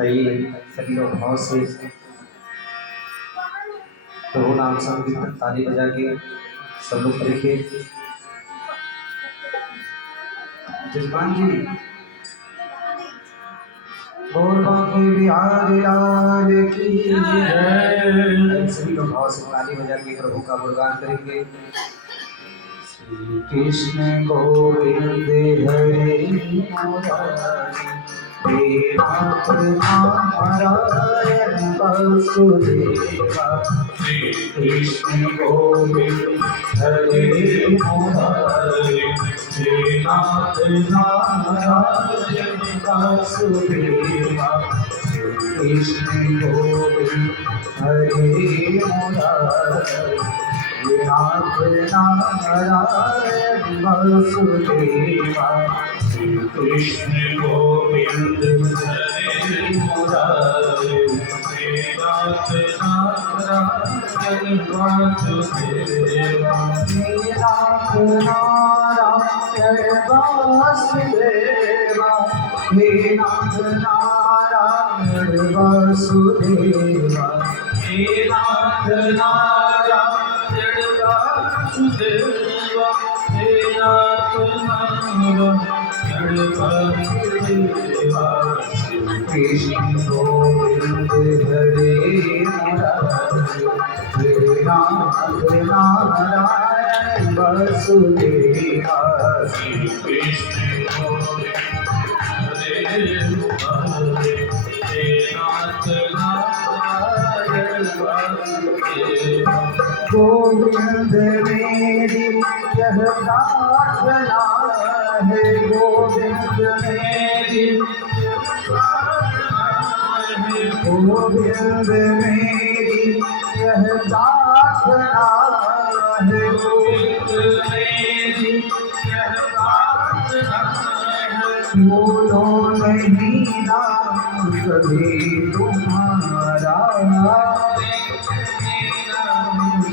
आइए सभी लोग भाव से प्रभु नाम संकीर्तन ताली बजा के सब लोग करेंगे। जजमान जी बोल बांके बिहार लाल की जय। सभी लोग भाव से ताली बजा के प्रभु का गुणगान करेंगे। श्री कृष्ण गोविंद हरे मुरारी हे नाथ नारायण वासुदेवा। श्री कृष्ण गोविंद हरे मुरारी हे नाथ नारायण वासुदेवा। श्री कृष्ण गोविंद हरे मुरारी नाथ नारायण वासुदेवा। श्री कृष्ण गोविंद हरे मुरारी नाथ नारायण वासुदेवा। नाथ नारायण वासुदेवा। हे नाथ नारायण वासुदेवा। हे नाथ नारायण वासुदेवा। हे नाथ नारायण वासुदेवा। कृष्ण गोविंद हरे मुरारी हे नाथ नारायण वासुदेवा। श्री कृष्ण गोविंद हरे मुरारी हे नाथ नारायण वासुदेवा। गोविंद मेरी यह प्रार्थना है, गोविंद मेरी गोविंद मेरी यह प्रार्थना है, गोविंद मेरी यह प्रार्थना है। बोलो नहीं नाम कभी तुम्हारा,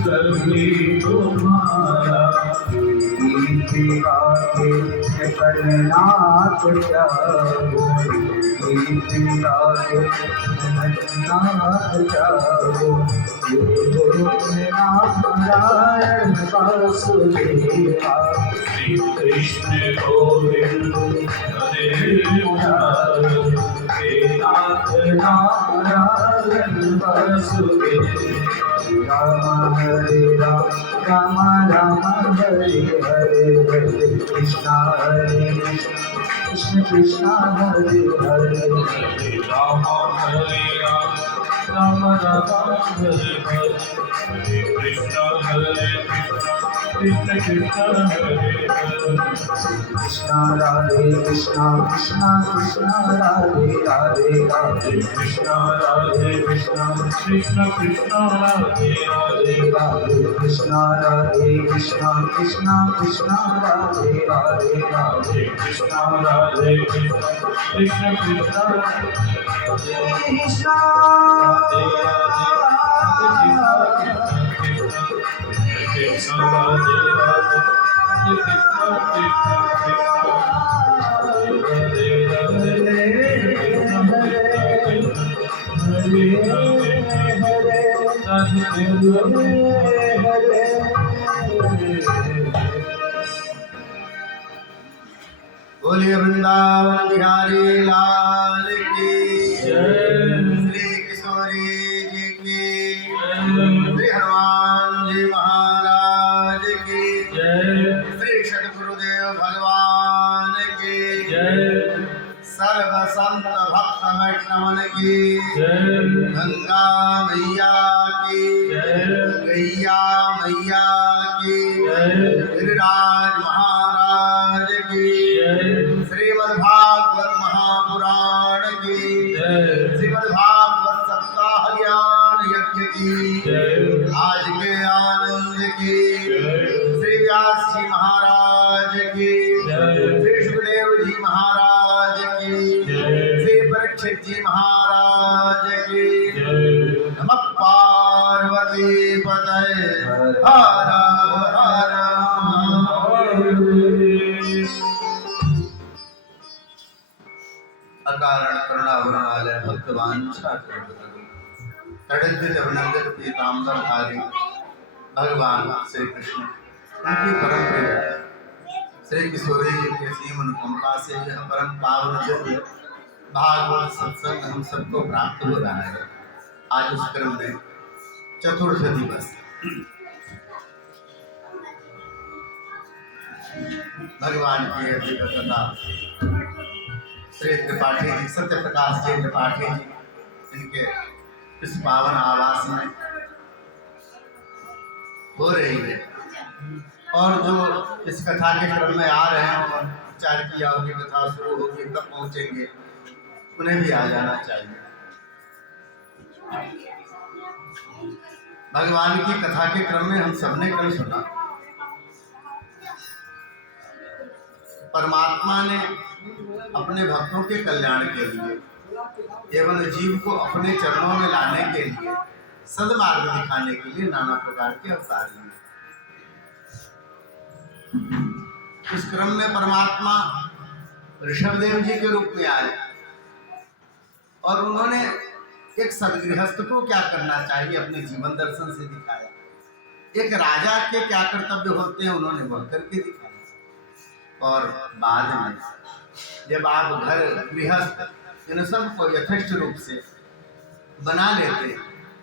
कभी तुम्हारा गीत गाके करना चाहो, गीत गाके करना चाहो। नारायण वासुदेवा। श्री कृष्ण गोविंद हरे मुरारी हे नाथ नारायण वासुदेवा। राम हरे राम राम राम हरे हरे, हरे कृष्णा हरे कृष्ण कृष्णा हरे हरे। राम हरे राम राम राम हरे हरे, हरे कृष्णा हरे कृष्ण कृष्ण हरे हरे। कृष्णा राधे कृष्णा कृष्णा कृष्णा राधे राधे, राधे कृष्णा राधे कृष्णा कृष्ण कृष्ण राधे राधे, राधे कृष्णा राधे कृष्णा कृष्णा कृष्णा राधे राधे, राधे कृष्णा राधे कृष्ण कृष्ण कृष्णा कृष्ण राधे राधे बोलिए वृंदावन बिहारी लाल की श्री किशोरी जी की, श्री हनुमान जी महाराज की, श्री सद्गुरुदेव भगवान की, सर्व संत भक्त वैष्णवन की, गंगा मैया की, गैया मैया की, गिरिराज महाराज की, श्रीमद्भागवत महापुराण की, श्रीमद्भागवत सप्ताहयान यज्ञ की, आज के आनंद की, श्री व्यास जी महाराज की, श्री सुखदेव जी महाराज की, श्री परीक्षित जी महाराज की। नमः पार्वती पतये हर हर महादेव। अकारण करुणा गुणालय भक्त तड़ित अभिनंदन पीताम्बर धारी भगवान श्री कृष्ण उनकी परम प्रिय श्री किशोरी जी के सीम अनुकंपा से यह परम पावन दिव्य भागवत सत्संग हम सबको प्राप्त हो रहा है। आज उस क्रम में चतुर्थ दिवस भगवान की दिव्य कथा श्री त्रिपाठी जी सत्य प्रकाश जी त्रिपाठी जी इनके इस पावन आवास में हो रही है और जो इस कथा के क्रम में आ रहे हैं और विचार किया होगी कथा शुरू होगी कब पहुंचेंगे उन्हें भी आ जाना चाहिए। भगवान की कथा के क्रम में हम सबने कल सुना परमात्मा ने अपने भक्तों के कल्याण के लिए एवं जीव को अपने चरणों में लाने के लिए सद्मार्ग दिखाने के लिए नाना प्रकार के अवतार लिए। इस क्रम में परमात्मा ऋषभदेव जी के रूप में आए और उन्होंने एक सदगृहस्थ को क्या करना चाहिए अपने जीवन दर्शन से दिखाया। एक राजा के क्या कर्तव्य होते हैं उन्होंने वह करके दिखाया। और बाद में जब आप घर गृहस्थ इन सब को यथेष्ट रूप से बना लेते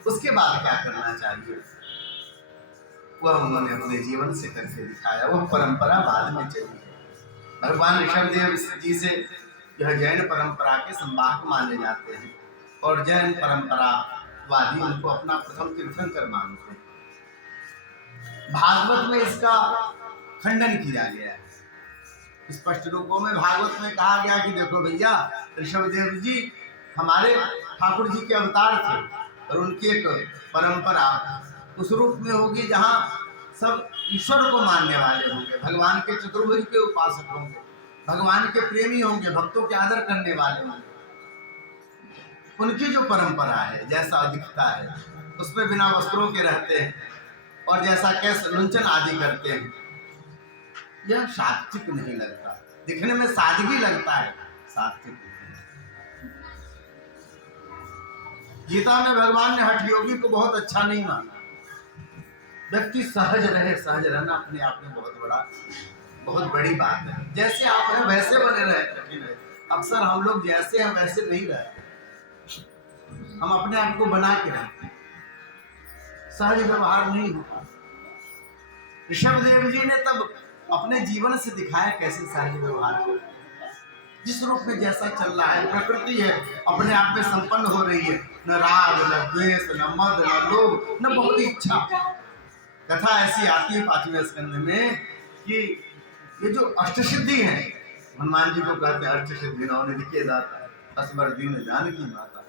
उसके बाद क्या करना चाहिए वह उन्होंने अपने जीवन से करके दिखाया। वह परंपरा बाद में चली है। भगवान ऋषभदेव जी से यह जैन परंपरा के संवाहक माने जाते हैं और जैन परंपरावादी उनको अपना प्रथम तीर्थंकर मानते हैं। भागवत में इसका खंडन किया गया है। स्पष्ट रूपों में भागवत में कहा गया कि देखो भैया ऋषभदेव जी हमारे ठाकुर जी के अवतार थे और उनकी एक परंपरा उस रूप में होगी जहाँ सब ईश्वर को मानने वाले होंगे, भगवान के चतुर्भुज के उपासक होंगे, भगवान के प्रेमी होंगे, भक्तों के आदर करने वाले होंगे। उनकी जो परंपरा है जैसा दिखता है उसमें बिना वस्त्रों के रहते हैं और जैसा केस लुंचन आदि करते हैं यह सात्विक नहीं लगता। दिखने में सादगी लगता है, सात्विक। गीता में भगवान ने हठ योगी को बहुत अच्छा नहीं माना। व्यक्ति सहज रहे, सहज रहना अपने आप में बहुत बड़ी बात है। जैसे आप हैं वैसे बने रहे कठिन है। अक्सर हम लोग जैसे हैं वैसे नहीं रहते, हम अपने आप को बना के रहते, सहज व्यवहार नहीं होता। ऋषभदेव जी ने तब अपने जीवन से दिखाया कैसे सहज व्यवहार कर, जिस रूप में जैसा चल रहा है प्रकृति है अपने आप में संपन्न हो रही है, न राग न द्वेष न मद न लोभ न बहुत इच्छा। कथा ऐसी आती है 5वें स्कंद में कि ये जो अष्टसिद्धि है हनुमान जी को कहते हैं अष्टसिद्धि नवनिधि दाता असबर दीन जानकी माता।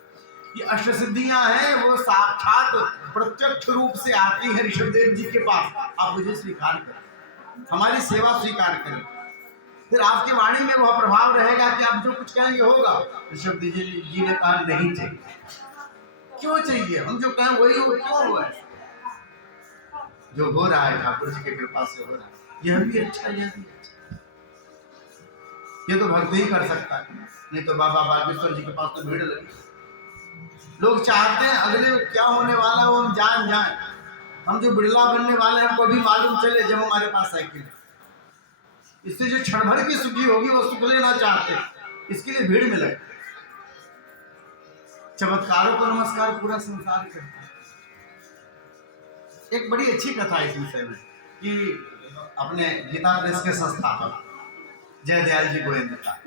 ये अष्टसिद्धियां हैं वो साक्षात प्रत्यक्ष रूप से आती है ऋषभदेव जी के पास। आप मुझे स्वीकार करें, हमारी सेवा स्वीकार करें, फिर आपकी वाणी में वह प्रभाव रहेगा कि आप जो कुछ कहेंगे होगा। ऋषभदेव जी ने कहा नहीं चाहिए। क्यों चाहिए? हम जो कहें वही हो, क्यों हुआ है? जो हो रहा है ठाकुर जी की कृपा से हो रहा है, यह भी अच्छा, यह भी अच्छा। ये तो भक्त ही कर सकता है, नहीं तो बाबा बागेश्वर जी के पास तो भीड़ लगी। लोग चाहते हैं अगले क्या होने वाला है वो हम जान हम जो बिरला बनने वाले हैं हमको भी मालूम चले जब हमारे पास साइकिल है। इससे जो क्षण भर की सुखी होगी वो सुख लेना चाहते, इसके लिए भीड़ में लगते। चमत्कारों को नमस्कार पूरा संसार करता है। एक बड़ी अच्छी कथा इस विषय में कि अपने गीता प्रेस के संस्थापक जयदयाल जी गोविंद का,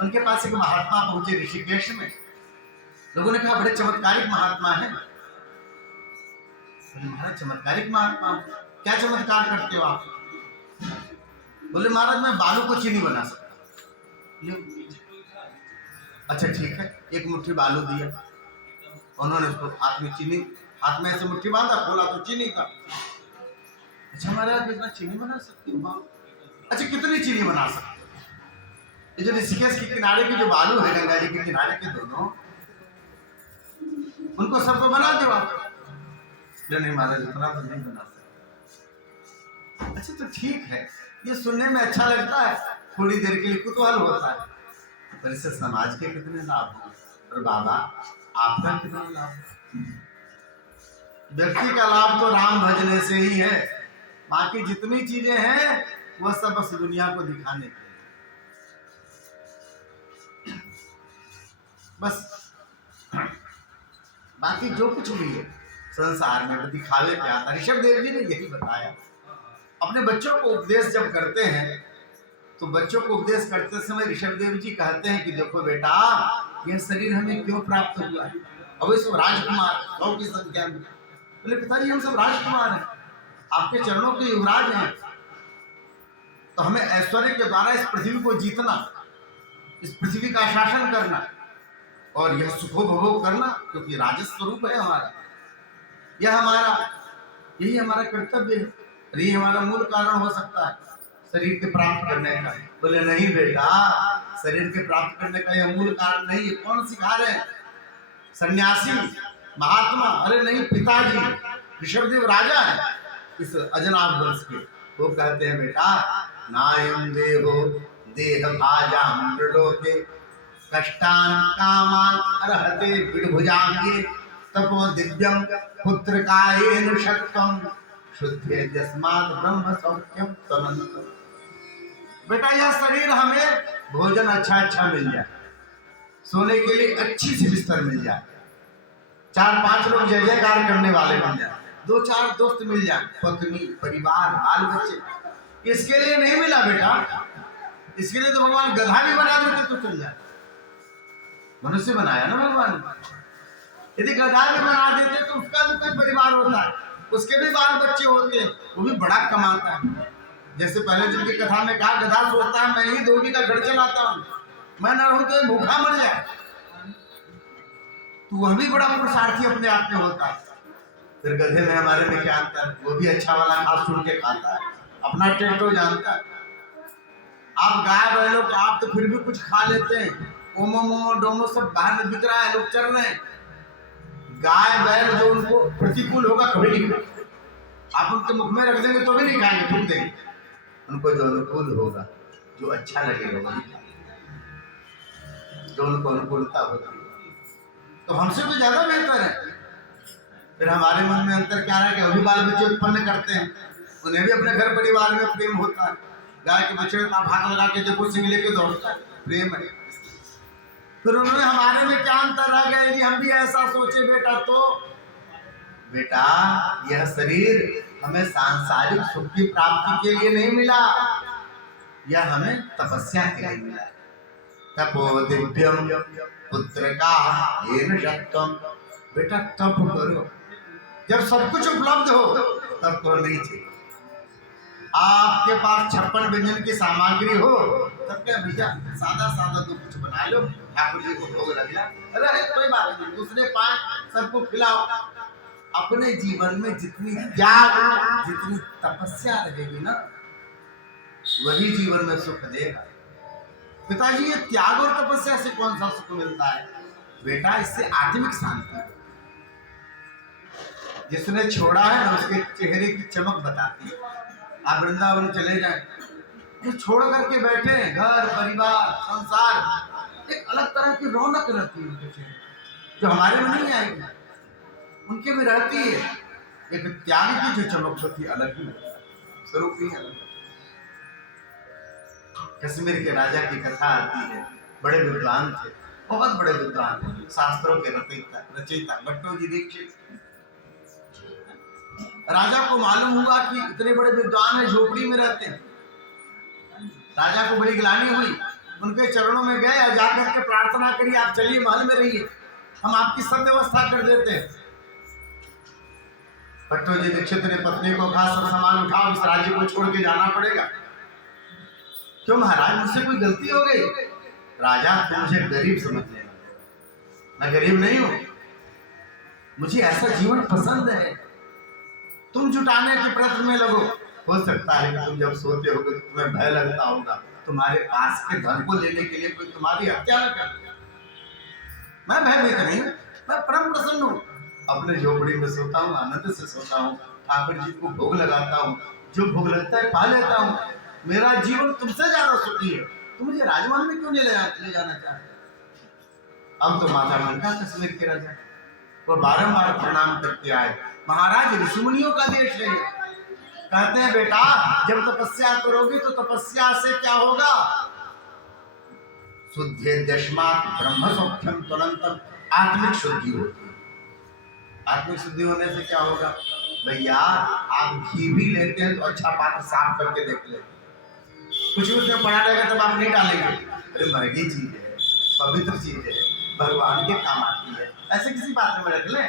उनके पास एक महात्मा पहुंचे ऋषिकेश में। लोगों ने कहा बड़े चमत्कारिक महात्मा है। चमत्कारिक महात्मा, क्या चमत्कार करते हो आप? बोले महाराज मैं बालू को चीनी बना सकता। अच्छा ठीक है, एक मुट्ठी बालू दिया, उन्होंने उसको हाथ में ऐसे मुट्ठी बांधा, खोला तो चीनी का। अच्छा महाराज इतना चीनी बना सकते हो? अच्छा कितनी चीनी बना सकते हो? ये जो ऋषिकेश के किनारे की जो बालू है गंगा जी के किनारे के दोनों, उनको सबको बना दो आप। नहीं महाराज इतना तो नहीं बना सकते। अच्छा तो ठीक है, ये सुनने में अच्छा लगता है, थोड़ी देर के लिए कुतूहल होता है, पर इससे समाज के कितने लाभ होंगे। और बाबा आपका कितना लाभ? व्यक्ति का लाभ तो राम भजने से ही है, बाकी जितनी चीजें हैं वह सब बस दुनिया को दिखाने के लिए, बस। बाकी जो कुछ भी है संसार में वो दिखावे पे आता। ऋषभ देव जी ने यही बताया। अपने बच्चों को उपदेश जब करते हैं तो बच्चों को उपदेश करते समय ऋषभ देव जी कहते हैं कि देखो बेटा, यह शरीर हमें क्यों प्राप्त हुआ है? अब सब राजकुमार 100 की संख्या में। बोले पिताजी हम सब राजकुमार हैं, आपके चरणों के युवराज हैं, तो हमें ऐश्वर्य के द्वारा इस पृथ्वी को जीतना, इस पृथ्वी का शासन करना और यह सुखोपभोग करना, क्योंकि राजस स्वरूप है हमारा, यही हमारा कर्तव्य है, यही हमारा मूल कारण हो सकता है शरीर के प्राप्त करने का। बोले नहीं बेटा, शरीर के प्राप्त करने का यह मूल कारण नहीं है। कौन सिखा रहे हैं? सन्यासी, महात्मा? अरे नहीं, पिताजी ऋषभदेव राजा है इस अजनाभ वर्ष के। वो कहते हैं बेटा, नायम देहो देह भाजाम मृलोके कष्टान कामान अर्हते विडभुजांगे तपो दिव्यम पुत्र कायेन शक्तम शुद्धे यस्मात् ब्रह्म सौख्यम तनंत। बेटा यह शरीर हमें भोजन अच्छा मिल जाए, सोने के लिए अच्छी सी बिस्तर मिल जाए, 4-5 लोग जय जयकार करने वाले मिल जाए, 2-4 दोस्त मिल जाए, पत्नी, परिवार, बाल बच्चे, इसके लिए नहीं मिला बेटा। इसके लिए तो भगवान गधा भी बना देते तो चल जाए। मनुष्य बनाया ना भगवान, यदि गधा भी बना देते तो उसका भी कोई परिवार होता है, उसके भी बाल बच्चे होते हैं, वो भी बड़ा कमाता है। जैसे पहले दिन की कथा में कहा, गधा सोचता है मैं ही धोबी का घर चलाता हूँ, मैं ना रहूं तो भूखा मर जाए, तो वह भी बड़ा पुरुषार्थी अपने आप में होता है। फिर गधे में हमारे में क्या अंतर? वो भी अच्छा वाला घास चुन के खाता है, अपना टेस्ट हो जानता है। आप गाय बैलों को आप तो फिर भी कुछ खा लेते हैं, ओमो मोमो डोमो सब बाहर में बिक रहा है, लोग चल रहे हैं। गाय बैल जो उनको प्रतिकूल होगा कभी नहीं खाएंगे, आप उनके मुख में रख देंगे तो भी नहीं खाएंगे, थूक देंगे। उनको जो अनुकूल होगा, जो अच्छा लगेगा वही खाएंगे, जो उनको अनुकूलता होगी। तो हमसे तो ज्यादा बेहतर है। फिर हमारे मन में अंतर क्या है कि अभी बाल बच्चे उत्पन्न करते हैं, उन्हें भी अपने घर परिवार में प्रेम होता है। गाय के बच्चे का भाग लगा के जब वो सिंह लेके दौड़ता है, प्रेम है। फिर उन्होंने हमारे में क्या अंतर रह गया यदि हम भी ऐसा सोचे बेटा? तो बेटा यह शरीर हमें सांसारिक सुख की प्राप्ति के लिए नहीं मिला, यह हमें तपस्या के लिए मिला। तपो दिव्यम पुत्र का येन शक्तम। बेटा तप करो, जब सब कुछ उपलब्ध हो तब तो नहीं चाहिए। आपके पास 56 व्यंजन की सामग्री हो तब क्या भैया सादा तो कुछ बना लो, ठाकुर जी को भोग लग जाए, अरे कोई बात नहीं, दूसरे 5 सबको खिलाओ। अपने जीवन में जितनी त्याग, जितनी तपस्या रहेगी ना, वही जीवन में सुख देगा। पिताजी ये त्याग और तपस्या से कौन सा सुख मिलता है? बेटा इससे आत्मिक शांति। जिसने छोड़ा है ना उसके चेहरे की चमक बताती है। आप वृंदावन चले जाए, जो छोड़ करके बैठे घर परिवार संसार, एक अलग तरह की रौनक रहती है उनके चेहरे, जो हमारे में नहीं आएगी, उनके भी रहती है। एक त्याग की जो चमक होती है अलग ही स्वरूप ही अलग। कश्मीर के राजा की कथा आती है, बड़े विद्वान थे, बहुत बड़े विद्वान, शास्त्रों के रचयिता भट्टोजी दीक्षित। राजा को मालूम हुआ कि इतने बड़े विद्वान है, झोपड़ी में रहते हैं। राजा को बड़ी ग्लानि हुई, उनके चरणों में गए और जाकर के प्रार्थना करी, आप चलिए महल में रहिए, हम आपकी सब व्यवस्था कर देते हैं। भट्टोजी दीक्षित ने पत्नी को कहा, सब सामान उठाओ, इस राज्य को छोड़ के जाना पड़ेगा। क्यों महाराज, मुझसे कोई गलती हो गई? राजा तुम मुझे गरीब समझ लेना, मैं गरीब नहीं हूं, मुझे ऐसा जीवन पसंद है। तुम जुटाने के प्रयत्न में लगो, हो सकता है कि तुम जब सोते होगे तो तुम्हें भय लगता होगा, तुम्हारे पास के धन को लेने के लिए कोई तुम्हारी हत्या न कर। मैं भयभीत नहीं, मैं परम प्रसन्न हूँ, अपने झोपड़ी में सोता हूँ, आनंद से सोता हूँ, ठाकुर जी को भोग लगाता हूँ, जो भोग लगता है पा लेता हूँ। मेरा जीवन तुमसे ज्यादा सुखी है, तुम मुझे राजमहल में क्यों ले जाना चाहते? अब तो माता मनका कश्मीर के राजा और बारंबार प्रणाम करके आए। महाराज ऋषि मुनियों का देश है। कहते हैं बेटा जब तपस्या करोगे तो तपस्या से क्या होगा? शुद्धे दशमात ब्रह्म सौख्यम तुरंतम, आत्मिक शुद्धि होती है। आत्मिक शुद्धि होने से क्या होगा? भैया आप घी भी लेते हैं तो अच्छा पात्र साफ करके देख ले, कुछ भी उसमें पड़ा रहेगा तब आप नहीं डालेंगे। अरे महंगी चीज है, पवित्र चीज है, भगवान के काम आती है, ऐसे किसी पात्र में रख ले।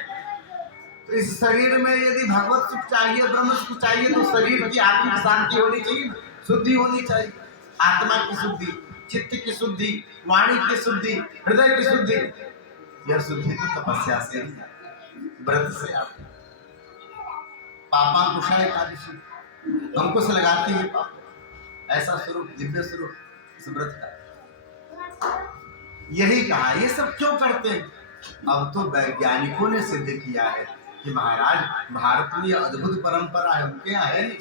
तो इस शरीर में यदि भगवत सुख चाहिए, ब्रह्म सुख चाहिए, तो शरीर की आत्मिक शांति होनी चाहिए, शुद्धि होनी चाहिए। आत्मा की शुद्धि, चित्त की शुद्धि, वाणी की शुद्धि, हृदय की शुद्धि, यह शुद्धि तो तपस्या से, व्रत से आती है। पापा कुशा एकादशी अंकुश लगाती है पाप, ऐसा स्वरूप, दिव्य स्वरूप इस व्रत का। यही कहा, ये सब क्यों करते हैं? अब तो वैज्ञानिकों ने सिद्ध किया है कि महाराज भारत में अद्भुत परंपरा है, उनके यहाँ है नहीं,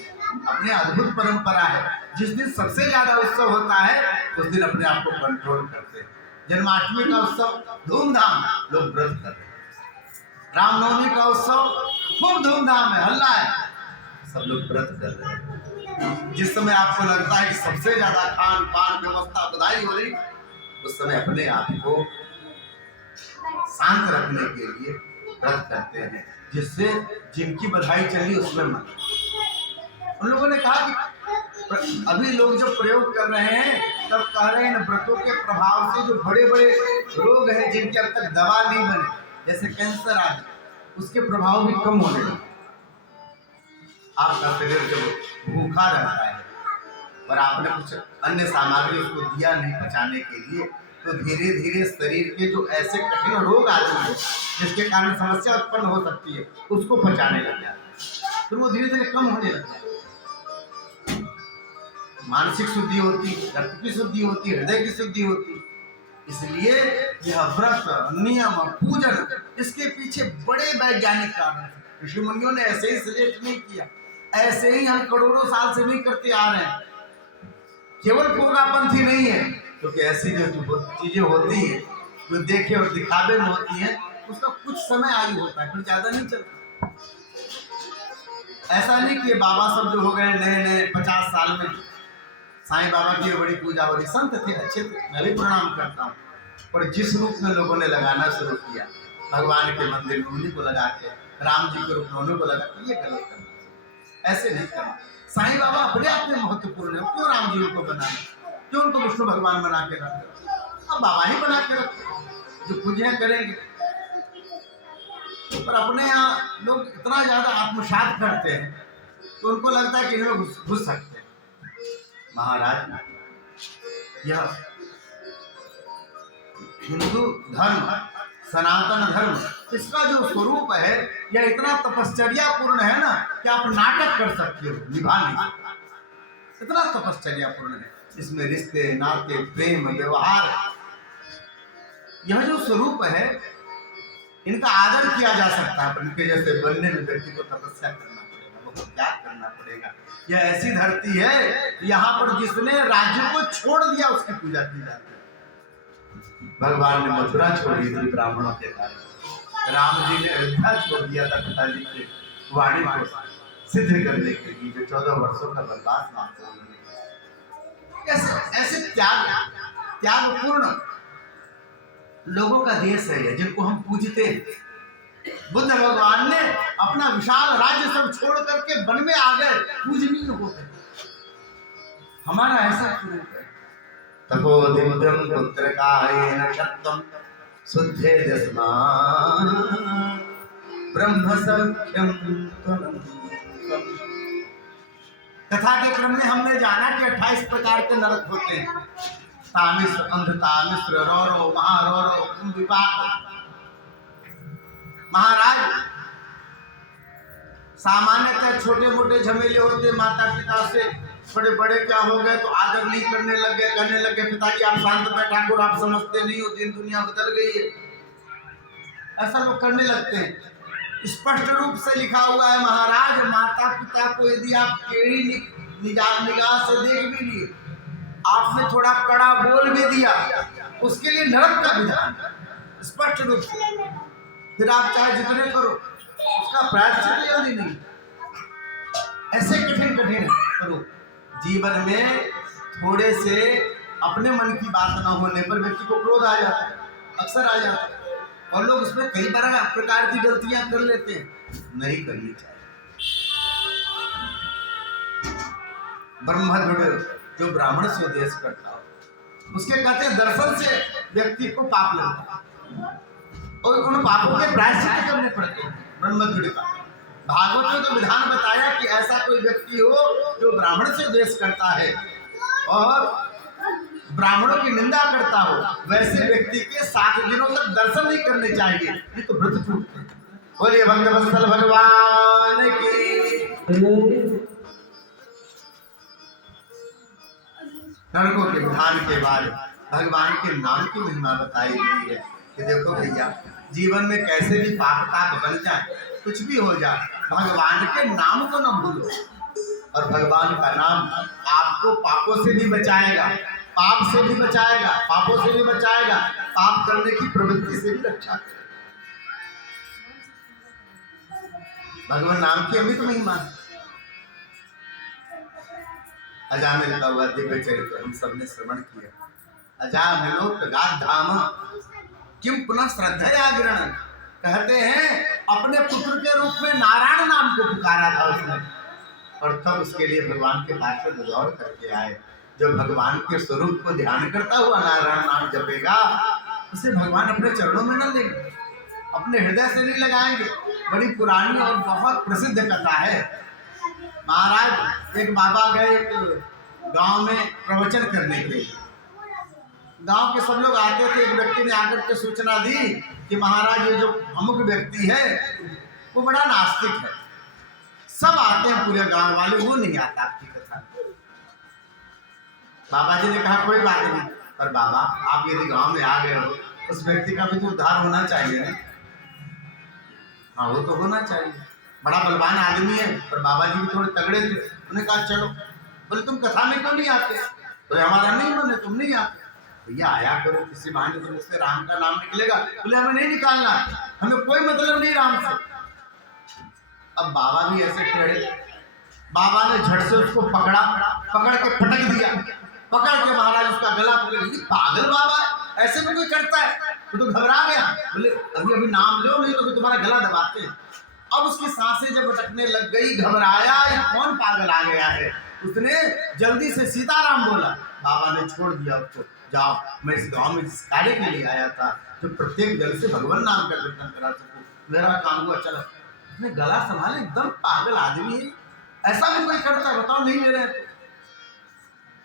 अपने अद्भुत परंपरा है। जिस दिन सबसे ज्यादा उत्सव होता है उस दिन अपने आप को कंट्रोल करते हैं। जन्माष्टमी का उत्सव धूमधाम, लोग व्रत करते हैं। रामनवमी का उत्सव खूब धूमधाम है, हल्ला है, सब लोग व्रत कर रहे हैं। जिस समय आपको लगता है कि सबसे ज्यादा खान पान व्यवस्था बधाई हो रही, उस समय अपने आप को शांत रखने के लिए व्रत करते हैं, जिससे जिनकी बधाई चली उसमें मन। उन लोगों ने कहा कि अभी लोग जो प्रयोग कर रहे हैं तब कह रहे हैं व्रतों के प्रभाव से जो बड़े बड़े रोग हैं जिनके अब तक दवा नहीं बने, जैसे कैंसर आदि, उसके प्रभाव भी कम होने लगे। आपका शरीर जब भूखा रहता है और आपने कुछ अन्य सामग्री उसको दिया नहीं पचाने के लिए, तो धीरे धीरे शरीर के जो ऐसे कठिन रोग आते हैं जिसके कारण समस्या उत्पन्न हो सकती है, उसको पचाने लग जाता है, फिर वो धीरे धीरे कम होने लगता है। मानसिक शुद्धि होती, रक्त की शुद्धि होती, हृदय की शुद्धि होती। इसलिए यह व्रत, नियम, पूजन, इसके पीछे बड़े वैज्ञानिक कारण हैं। ऋषि मुनियों ने ऐसे ही सजेस्ट नहीं किया, ऐसे ही हम करोड़ों साल से नहीं करते आ रहे हैं। केवल पोगापंथी नहीं है, क्योंकि ऐसी जो चीजें होती हैं जो देखे और दिखावे में होती हैं, उसका कुछ समय आयु होता है, फिर ज्यादा नहीं चलता। ऐसा नहीं कि बाबा सब जो हो गए नए नए 50 साल में, साईं बाबा की बड़ी पूजा हो रही, संत थे, अच्छे थे, मैं भी प्रणाम करता हूँ, पर जिस रूप में लोगों ने लगाना शुरू किया, भगवान के मंदिर में उन्हीं को लगा के, राम जी के रूप में उन्हीं को लगा के, ये गलत करना, ऐसे नहीं करना। साईं बाबा अपने आप में महत्वपूर्ण है, क्यों राम जी को बनाना, क्यों उनको विष्णु भगवान बना के रखते, अब बाबा ही बना के रखते जो पूजा करेंगे। पर अपने यहाँ लोग इतना ज्यादा आत्मसात करते हैं तो उनको लगता है कि इन्हें घुस सकते हैं। महाराज, यह हिंदू धर्म, सनातन धर्म, इसका जो स्वरूप है यह इतना तपश्चर्या पूर्ण है ना कि आप नाटक कर सकते हो, निभा नहीं, इतना तपश्चर्या पूर्ण है। इसमें रिश्ते, नाते, प्रेम, व्यवहार, यह जो स्वरूप है, इनका आदर किया जा सकता है, पर इनके जैसे बनने में व्यक्ति को तपस्या करना पड़ेगा, बहुत त्याग करना पड़ेगा। यह ऐसी धरती है यहाँ पर जिसने राज्य को छोड़ दिया उसकी पूजा की जाती है। भगवान ने मथुरा छोड़ी थी ब्राह्मणों के कारण, राम जी ने अयोध्या छोड़ दिया था पिताजी के वाणी को सिद्ध करने के लिए, जो 14 वर्षों का वनवास मांगता। ऐसे त्यागपूर्ण लोगों का देश है जिनको हम पूजते हैं। बुद्ध भगवान ने अपना विशाल राज्य सब छोड़ करके वन में आ गए, पूजनीय हो गए। हमारा ऐसा स्वरूप है। तपोदिव्यम पुत्रकायेन शक्तम शुद्धे दस्मान् ब्रह्म सख्यम त्वनन्तम्। कथा के क्रम में हमने जाना कि 28 प्रकार के नरक होते हैं, तामिश्र, अंधतामिश्र, रौरव, महारौरव, कुंभिपाक। महाराज, सामान्यतः छोटे मोटे झमेले होते, माता पिता से बड़े बड़े क्या हो गए तो आदर नहीं करने लगे, कहने लगे पिताजी आप शांत बैठ, ठाकुर आप समझते नहीं हो, दिन दुनिया बदल गई है, ऐसा लोग करने लगते हैं। स्पष्ट रूप से लिखा हुआ है महाराज, माता पिता को यदि आप टेढ़ी निगाह से देख भी लिए, आपने थोड़ा कड़ा बोल भी दिया, उसके लिए नरक का विधान। स्पष्ट रूप से। फिर आप चाहे जितने करो, उसका प्रायश्चित जल्दी नहीं। ऐसे कठिन कठिन करो। जीवन में थोड़े से अपने मन की बात न होने पर व्यक्ति को क्रोध आ जाता है, अक्सर आ जाता है, और लोग उसमें कई प्रकार की गलतियां कर लेते हैं। नहीं करनी चाहिए। ब्रह्मध्वज जो ब्राह्मण से उपदेश करता हो, उसके कहते दर्शन से व्यक्ति को पाप लगता है और उन पापों के प्रायश्चित करने पड़ते हैं। ब्रह्मध्वज का भागवत में तो विधान बताया कि ऐसा कोई व्यक्ति हो जो ब्राह्मण से द्वेष करता है और ब्राह्मणों की निंदा करता हो, वैसे व्यक्ति के 7 दिनों तक दर्शन नहीं करने चाहिए, नहीं तो व्रत टूटते। बोलिए भक्तवत्सल भगवान की। नरकों के विधान के बाद भगवान के नाम की महिमा बताई गई है कि देखो भैया, जीवन में कैसे भी पाप बन जाए, कुछ भी हो जाए, भगवान के नाम को न भूलो। और भगवान का नाम आपको पापों से भी बचाएगा, पाप से भी बचाएगा, पापों से भी बचाएगा, पाप करने की प्रवृत्ति से भी रक्षा करेगा। भगवान नाम की अमित महिमा। अजामिल का हुआ दिव्य चरित्र हम सबने श्रवण किया। अजामिलोपगात धाम किम पुनः श्रद्धया ग्रहण। कहते हैं अपने पुत्र के रूप में नारायण नाम को पुकारा था उसने, और तब उसके लिए भगवान के पास से दौड़ करके आए। जो भगवान के स्वरूप को ध्यान करता हुआ नारायण नाम जपेगा, उसे भगवान अपने चरणों में न लेंगे, अपने हृदय से नहीं लगाएंगे। बड़ी पुरानी और बहुत प्रसिद्ध कथा है। महाराज एक बाबा गए एक गांव में प्रवचन करने के लिए। गांव के सब लोग आते थे। एक व्यक्ति ने आकर के सूचना दी कि महाराज ये जो अमुक व्यक्ति है वो बड़ा नास्तिक है। सब आते हैं पूरे गांव वाले, वो नहीं आता आपकी कथा। बाबा जी ने कहा कोई बात नहीं, पर बाबा आप यदि गांव में आ गए हो, उस व्यक्ति का भी तो उद्धार होना चाहिए ना। हाँ वो तो होना चाहिए, बड़ा बलवान आदमी है। पर बाबा जी भी थोड़े तगड़े थे। उन्होंने कहा चलो। बोले तुम कथा में क्यों नहीं आते? तो हमारा नहीं बने, तुम नहीं आते। भैया आया करो, किसी बहाने से मुझसे राम का नाम निकलेगा। बोले हमें नहीं निकालना, हमें कोई मतलब नहीं राम से। अब बाबा भी ऐसे खड़े, बाबा ने झट से उसको पकड़ा, पकड़ के फटक दिया। पकड़ के महाराज उसका गला पकड़। पागल बाबा, ऐसे में कोई करता है? तो घबरा गया। बोले अभी अभी नाम लो, नहीं तो तुम्हारा गला दबाते हैं। अब उसकी सांसें जब अटकने लग गई, घबराया, ये कौन पागल आ गया है। उसने जल्दी से सीताराम बोला। बाबा ने छोड़ दिया उसको। जाओ, मैं इस गांव में इस कार्य के लिए आया था जो प्रत्येक जल से भगवान नाम का कीर्तन करा सकूं, मेरा काम हुआ। चलो, उसने गला संभाले। एकदम पागल आदमी है, ऐसा भी कोई करता है? बताओ, नहीं ले रहे थे।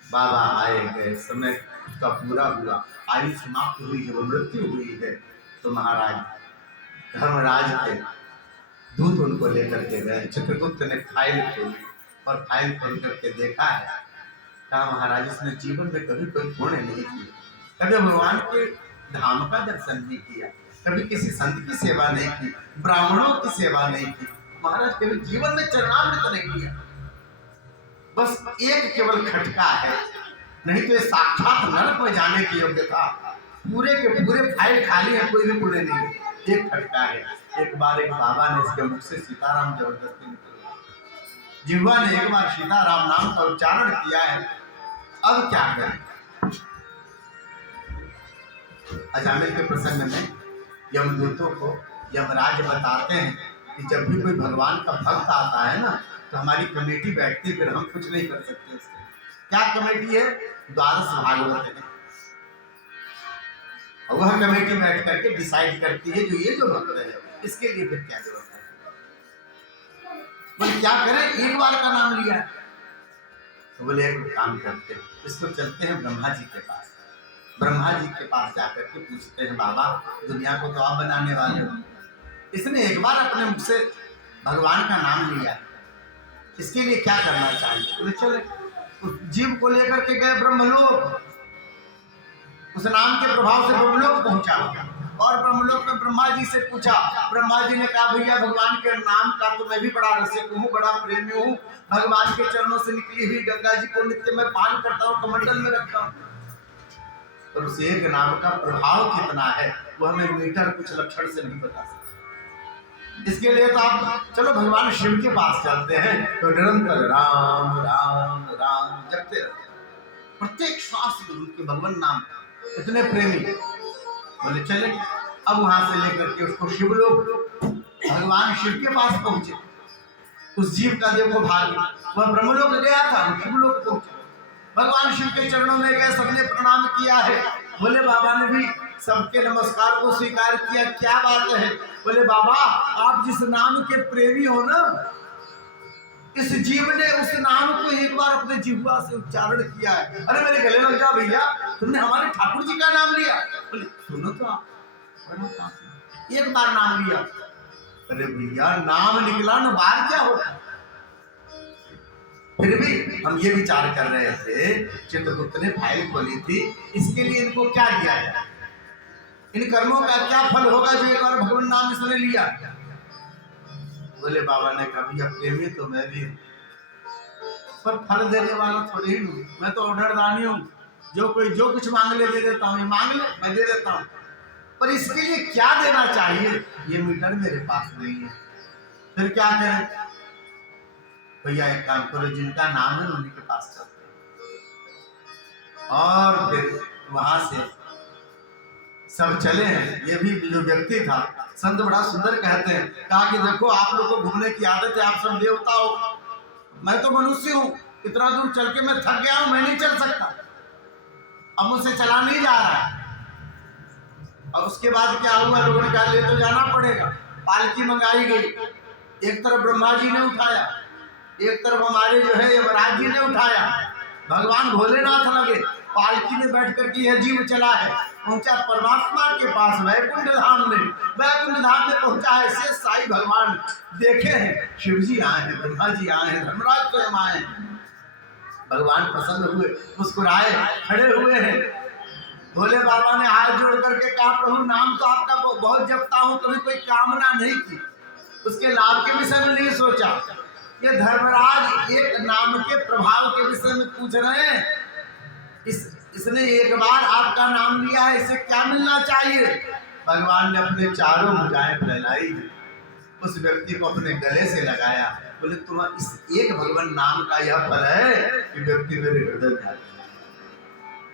बाबा आए गए, समय उसका पूरा हुआ, आयु समाप्त हुई, जब मृत्यु हुई है तो महाराज धर्मराज के दूत उनको लेकर के गए। चित्रगुप्त ने फाइल खोली और फाइल खोल करके देखा है। कहा महाराज इसने जीवन में कभी कोई पुण्य नहीं किया, कभी भगवान के धाम का दर्शन नहीं किया, कभी किसी संत की सेवा नहीं की, ब्राह्मणों की सेवा नहीं की, महाराज कभी जीवन में चरणामृत नहीं किया। बस एक केवल खटका है, नहीं तो ये साक्षात नरक में जाने की योग्य था। पूरे के पूरे फाइल खाली है, कोई भी पुण्य नहीं। एक खटका है। एक बार एक बाबा ने इसके मुख से सीताराम जबरदस्ती निकला, जिह्वा ने एक बार सीताराम नाम का उच्चारण किया है। अब क्या करें? अजामिल के प्रसंग में यमदूतों को यमराज बताते हैं कि जब भी कोई भगवान का भक्त आता है ना, तो हमारी कमेटी बैठती है, फिर हम कुछ नहीं कर सकते उसके। क्या कमेटी है? द्वादश भागवत है। और वह कमेटी बैठ करके डिसाइड करती है जो ये जो भक्त है इसके लिए फिर क्या जरूरत है। बोले क्या करें, एक बार का नाम लिया। तो बोले एक काम करते हैं, इसको चलते हैं ब्रह्मा जी के पास। ब्रह्मा जी के पास जाकर के पूछते हैं, बाबा दुनिया को तो आप बनाने वाले हो, इसने एक बार अपने मुख से भगवान का नाम लिया, इसके लिए क्या करना चाहिए? बोले चले। उस जीव को लेकर के गए ब्रह्मलोक। उस नाम के प्रभाव से ब्रह्मलोक पहुंचा और ब्रह्मलोक में ब्रह्मा जी से पूछा। ब्रह्मा जी ने कहा भैया भगवान के नाम का तो मैं भी बड़ा रसिक हूँ, बड़ा प्रेमी हूँ। भगवान के चरणों से निकली हुई गंगा जी को नित्य मैं पान करता हूँ, कमंडल में रखता हूँ। और उस एक नाम का प्रभाव कितना है वो हमें मीटर कुछ लक्षण से नहीं बता सकते। इसके लिए तो आप चलो भगवान शिव के पास चलते हैं तो निरंतर राम राम राम जपते रहते हैं, प्रत्येक श्वास में उनके भगवान नाम इतने प्रेमी। बोले चले, अब वहां से लेकर के उसको शिवलोक, भगवान शिव के पास पहुंचे। उस जीव का देखो भाग्य, वह ब्रह्मलोक गया था, शिवलोक पहुंचे, भगवान शिव के चरणों में गए, सबने प्रणाम किया है। बोले बाबा ने भी सबके नमस्कार को स्वीकार किया। क्या बात है? बोले बाबा आप जिस नाम के प्रेमी हो ना, इस जीव ने उस नाम को एक बार अपने जिह्वा से उच्चारण किया है। अरे मेरे गले लग जा भैया, तुमने हमारे ठाकुर जी का नाम लिया। बोले सुनो तो आप, एक बार नाम लिया। अरे भैया नाम निकला ना बार क्या होगा। फिर भी हम ये विचार कर रहे थे, चित्रगुप्त ने फाइल खोली थी, इसके लिए इनको क्या दिया है, इन कर्मों का क्या फल होगा जो एक बार भगवान नाम इसने लिया। बोले बाबा ने कहा भैया प्रेमी तो मैं भी हूं, पर फल देने वाला थोड़ी ही हूं, मैं तो ऑर्डरदानी हूं, जो कोई जो कुछ मांग ले दे देता हूं, मांग ले मैं दे देता हूं, पर इसके लिए क्या देना चाहिए ये मीटर मेरे पास नहीं है। फिर क्या करें? भैया एक काम करो, जिनका नाम है उन्हीं के पास चलते हैं। और फिर वहां से सब चले हैं। ये भी जो व्यक्ति था, संत बड़ा सुंदर कहते हैं, कहा कि देखो आप लोग को घूमने की आदत है, आप सब देवता हो, मैं तो मनुष्य हूं, इतना दूर चल के मैं थक गया हूं, मैं नहीं चल सकता, अब मुझसे चला नहीं जा रहा है। और उसके बाद क्या हुआ, लोगों ने कहा ले तो जाना पड़ेगा। पालकी मंगाई गई, एक तरफ ब्रह्मा जी ने उठाया, एक तरफ हमारे जो है यमराज जी ने उठाया, भगवान भोलेनाथ लगे, पालकी में बैठ कर के यह जीव चला है, पहुंचा परमात्मा के पास वैकुंठ धाम में। वैकुंठ धाम में पहुंचा है, शेष साई भगवान देखे हैं, शिव जी आए हैं, ब्रह्मा जी आए हैं, धर्मराज स्वयं आए हैं। भगवान प्रसन्न हुए, मुस्कुराए, खड़े हुए हैं। भोले बाबा ने हाथ जोड़ करके कहा प्रभु नाम तो आपका बहुत जपता हूं, कभी कोई कामना नहीं की, उसके लाभ के विषय में नहीं सोचा। ये धर्मराज एक नाम के प्रभाव के विषय में पूछ रहे हैं, इसने एक बार आपका नाम लिया है, इसे क्या मिलना चाहिए? भगवान ने अपने चारों भुजाएं फैलाई, उस व्यक्ति को अपने गले से लगाया। बोले तुम इस एक भगवान नाम का यह फल है कि व्यक्ति मेरे हृदय में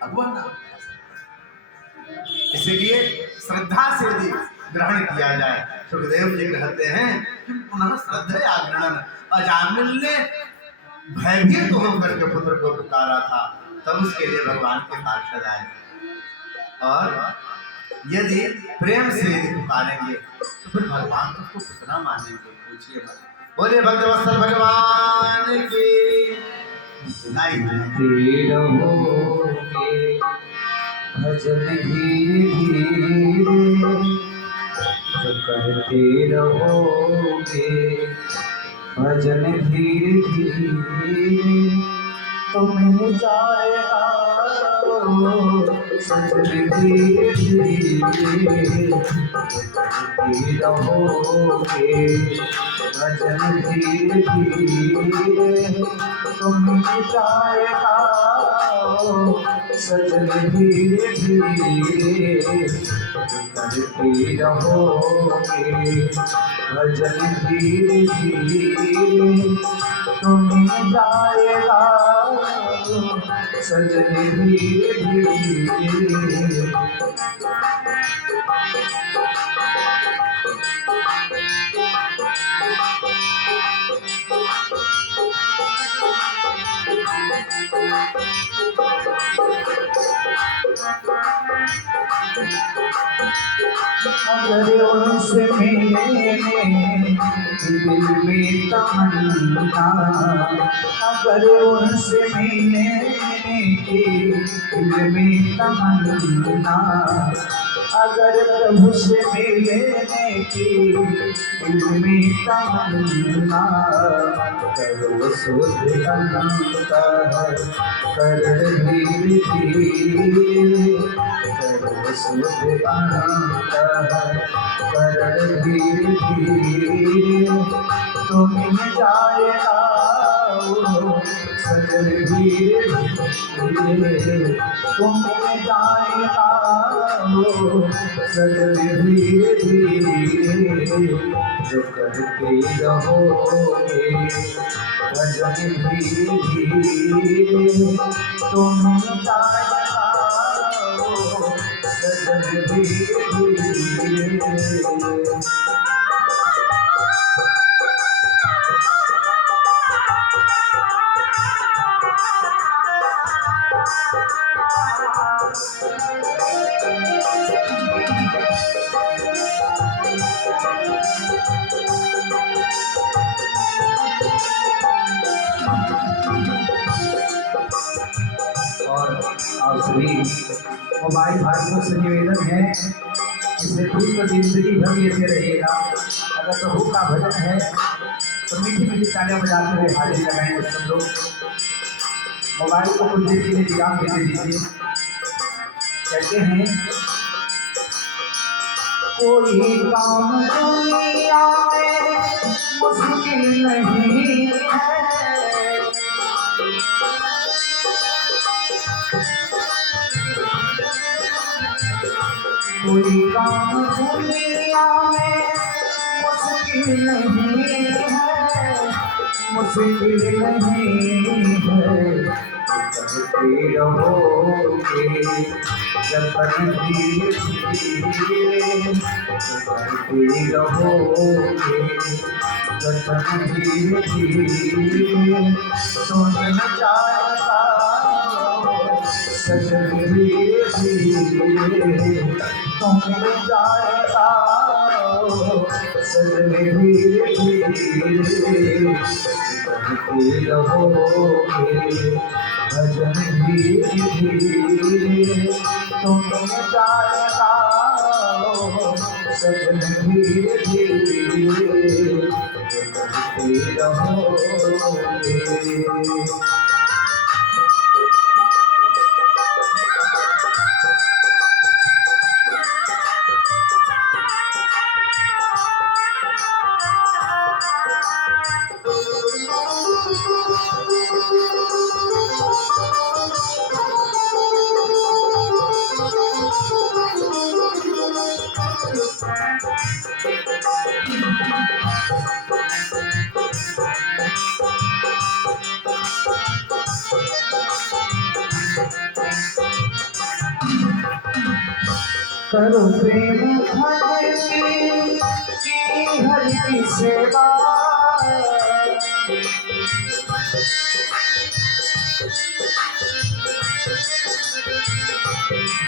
भगवान नाम, इसीलिए श्रद्धा से भी ग्रहण किया जाए। सुखदेव जी कहते हैं कि पुनः श्रद्धया ग्रहण, अजामिल ने भयभीत होकर के पुत्र को पुकारा था, तब उसके लिए भगवान के पार्षद आए। और यदि प्रेम से यदि पुकारेंगे तो फिर भगवान तो उसको कितना मानेंगे, पूछिए मत। बोले भक्तवत्सल भगवान की नहीं भजन धीरे धीरे जो करते रहोगे, भजन धीरे धीरे तो मिल जाएगा, सजन धीरे धीरे करते रहोगे, भजन धीरे धीरे तो मिल जाएगा, सजन धीरे धीरे करते रहोगे, भजन धीरे धीरे तो मिल जाएगा, सजन धीरे धीरे। अगर उनसे मिलने दिल में तमन्ना, अगर उनसे मिलने की दिल में तमन्ना, अगर प्रभु से मिलने की दिल में तमन्ना, करो सुध अंतर कर धीरे धीरे, करो सुध अंतर कर धीरे धीरे तो मिल जाएगा, सजन धीरे धीरे तुम मिल जाए सजन धीरे धीरे जो करते रहोगे भजन धीरे धीरे तुम मिल जाए सजन धीरे धीरे। और आप सभी मोबाइल भाइयों से निवेदन है इसे खुद तो जिंदगी भर ऐसे रहेगा। अगर प्रभु का भजन है तो मीठी मीठी तालियां बजाते हुए हाजिर लगाएंगे सब लोग। मोबाइल को कुछ देर के लिए विराम देने दीजिए। कहते हैं कोई काम दुनिया में मुश्किल नहीं है, कोई काम दुनिया में मुश्किल नहीं है, मुश्किल नहीं है। करते रहोगे जब तक धीरे धीरे करते रहोगे जब तक धीरे धीरे सुन जाएगा सजन धीरे धीरे तुम मिल जाएगा सजन धीरे धीरे करते रहोगे भजन धीरे धीरे तुम मिल जाएगा सजन धीरे धीरे करते रहोगे। करो प्रेम भक्ति की हरि की सेवा,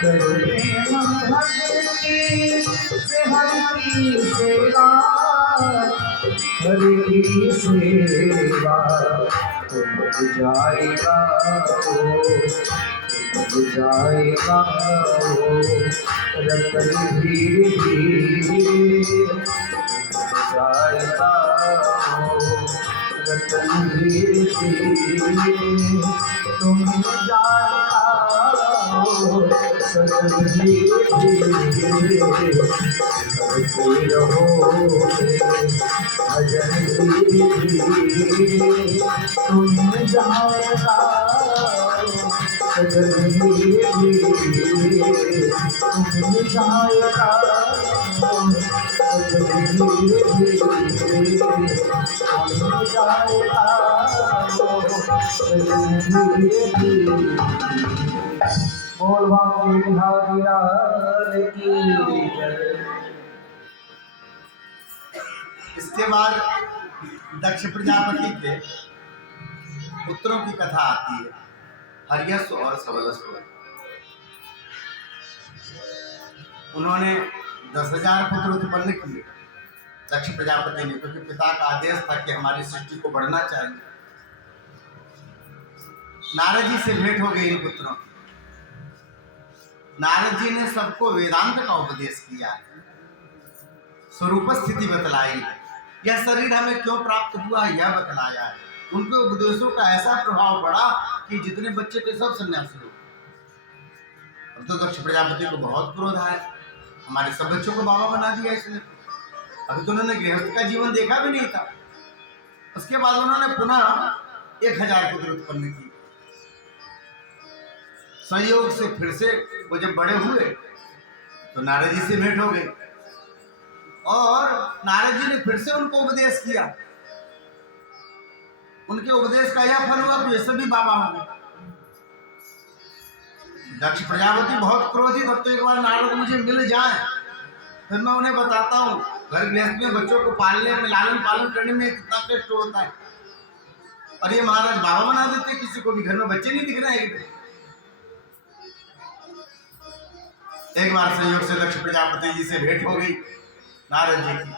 करो प्रेम भक्ति से हरि की सेवा, हरि की सेवा तुम जाएगा जाएगा रतन धीरे धीरे जाएगा रतन धीरे धीरे तुम जाएगा सजन धीरे धीरे करते रहोगे भजन धीरे धीरे तुम जाएगा सजन धीरे धीरे तुम जाएगा सजन धीरे धीरे तुम जाएगा सजन धीरे धीरे। बोल बाबा बिहारी लाल की जय। इसके बाद दक्ष प्रजापति के पुत्रों की कथा आती है, हर्यस्व और सबलस्व। उन्होंने 10,000 पुत्र उत्पन्न किए दक्ष प्रजापति ने, क्योंकि पिता का आदेश था कि हमारी सृष्टि को बढ़ना चाहिए। नारद जी से भेंट हो गई इन पुत्रों की। नारद जी ने सबको वेदांत का उपदेश किया, स्वरूप स्थिति बतलाई है, यह शरीर हमें क्यों प्राप्त हुआ यह बतलाया है। उनके उपदेशों का ऐसा प्रभाव पड़ा कि जितने बच्चे थे सब सन्यासी हो। अब तो दक्ष प्रजापति को बहुत क्रोध आया, हमारे सब बच्चों को बाबा बना दिया इसने। अभी तो उन्होंने गृहस्थ का जीवन देखा भी नहीं था। उसके बाद उन्होंने पुनः 1000 पुत्र उत्पन्न किए। संयोग से फिर से वो जब बड़े हुए तो नारद जी से भेंट हो गई और नारद जी ने फिर से उनको उपदेश किया। उनके उपदेश का यह फल हुआ कि ये सभी बाबा हो गए। दक्ष प्रजापति बहुत क्रोधित, अब तो एक बार नारद मुझे मिल जाए फिर मैं उन्हें बताता हूँ घर गृहस्थ में बच्चों को पालने में, लालन पालन करने में कितना कष्ट होता है। और ये महाराज बाबा बना देते किसी को भी, घर में बच्चे नहीं दिख रहे हैं। एक बार संयोग से दक्ष प्रजापति जी से भेंट हो गई नारद जी की।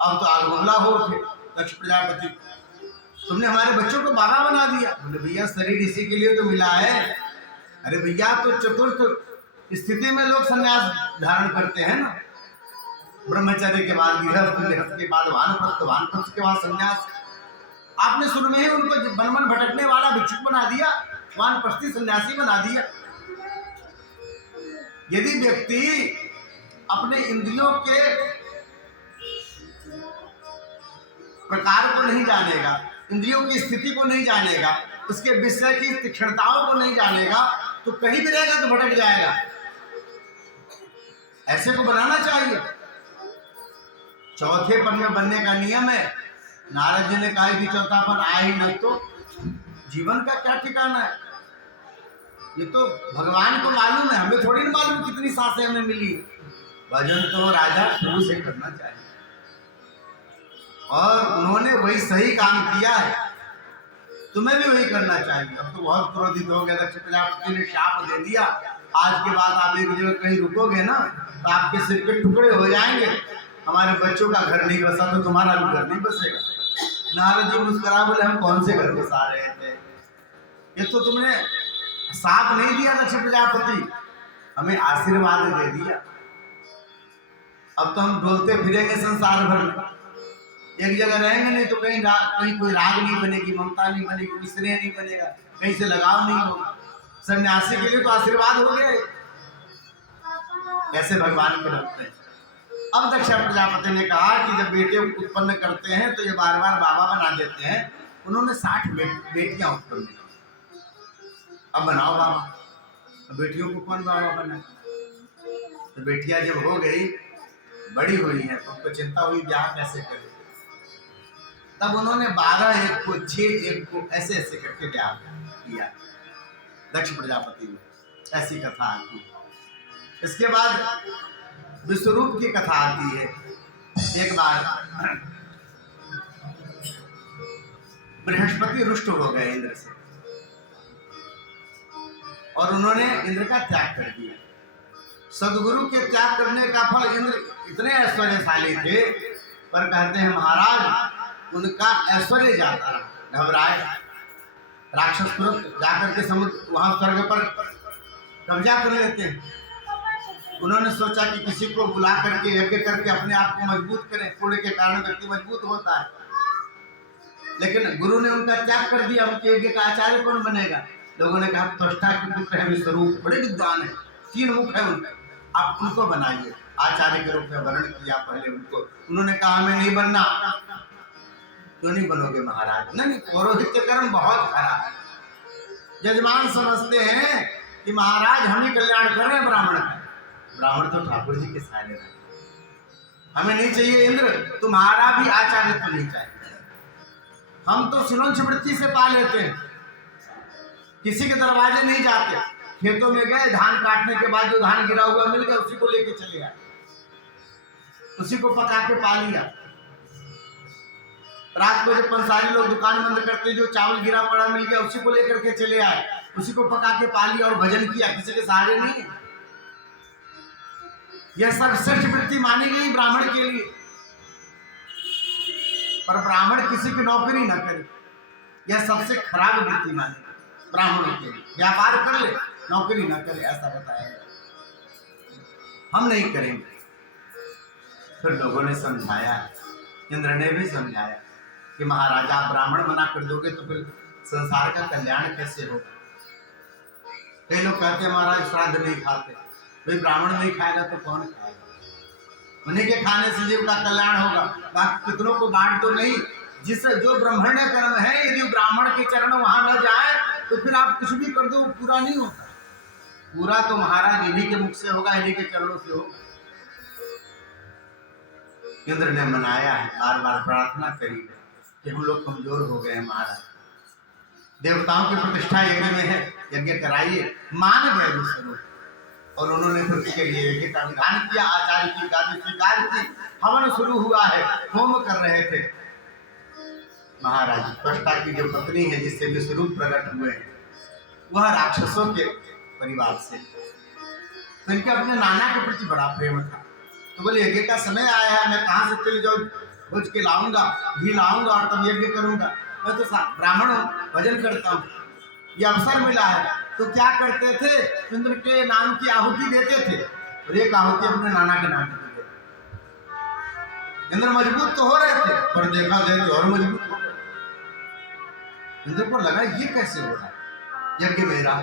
अब तो आग बबूला हो उठे दक्ष प्रजापति, तुमने हमारे बच्चों को बाबा बना दिया। बोले भैया शरीर इसी के लिए तो मिला है। अरे भैया तो चतुर्थ स्थिति में लोग संन्यास धारण करते हैं ना, ब्रह्मचर्य के बाद गृहस्थ, गृहस्थ के बाद वानप्रस्थ, वानप्रस्थ के बाद संन्यास। आपने शुरू में ही उनको वन वन भटकने वाला भिक्षुक बना दिया, वानप्रस्थी सन्यासी बना दिया। यदि व्यक्ति अपने इंद्रियों के प्रकार को नहीं जानेगा, इंद्रियों की स्थिति को नहीं जानेगा, उसके विषय की तीक्ष्णताओं को नहीं जानेगा तो कहीं भी रहेगा तो भटक जाएगा। ऐसे को बनाना चाहिए। चौथे पन में बनने का नियम है। नारद जी ने कहा कि चौथा पन आए ही न तो जीवन का क्या ठिकाना है। ये तो भगवान को मालूम है, हमें थोड़ी ना मालूम कितनी सांसें हमें मिली। भजन तो राजा शुरू से करना चाहिए और उन्होंने वही सही काम किया है, तुम्हें भी वही करना चाहिए। अब तो बहुत क्रोधित हो गया दक्ष प्रजापति ने शाप दे दिया, आज के बाद आप एक जगह कहीं रुकोगे ना तो आपके सिर के टुकड़े हो जाएंगे। हमारे बच्चों का घर नहीं बसा तो तुम्हारा भी घर नहीं बसेगा। नारद जी मुस्कुरा बोले हम कौन से घर बसा रहे थे, ये तो तुमने साप नहीं दिया दक्ष प्रजापति, हमें आशीर्वाद दे दिया। अब तो हम डोलते फिरेंगे संसार भर में, एक जगह रहेंगे नहीं तो कहीं कोई राग नहीं बनेगी, ममता नहीं बनेगी, कोई स्नेह नहीं बनेगा, कहीं से लगाव नहीं होगा। सन्यासी के लिए तो आशीर्वाद हो गया। कैसे भगवान को रखते हैं। अब दक्ष प्रजापति ने कहा कि जब बेटे उत्पन्न करते हैं तो ये बार बार बाबा बना देते हैं। उन्होंने 60 बेटियां उत्पन्न की। अब बनाओ बाबा, तो बेटियों को कौन बाबा बना। तो बेटियां जब हो गई, बड़ी हुई है तो उनको चिंता हुई ब्याह कैसे करें। तब उन्होंने 12 एक को 6 एक को ऐसे ऐसे करके ब्याह किया दक्ष प्रजापति ने। ऐसी कथा आती है। इसके बाद विश्वरूप की कथा आती है। एक बार बृहस्पति रुष्ट हो गए इंद्र से और उन्होंने इंद्र का त्याग कर दिया। सदगुरु के त्याग करने का फल, इंद्र इतने ऐश्वर्यशाली थे पर कहते हैं महाराज उनका ऐश्वर्य जाता रहा, घबराए। राक्षस तुरंत जाकर के समुद्र वहां स्वर्ग पर कब्जा कर लेते हैं। उन्होंने सोचा कि किसी को बुला करके यज्ञ करके अपने आप को मजबूत करें, पुण्य के कारण व्यक्ति मजबूत होता है। लेकिन गुरु ने उनका त्याग कर दिया, उनके यज्ञ का आचार्य कौन बनेगा। लोगों ने कहा त्वष्टा के पुत्र है विश्वरूप, बड़े विद्वान है, 3 मुख है उनका, आप उनको बनाइए। आचार्य के रूप में वर्ण किया पहले उनको। उन्होंने कहा हमें नहीं बनना। क्यों नहीं बनोगे महाराज। नहीं, पौरोहित्य कर्म बहुत खराब है। जजमान समझते हैं कि महाराज हम ही कल्याण कर रहे हैं ब्राह्मण का। ब्राह्मण तो ठाकुर जी के साले हैं, हमें नहीं चाहिए इंद्र, तुम्हारा भी आचार्य तो नहीं चाहिए। हम तो सुलंच वृत्ति से पा लेते हैं, किसी के दरवाजे नहीं जाते। खेतों में गए, धान काटने के बाद जो धान गिरा हुआ मिल गया उसी को लेके चले आए, उसी को पका के पा लिया। रात को जब पंसारी लोग दुकान बंद करते, जो चावल गिरा पड़ा मिल गया उसी को लेकर के चले आए, उसी को पका के पा लिया और भजन किया, किसी के सहारे नहीं। यह सर्वश्रेष्ठ वृत्ति मानी गई ब्राह्मण के लिए। पर ब्राह्मण किसी की नौकरी न करे, यह सबसे खराब वृत्ति मानी ब्राह्मणों के लिए। व्यापार कर ले, नौकरी न करे, ऐसा बताया हम नहीं करेंगे। फिर लोगों ने समझाया, इंद्र ने भी समझाया कि महाराजा आप ब्राह्मण मना कर दोगे तो फिर संसार का कल्याण कैसे होगा। कई लोग कहते हैं महाराज श्राद्ध नहीं खाते, भाई ब्राह्मण नहीं खाएगा तो कौन खाएगा। उन्हीं के खाने से जीव का कल्याण होगा। बाकी कितनों को बांट तो नहीं, जिस जो ब्राह्मण्य कर्म है, यदि ब्राह्मण के चरण वहां न जाए तो फिर आप कुछ भी कर दो वो पूरा नहीं होता। पूरा तो महाराज इन्हीं के मुख से होगा, इन्हीं के चरणों से होगा। इंद्र ने मनाया है, बार बार प्रार्थना करी है कि हम लोग कमजोर हो गए हैं महाराज, देवताओं की प्रतिष्ठा यज्ञ में है, यज्ञ कराइए। मान गए विष्णु और उन्होंने फिर उसके लिए यज्ञ का विधान किया। आचार्य की गादी स्वीकार की, हवन शुरू हुआ है, होम कर रहे थे। महाराज त्वष्टा की जो पत्नी है जिससे विश्वरूप प्रकट हुए हैं, वह राक्षसों के परिवार से, तो इनके अपने नाना के प्रति बड़ा प्रेम था। तो बोले यज्ञ का समय आया है, मैं कहाँ से चले जाऊँ, खोज के लाऊंगा, घी लाऊंगा और तब यज्ञ करूंगा। मैं तो ब्राह्मण हूँ, भजन करता हूँ, ये अवसर मिला है। तो क्या करते थे, इंद्र के नाम की आहुति देते थे और एक आहुति अपने नाना के नाम की देते। इंद्र मजबूत तो हो रहे थे पर देखा जाए तो और मजबूत हो गए। इंद्र को लगा ये कैसे हो रहा है, यज्ञ मेरा,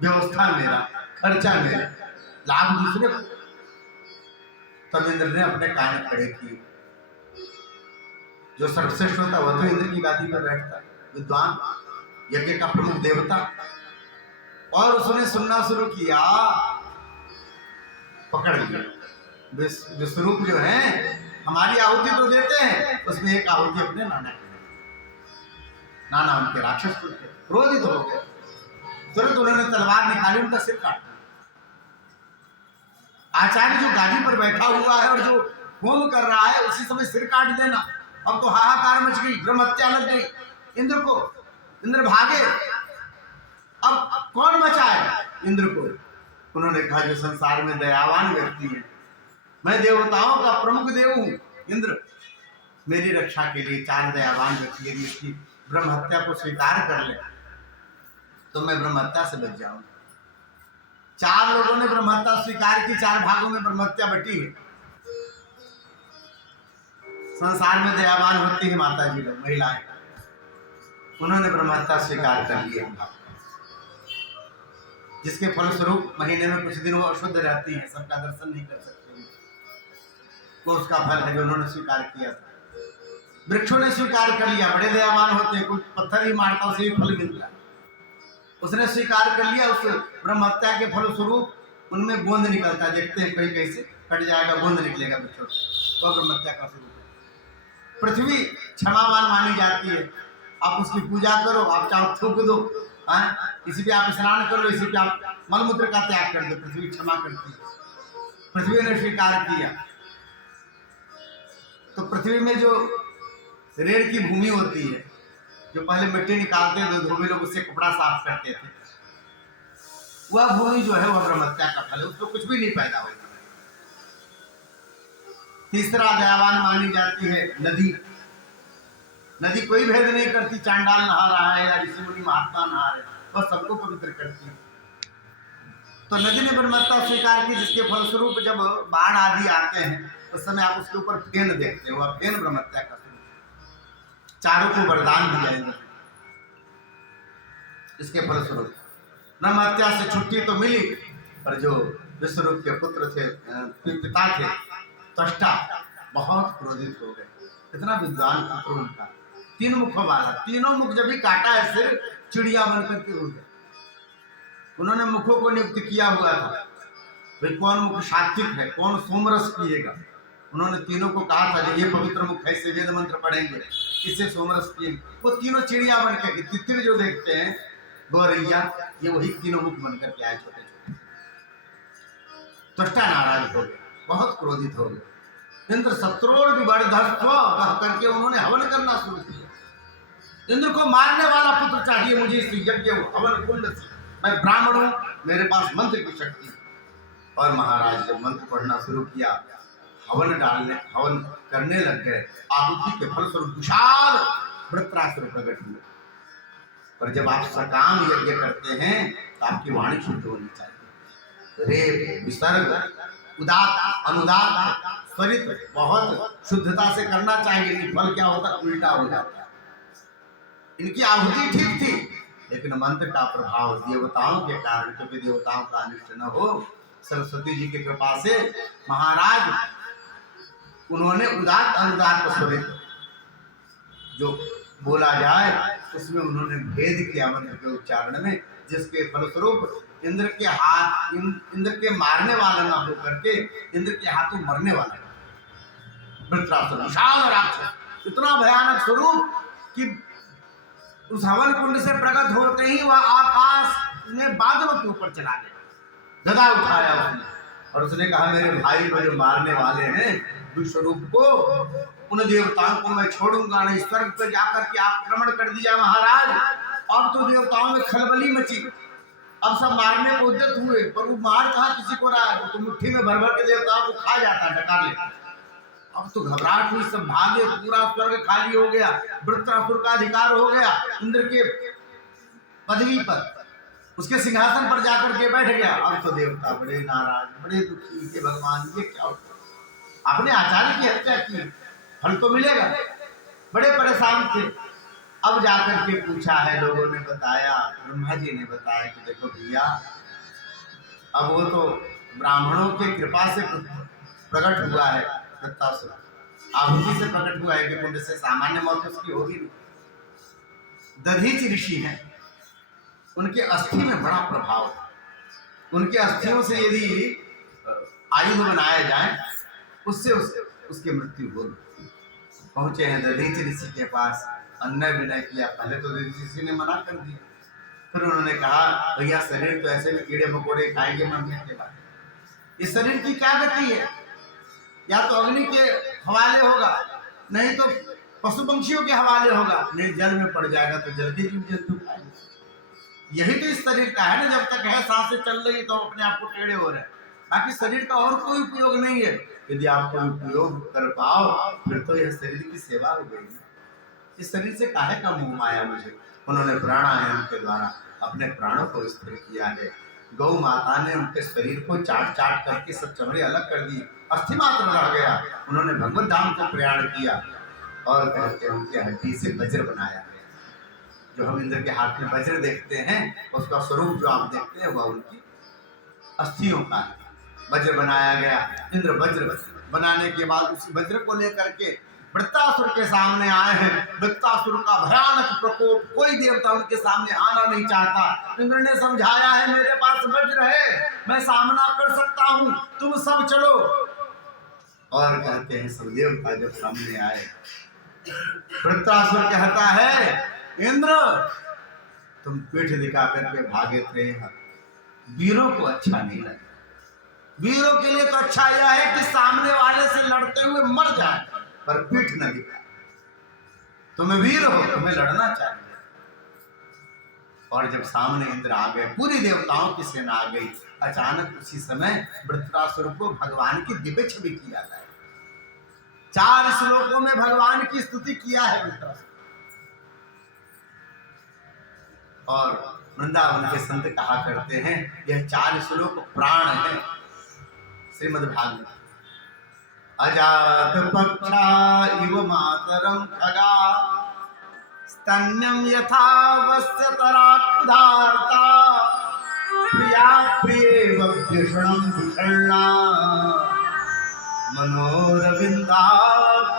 व्यवस्था मेरा, खर्चा मेरा, लाभ दूसरे को। तब इंद्र ने अपने कान खड़े किए। जो सर्वश्रेष्ठ होता वह तो इंद्र की गादी पर बैठता, विद्वान, यज्ञ का प्रमुख देवता। और उसने सुनना शुरू किया, पकड़ लिया। विश्वरूप जो है हमारी आहुति तो देते हैं, उसमें एक आहुति अपने नाना की। नाना उनके राक्षस थे, क्रोधित हो गए, तुरंत उन्होंने तलवार निकाली, उनका सिर काट। आचार्य जो गादी पर बैठा हुआ है और जो होम कर रहा है, उसी समय सिर काट देना। अब तो हाहाकार मच गई, ब्रह्म हत्या लग गई इंद्र को। इंद्र भागे, अब कौन बचाए इंद्र को? उन्होंने कहा जो संसार में दयावान व्यक्ति है, मैं देवताओं का प्रमुख देव हूं इंद्र, मेरी रक्षा के लिए चार दयावान व्यक्ति यदि इसकी ब्रह्म हत्या को स्वीकार कर ले तो मैं ब्रह्म हत्या से बच जाऊंगा। चार लोगों ने ब्रह्म हत्या स्वीकार की, चार भागों में ब्रह्म हत्या बटी है। संसार में दयावान होती है माता जी लोग, महिलाएं, उन्होंने ब्रह्म हत्या स्वीकार कर लिया, जिसके फलस्वरूप महीने में कुछ दिन वो अशुद्ध रहती है, सबका दर्शन नहीं कर सकती। वो उसका फल है जो उन्होंने स्वीकार किया था। वृक्षों ने स्वीकार कर लिया, बड़े दयावान होते हैं, कुछ पत्थर ही मारता उसे ही फल मिलता। उसने स्वीकार कर लिया, उस ब्रह्म हत्या के फलस्वरूप उनमें गोंद निकलता है। देखते हैं कहीं कैसे कट जाएगा, गोंद निकलेगा वृक्षों से, वह ब्रह्म हत्या का स्वरूप है। पृथ्वी क्षमावान मानी जाती है, आप उसकी पूजा करो, आप चाहो थूक दो, इसी पे आप स्नान कर लो, इसी पे आप मलमूत्र का त्याग कर दो, पृथ्वी क्षमा करती है। पृथ्वी ने स्वीकार किया। तो पृथ्वी में जो रेड़ की भूमि होती है, जो पहले मिट्टी निकालते थे, धोबी लोग उससे कपड़ा साफ करते थे, वह भूमि जो है वह ब्रह्म हत्या का फल है, उसमें कुछ भी नहीं पैदा होता। तीसरा दयावान मानी जाती है नदी। नदी कोई भेद नहीं करती, चांडाल नहा रहा है या ऋषि मुनि महात्मा नहा रहे, वह सबको पवित्र करती है। तो नदी ने ब्रह्म हत्या स्वीकार की, जिसके फलस्वरूप जब बाढ़ आदि आते हैं उस समय आप उसके ऊपर फेन देखते हो, फेन ब्रह्म हत्या का स्वरूप। चारों को वरदान दिया इंद्र, इसके फलस्वरूप ब्रह्म हत्या से छुट्टी तो मिली, पर जो विश्वरूप के पुत्र थे, पिता थे त्वष्टा, बहुत क्रोधित हो गए। इतना विद्वान पुत्र उनका, 3 मुखों वाला, तीनों मुख जब भी काटा है सिर चिड़िया बनकर के उड़ गए। उन्होंने मुखों को नियुक्त किया हुआ था, भाई कौन मुख सात्विक है, कौन सोमरस पिएगा। उन्होंने तीनों को कहा था जो ये पवित्र मुख है, इससे वेद मंत्र पढ़ेंगे, इससे सोमरस पिएंगे। वो तीनों चिड़िया बन के, तितिर जो देखते हैं गौरैया, ये वही तीनों मुख बनकर के आए, छोटे छोटे। त्वष्टा नाराज हो गए, बहुत क्रोधित हो गए। इंद्र शत्रुओं विवर्धस्व कह करके उन्होंने हवन करना शुरू किया। इंद्र को मारने वाला पुत्र चाहिए मुझे इस यज्ञ हवन कुंड से, मैं ब्राह्मण हूं, मेरे पास मंत्र की शक्ति है। और महाराज जब मंत्र पढ़ना शुरू किया, हवन करने लग गए। आहुति के फलस्वरूप विशाल वृत्रासुर प्रकट हुए। पर जब आप सकाम यज्ञ करते हैं तो आपकी वाणी शुद्ध होनी चाहिए। रेप, विसर्ग, उदात, अनुदात, स्वरित बहुत शुद्धता से करना चाहिए, नहीं फल क्या होता है उल्टा हो जाता है। इनकी आहुति ठीक थी, लेकिन मंत्र का प्रभाव देवताओं के कारण, क्योंकि देवताओं का अनिष्ट न हो, सरस्वती जी की कृपा से महाराज उन्होंने उदात अनुदात स्वरित जो बोला जाए उसमें उन्होंने भेद किया मंत्र के उच्चारण में, जिसके फलस्वरूप इंद्र के हाथ इंद्र के मारने वाला ना हो करके इंद्र के हाथों मरने वाला वृत्रासुर विशाल राक्षस, इतना भयानक स्वरूप कि उस हवन कुंड से प्रकट होते ही वह आकाश में बादलों के ऊपर चला गया। गदा उठाया उसने और उसने कहा मेरे भाई को जो मारने वाले हैं विश्वरूप को, उन देवताओं को मैं छोड़ूंगा नहीं। स्वर्ग पर जाकर के आक्रमण कर दिया महाराज। अब तो देवताओं में खलबली मची, अब सब मारने को उद्यत हुए, पर वो मार कहाँ किसी को रहा है, तो मुट्ठी में भर भर के देवताओं को खा जाता, डकार लेता। अब तो घबराहट हुई, सब भागे, पूरा स्वर्ग खाली हो गया, वृत्रासुर का अधिकार हो गया इंद्र के पदवी पर, उसके सिंहासन पर जाकर के बैठ गया। अब तो देवता बड़े नाराज, बड़े दुखी के भगवान ये क्या होता, आपने आचार्य की हत्या की, फल तो मिलेगा, बड़े परेशान थे। अब जाकर के पूछा है, लोगों ने बताया, ब्रह्मा जी ने बताया कि देखो भैया, अब वो तो ब्राह्मणों के कृपा से प्रकट हुआ है, वृत्रासुर आहुति से प्रकट हुआ है कि कुंड से सामान्य मौत उसकी होगी नहीं। दधीच ऋषि हैं, उनके अस्थि में बड़ा प्रभाव है, उनके अस्थियों से यदि आयुध बनाया जाए उससे उसकी मृत्यु होगी। पहुंचे हैं दधीच ऋषि के पास, अन्य विनय किया। पहले तो दधीच ऋषि ने मना कर दिया, फिर उन्होंने कहा भैया शरीर तो ऐसे में कीड़े मकोड़े खाएंगे मरने के बाद, इस शरीर की क्या गति है, या तो अग्नि के हवाले होगा, नहीं तो पशु पंक्षियों के हवाले होगा, नहीं जल में पड़ जाएगा तो जल के जीव जंतु खाएंगे। यही तो इस शरीर का है ना, जब तक है सांसें चल रही तो अपने आप को टेढ़े हो रहे हैं, बाकी शरीर का और कोई उपयोग नहीं है। यदि आप कोई उपयोग कर पाओ फिर तो यह शरीर की सेवा हो गई। इस शरीर से काहे का मोह माया मुझे। उन्होंने प्राणायाम के द्वारा अपने प्राणों को स्थिर किया है। गौ माता ने उनके शरीर को चाट चाट करके सब चमड़े अलग कर दिए, अस्थि मात्र रह गया। उन्होंने भगवत धाम को प्रयाण किया और कहते हैं उनके हड्डी से वज्र बनाया गया। जो हम इंद्र के हाथ में वज्र देखते हैं उसका स्वरूप जो आप देखते हैं वह उनकी अस्थियों का है। वज्र बनाया गया। इंद्र वज्र बनाने के बाद उस वज्र को लेकर के वृत्तासुर के सामने आए हैं। वृत्तासुर का भयानक प्रकोप, कोई देवता उनके सामने आना नहीं चाहता। इंद्र ने समझाया है मेरे पास वज्र है, मैं सामना कर सकता हूं, तुम सब चलो। और कहते हैं सब देवता जब सामने आए, वृत्तासुर कहता है इंद्र तुम पीठ दिखा करके भागे थे, वीरों को अच्छा नहीं लगा। वीरों के लिए तो अच्छा यह है कि सामने वाले से लड़ते हुए मर जाए, पर पीठ न दिखा। तुम वीर हो, तुम्हें लड़ना चाहिए। और जब सामने इंद्र आ गए, पूरी देवताओं की सेना आ गई। अचानक उसी समय वृत्रासुर को भगवान की दिव्य छवि किया गया। 4 श्लोकों में भगवान की स्तुति किया है वृत्रासुर। और वृंदावन के संत कहा करते हैं यह 4 श्लोक प्राण है। श्रीमद् भागवत। अजात पक्षा इव मातरम खगा स्तन्यम यथा वस्य तराक्षुधार्ता प्रिया प्रियेव भीषणं भूषणा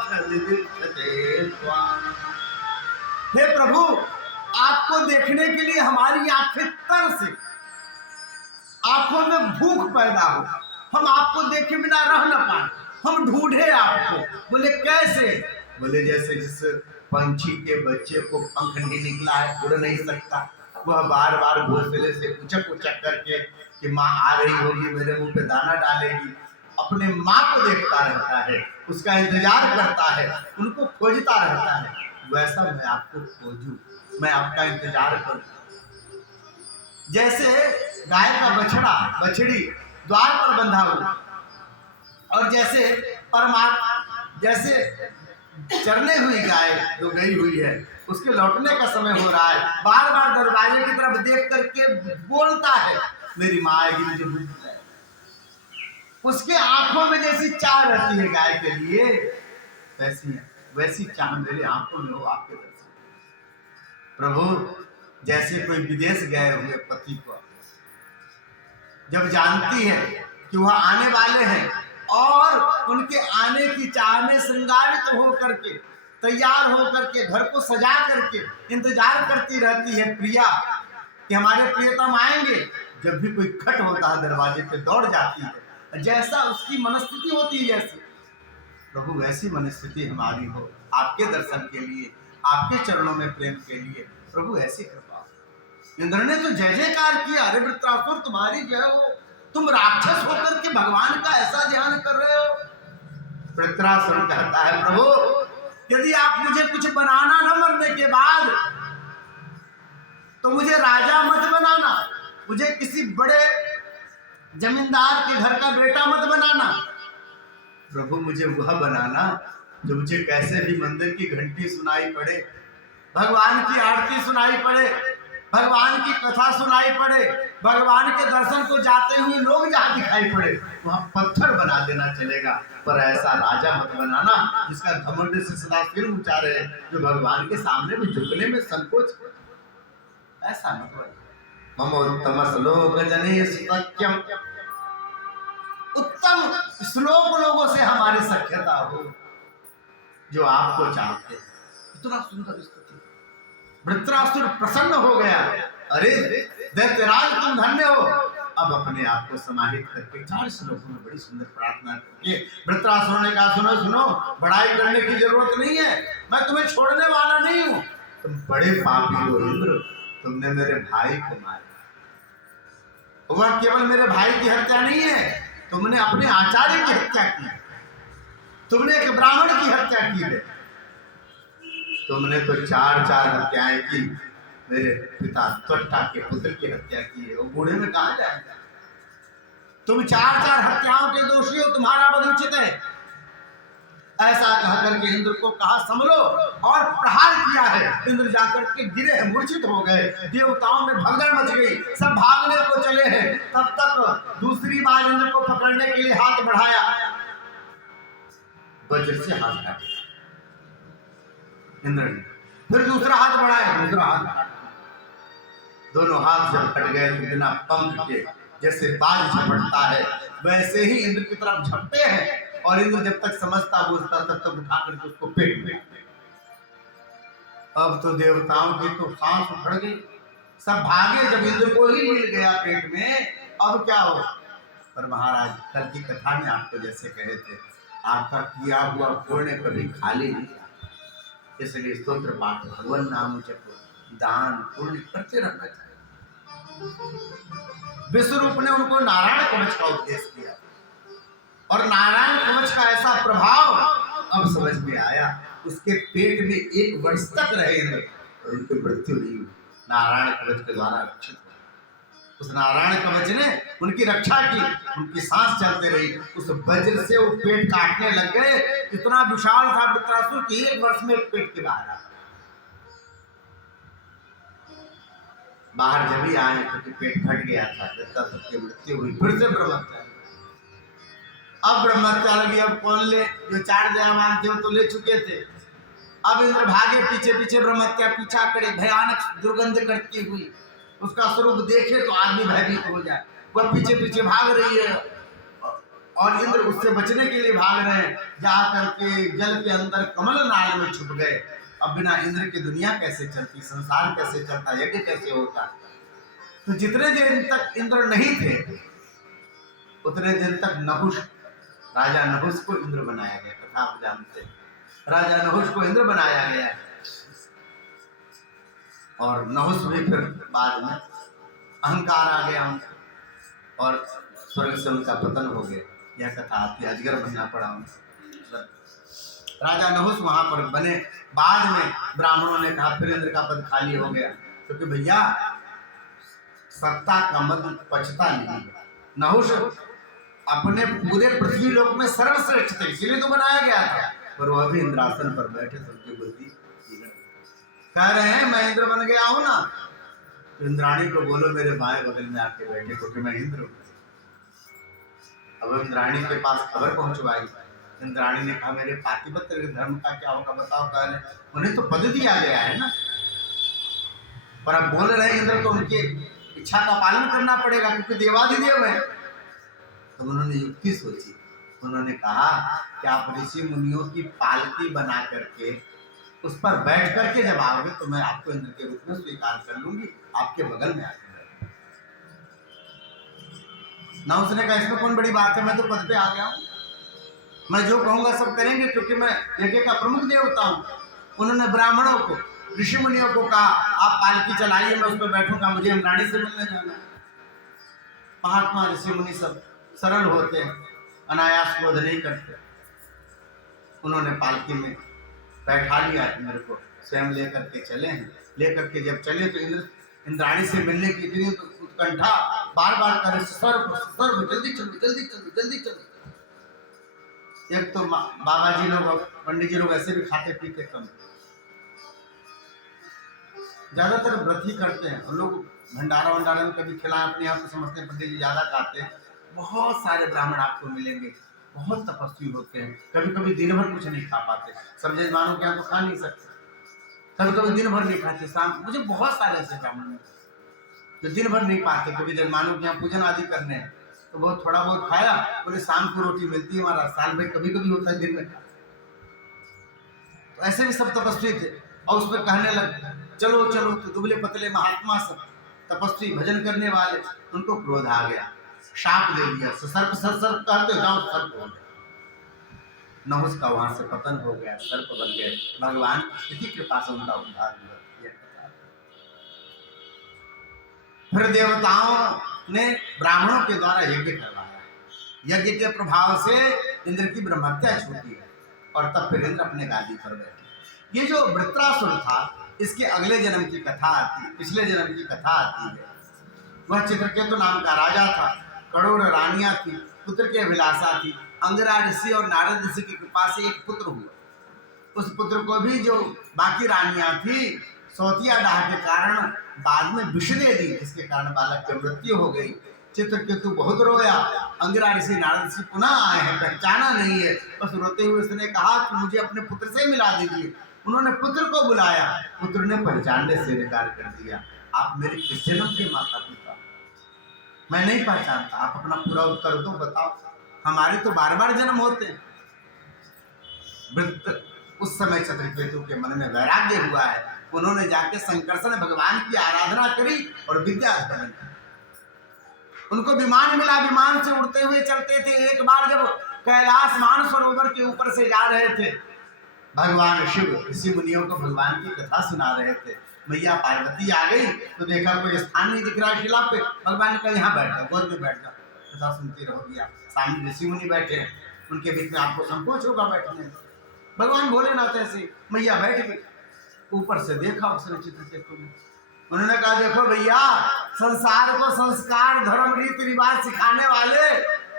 मनोरविंदाक्षलिदिक्षते त्वाम्। हे प्रभु, आपको देखने के लिए हमारी आंखें तरसे, आंखों में भूख पैदा हो, हम आपको देखे बिना रह न पाए, हम ढूंढे आपको। बोले कैसे? बोले जैसे जिस पंछी के बच्चे को पंख नहीं निकला है, उड़ नहीं सकता, वह बार बार घोंसले से उचक उचक करके कि माँ आ रही होगी, मेरे मुंह पे दाना डालेगी, अपने माँ को देखता रहता है, उसका इंतजार करता है, उनको खोजता रहता है। वैसा मैं आपको खोजूं, मैं आपका इंतजार करूं। जैसे गाय का बछड़ा बछड़ी द्वार पर बंधा हुआ, और जैसे चरने हुई गाय जो गई हुई है उसके लौटने का समय हो रहा है, बार बार दरवाजे की तरफ देख करके बोलता है मेरी माँ आएगी, मुझे भूख है। उसके आंखों में जैसी चाह रहती है गाय के लिए, वैसी चाह मेरे आंखों में हो आपके दर्शन। प्रभु जैसे कोई विदेश गए हुए पति को जब जानती है कि वह आने वाले हैं और उनके आने की चाह में श्रृंगारित हो करके तैयार होकर के घर को सजा करके इंतजार करती रहती है प्रिया कि हमारे प्रियतम आएंगे। जब भी कोई खट होता है दरवाजे पे दौड़ जाती है, जैसा उसकी मनस्थिति होती है जैसे, प्रभु वैसी मनस्थिति हमारी हो आपके दर्शन के लिए, आपके चरणों में प्रेम के लिए। प्रभु ऐसी कृपा। इंद्र ने तो जय जयकार किया, अरे वृत्रासुर तुम्हारी जय हो, तुम राक्षस होकर के भगवान का ऐसा ध्यान कर रहे हो। वृत्रासुर कहता है प्रभु यदि आप मुझे कुछ बनाना ना मरने के बाद तो मुझे राजा मत बनाना, मुझे किसी बड़े जमींदार के घर का बेटा मत बनाना। प्रभु मुझे वह बनाना जो मुझे कैसे भी मंदिर की घंटी सुनाई पड़े, भगवान की आरती सुनाई पड़े, भगवान की कथा सुनाई पड़े, भगवान के दर्शन को जाते हुए लोग जहाँ दिखाई पड़े वहां पत्थर बना देना चलेगा, पर ऐसा राजा मत बनाना जिसका घमंड से सदा सिर ऊंचा रहे, जो भगवान के सामने भी झुकने में संकोच, ऐसा मत बनाना। ममोत्तम श्लोक जने सत्यम, उत्तम श्लोक लोगों से हमारी सख्यता हो जो आपको चाहते। इतना सुंदर स्तुति। वृत्रासुर प्रसन्न हो गया, अरे दैत्यराज तुम धन्य हो। अब अपने आप को समाहित करके 4 श्लोकों में बड़ी सुंदर प्रार्थना करके वृत्रासुर ने कहा सुनो सुनो, बड़ाई करने की जरूरत नहीं है, मैं तुम्हें छोड़ने वाला नहीं हूं। तुम बड़े पापी हो इंद्र, तुमने मेरे भाई को मारा। वह केवल मेरे भाई की हत्या नहीं है, तुमने अपने आचार्य की हत्या की, तुमने एक ब्राह्मण की हत्या की है, तुमने तो 4 हत्याएं की, मेरे पिता त्वष्टा के पुत्र की हत्या की है, वो बूढ़े में कहा जाएगा। तुम 4 हत्याओं के दोषी हो, तुम्हारा वध उचित है। ऐसा कह करके इंद्र को कहा संभलो, और प्रहार किया है। इंद्र जाकर के गिरे, मूर्छित हो गए, देवताओं में भगदड़ मच गई, सब भागने को चले हैं। तब तक दूसरी बार इंद्र को पकड़ने के लिए हाथ बढ़ाया, वज्र से हाथ काटा इंद्र ने, फिर दूसरा हाथ बढ़ाया, दूसरा हाथ, दोनों हाथ जब कट गए तो बिना पंख के जैसे बाज झपटता है वैसे ही इंद्र की तरफ झपटे हैं, और इंद्र जब तक समझता बूझता तब तक उठा करके उसको पेट में। अब तो देवताओं की तो सांस उखड़ गई, सब भागे जब इंद्र को ही मिल गया पेट में, अब क्या हो। पर महाराज कल की कथा में आपको जैसे कहे थे, आपका किया हुआ पुण्य कभी खाली नहीं, इसलिए स्तोत्र पाठ, भगवान नाम जप, दान पुण्य करते रहना चाहिए। विश्वरूप ने उनको नारायण कवच का उपदेश किया, और नारायण कवच का ऐसा प्रभाव अब समझ में आया, उसके पेट में 1 वर्ष तक रहे और उनकी मृत्यु नहीं हुई, नारायण कवच के द्वारा रक्षित हुए। उस नारायण कवच ने उनकी रक्षा की, उनकी सांस चलते रही, उस वज्र से वो पेट काटने लग गए, इतना विशाल था वृत्रासुर कि 1 वर्ष में पेट के बाहर आ, बाहर जब ही आए क्योंकि पेट फट गया था, वृत्रासुर की मृत्यु हुई। फिर से ब्रह्मत्या, अब ब्रह्मत्या लगी, अब कौन ले, जो 4 दया मानते हो तो ले चुके थे। अब इंद्र भागे पीछे पीछे, ब्रह्मत्या पीछा करे, भयानक दुर्गंध करती हुई, उसका स्वरूप देखे तो आदमी भयभीत हो जाए। वह पीछे पीछे भाग रही है और इंद्र उससे बचने के लिए भाग रहे हैं, जाकर के जल के अंदर कमल नाल में छुप गए। अब बिना इंद्र की दुनिया कैसे चलती, संसार कैसे चलता, यज्ञ कैसे होता। तो जितने दिन तक इंद्र नहीं थे उतने दिन तक नहुष, राजा नहुष को इंद्र बनाया गया। कथा आप जानते हैं, राजा नहुष को इंद्र बनाया गया, और नहुष भी फिर बाद में अहंकार आ गया और स्वर्ग से उनका पतन हो गया। यह कथा आती है, अजगर बनना पड़ा उनको। राजा नहुष वहां पर बने, बाद में ब्राह्मणों ने कहा फिर इंद्र का पद खाली हो गया, क्योंकि भैया सत्ता का मद पचता नहीं। नहुष अपने पूरे पृथ्वी लोक में सर्वश्रेष्ठ थे, इसीलिए तो बनाया गया था, पर वह भी इंद्रासन पर बैठे थे, उनकी बुद्धि कह रहे हैं मैं इंद्र बन गया हूं ना, तो इंद्राणी को बोलो मेरे बाएं बगल में आके बैठे, क्योंकि मैं इंद्र हूं। अब इंद्राणी के पास खबर पहुंचवाई, इंद्राणी ने कहा मेरे पातिपत्र धर्म का क्या होगा बताओ। कह रहे उन्हें तो पद दिया गया है ना, पर अब बोल रहे इंद्र तो उनकी इच्छा का पालन करना पड़ेगा क्योंकि देवाधिदेव है। तो उन्होंने युक्ति सोची, उन्होंने कहा कि आप ऋषि मुनियों की पालकी बना करके उस पर बैठ करके जब आओगे तो मैं आपको इंद्र के रूप में स्वीकार कर लूंगी, आपके बगल में आकर ना। उसने कहा इसमें कौन बड़ी बात है, मैं तो पद पे आ गया हूँ, मैं जो कहूंगा सब करेंगे क्योंकि मैं यज्ञ का प्रमुख देवता हूँ। उन्होंने ब्राह्मणों को, ऋषि मुनियों को कहा आप पालकी चलाइए, मैं उस पर बैठूंगा, मुझे इंद्राणी से मिलने जाना है। महात्मा ऋषि मुनि सब सरल होते हैं, अनायास क्रोध नहीं करते। उन्होंने पालकी में बैठा लिया, मेरे को स्वयं लेकर के चले हैं। लेकर के जब चले तो इंद्राणी से मिलने की इतनी उत्कंठा, बार बार करे सर्व सर्व, जल्दी चलो जल्दी चलो जल्दी चलो। एक तो बाबा जी लोग, पंडित जी लोग ऐसे भी खाते पीते कम, ज्यादातर व्रत ही करते हैं। उन लोग भंडारा वंडारा में कभी खिलाएं, अपने आप को समझते हैं पंडित जी ज्यादा खाते हैं। बहुत सारे ब्राह्मण आपको मिलेंगे, बहुत तपस्वी होते हैं, कभी कभी दिन भर कुछ नहीं खा पाते। सब जजमानों के यहाँ तो खा नहीं सकते, कभी कभी दिन भर नहीं खाते। शाम मुझे बहुत सारे ऐसे ब्राह्मण हैं जो दिन भर नहीं पाते, कभी जजमानों के यहाँ पूजन आदि करने हैं तो बहुत थोड़ा बहुत खाया, बोले शाम को रोटी मिलती है हमारा, साल में कभी कभी होता है दिन में। तो ऐसे भी सब तपस्वी थे और उसमें कहने लगे चलो चलो, तो दुबले पतले महात्मा सब तपस्वी भजन करने वाले, उनको क्रोध आ गया, शाप दे दिया, सर्प सर्प कहते जाओ सर्प हो गया। नहुस का वहां से पतन हो गया, सर्प बन गए। भगवान की कृपा से उनका उद्धार हुआ। फिर देवताओं ने ब्राह्मणों के द्वारा यज्ञ करवाया, यज्ञ के प्रभाव से इंद्र की ब्रह्महत्या छूटी है और तब फिर इंद्र अपने गादी पर बैठे। ये जो वृत्रासुर था, इसके अगले जन्म की कथा आती है, पिछले जन्म की कथा आती है। वह चित्रकेतु नाम का राजा था, करोड़ रानियां थी, पुत्र की अभिलाषा थी। अंगिरा ऋषि और नारद ऋषि की कृपा से एक पुत्र हुआ। उस पुत्र को भी जो बाकी रानियां थी, सौतिया डाह के कारण बाद में विष दे दी, जिसके कारण बालक की मृत्यु हो गई। चित्रकेतु बहुत रोया। अंगिरा ऋषि नारद ऋषि पुनः आए हैं, पहचाना नहीं है, बस रोते हुए उसने कहा कि मुझे अपने पुत्र से मिला दीजिए। उन्होंने पुत्र को बुलाया, पुत्र ने पहचानने से इनकार कर दिया। आप मेरे किस जन्म के माता पिता? मैं नहीं पहचानता, आप अपना पूरा उत्तर दो, बताओ। हमारे तो बार बार जन्म होते हैं। उस समय चित्रकेतु के मन में वैराग्य हुआ है, उन्होंने जाके संकर्षण भगवान की आराधना करी और विद्याधर बने। उनको विमान मिला, विमान से उड़ते हुए चलते थे। एक बार जब कैलाश मानसरोवर के ऊपर से जा रहे थे, भगवान शिव ऋषि मुनियों को भगवान की कथा सुना रहे थे। मैया पार्वती आ गई तो देखा कोई स्थान नहीं दिख रहा शिला पे। भगवान ने कहा यहाँ बैठ जाओ, गोद में बैठ जाओ, कथा सुनती रहोगी आप। सामने ऋषि मुनि बैठे हैं, उनके बीच में आपको संकोच होगा बैठने में। भगवान भोलेनाथ ऐसे, मैया बैठ गई। ऊपर से देखा उसने चित्रकेतु ने, उन्होंने कहा देखो भैया, संसार को संस्कार धर्म रीति रिवाज सिखाने वाले,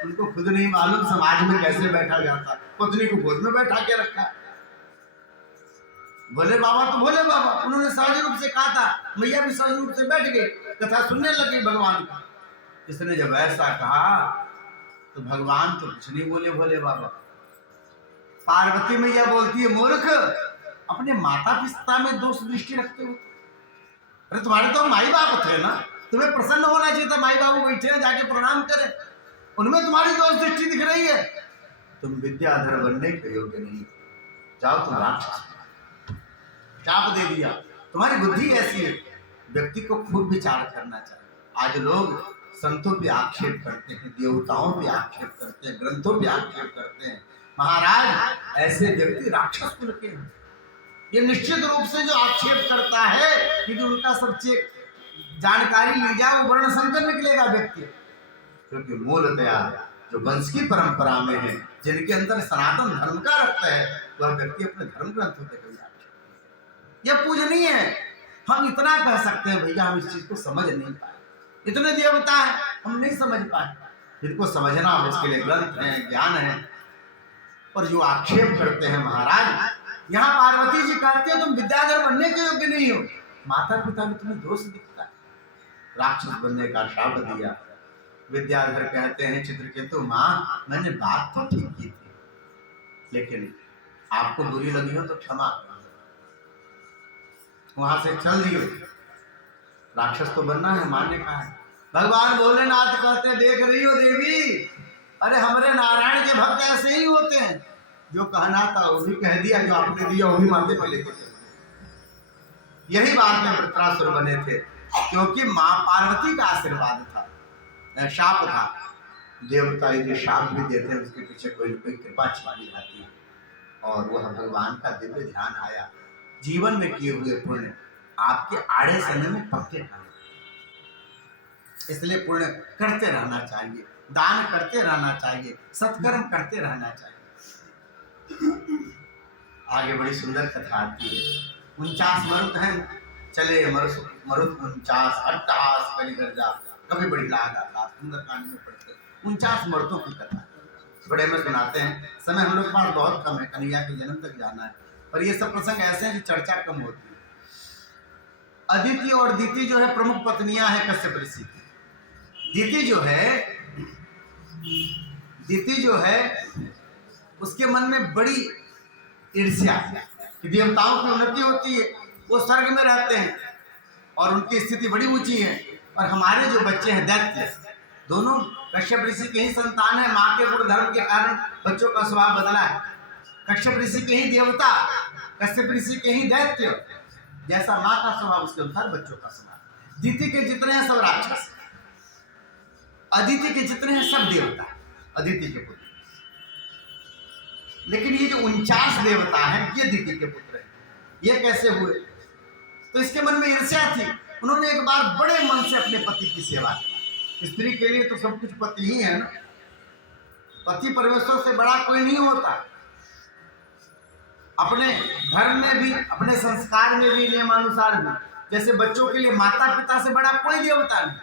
उनको खुद नहीं मालूम समाज में कैसे बैठा जाता। पत्नी को गोद में बैठा के रखा। भोले बाबा तो भोले बाबा, उन्होंने सहज रूप से कहा था, मैया भी सहज रूप से बैठ गई, कथा सुनने लगी भगवान का। इसने जब ऐसा कहा तो भगवान तो कुछ नहीं बोले भोले बाबा। पार्वती मैया बोलती है, मूर्ख, अपने माता पिता में दोष दृष्टि रखते हो? अरे तुम्हारे तो माई बाप थे ना, तुम्हें प्रसन्न होना चाहिए था। माई बाबू बैठे हैं, जाके प्रणाम करें, उनमें तुम्हारी दोष दृष्टि दिख रही है। तुम विद्याधर बनने के योग्य नहीं, जाओ तुम राक्षस। शाप दे दिया। तुम्हारी बुद्धि ऐसी है, व्यक्ति को खूब विचार करना चाहिए। आज लोग संतों पे आक्षेप करते हैं, देवताओं पे आक्षेप करते हैं, ग्रंथों पे आक्षेप करते हैं। महाराज, ऐसे व्यक्ति राक्षस कुल के हैं। ये निश्चित रूप से जो आक्षेप करता है, यदि उनका सबसे जानकारी ली जाए, वो वर्ण संकर निकलेगा व्यक्ति। क्योंकि मूलतया जो वंश की परंपरा में है, जिनके अंदर सनातन धर्म का रक्त है, वह व्यक्ति अपने धर्म ग्रंथों पे कभी आक्षेप, यह पूजनीय है। हम इतना कह सकते हैं भैया, हम इस चीज को समझ नहीं पाए। इतने देवता है, हम नहीं समझ पाए। जिनको समझना हो उसके लिए ग्रंथ है, ज्ञान है। और जो आक्षेप करते हैं महाराज, यहाँ पार्वती जी कहते हैं तुम विद्याधर बनने के योग्य नहीं हो, माता पिता में तुम्हें दोष दिखता है, राक्षस बनने का शाप दिया। विद्याधर कहते हैं चित्रकेतु, माँ मैंने बात तो ठीक की थी, लेकिन आपको बुरी लगी हो तो क्षमा कर। वहां से चल दियो, राक्षस तो बनना है, माँ ने कहा है। भगवान भोलेनाथ कहते देख रही हो देवी, अरे हमारे नारायण के भक्त ऐसे ही होते हैं, जो कहना था वो भी कह दिया, जो आपने दिया वो भी माथे पे लेके चले। यही बात में वृत्रासुर बने थे, क्योंकि माँ पार्वती का आशीर्वाद था, शाप था। देवता यदि शाप भी देते हैं उसके पीछे कोई न कोई कृपा छिपाई जाती है, और वह भगवान का दिव्य ध्यान आया। जीवन में किए हुए पुण्य आपके आड़े समय में पक्के रहने, इसलिए पुण्य करते रहना चाहिए, दान करते रहना चाहिए, सत्कर्म करते रहना चाहिए। आगे बड़ी सुंदर कथा आती है। 49 मरुत हैं, चले मरुत 49 अट्टहास कली गर्जा, कभी बड़ी लाग आता सुंदरकांड में पढ़ते 49 मरुतों की कथा बड़े में सुनाते हैं। समय हम लोग के पास बहुत कम है, कन्हैया के जन्म तक जाना है, पर ये सब प्रसंग ऐसे हैं जो चर्चा कम होती है। अदिति और दीति जो है प्रमुख पत्नियां हैं कश्यप ऋषि की। दीति जो है उसके मन में बड़ी ईर्ष्या कि देवताओं की उन्नति होती है, वो स्वर्ग में रहते हैं और उनकी स्थिति बड़ी ऊंची है, और हमारे जो बच्चे हैं दैत्य, दोनों कश्यप ऋषि के ही संतान है। माँ के गुण धर्म के कारण बच्चों का स्वभाव बदला है। कश्यप ऋषि के ही देवता, कश्यप ऋषि के ही दैत्य, जैसा माँ का स्वभाव उसके अनुसार बच्चों का स्वभाव। दीति के जितने हैं सब राक्षस, अदिति के जितने हैं सब देवता, अदिति के पुत्र। लेकिन ये जो 49 देवता हैं ये दीति के पुत्र हैं। ये कैसे हुए? तो इसके मन में ईर्ष्या थी। उन्होंने एक बार बड़े मन से अपने पति की सेवा की। स्त्री के लिए तो सब कुछ पति ही है ना, पति परमेश्वर से बड़ा कोई नहीं होता। अपने धर्म में भी, अपने संस्कार में भी, नियमानुसार भी, जैसे बच्चों के लिए माता पिता से बड़ा कोई देवता नहीं।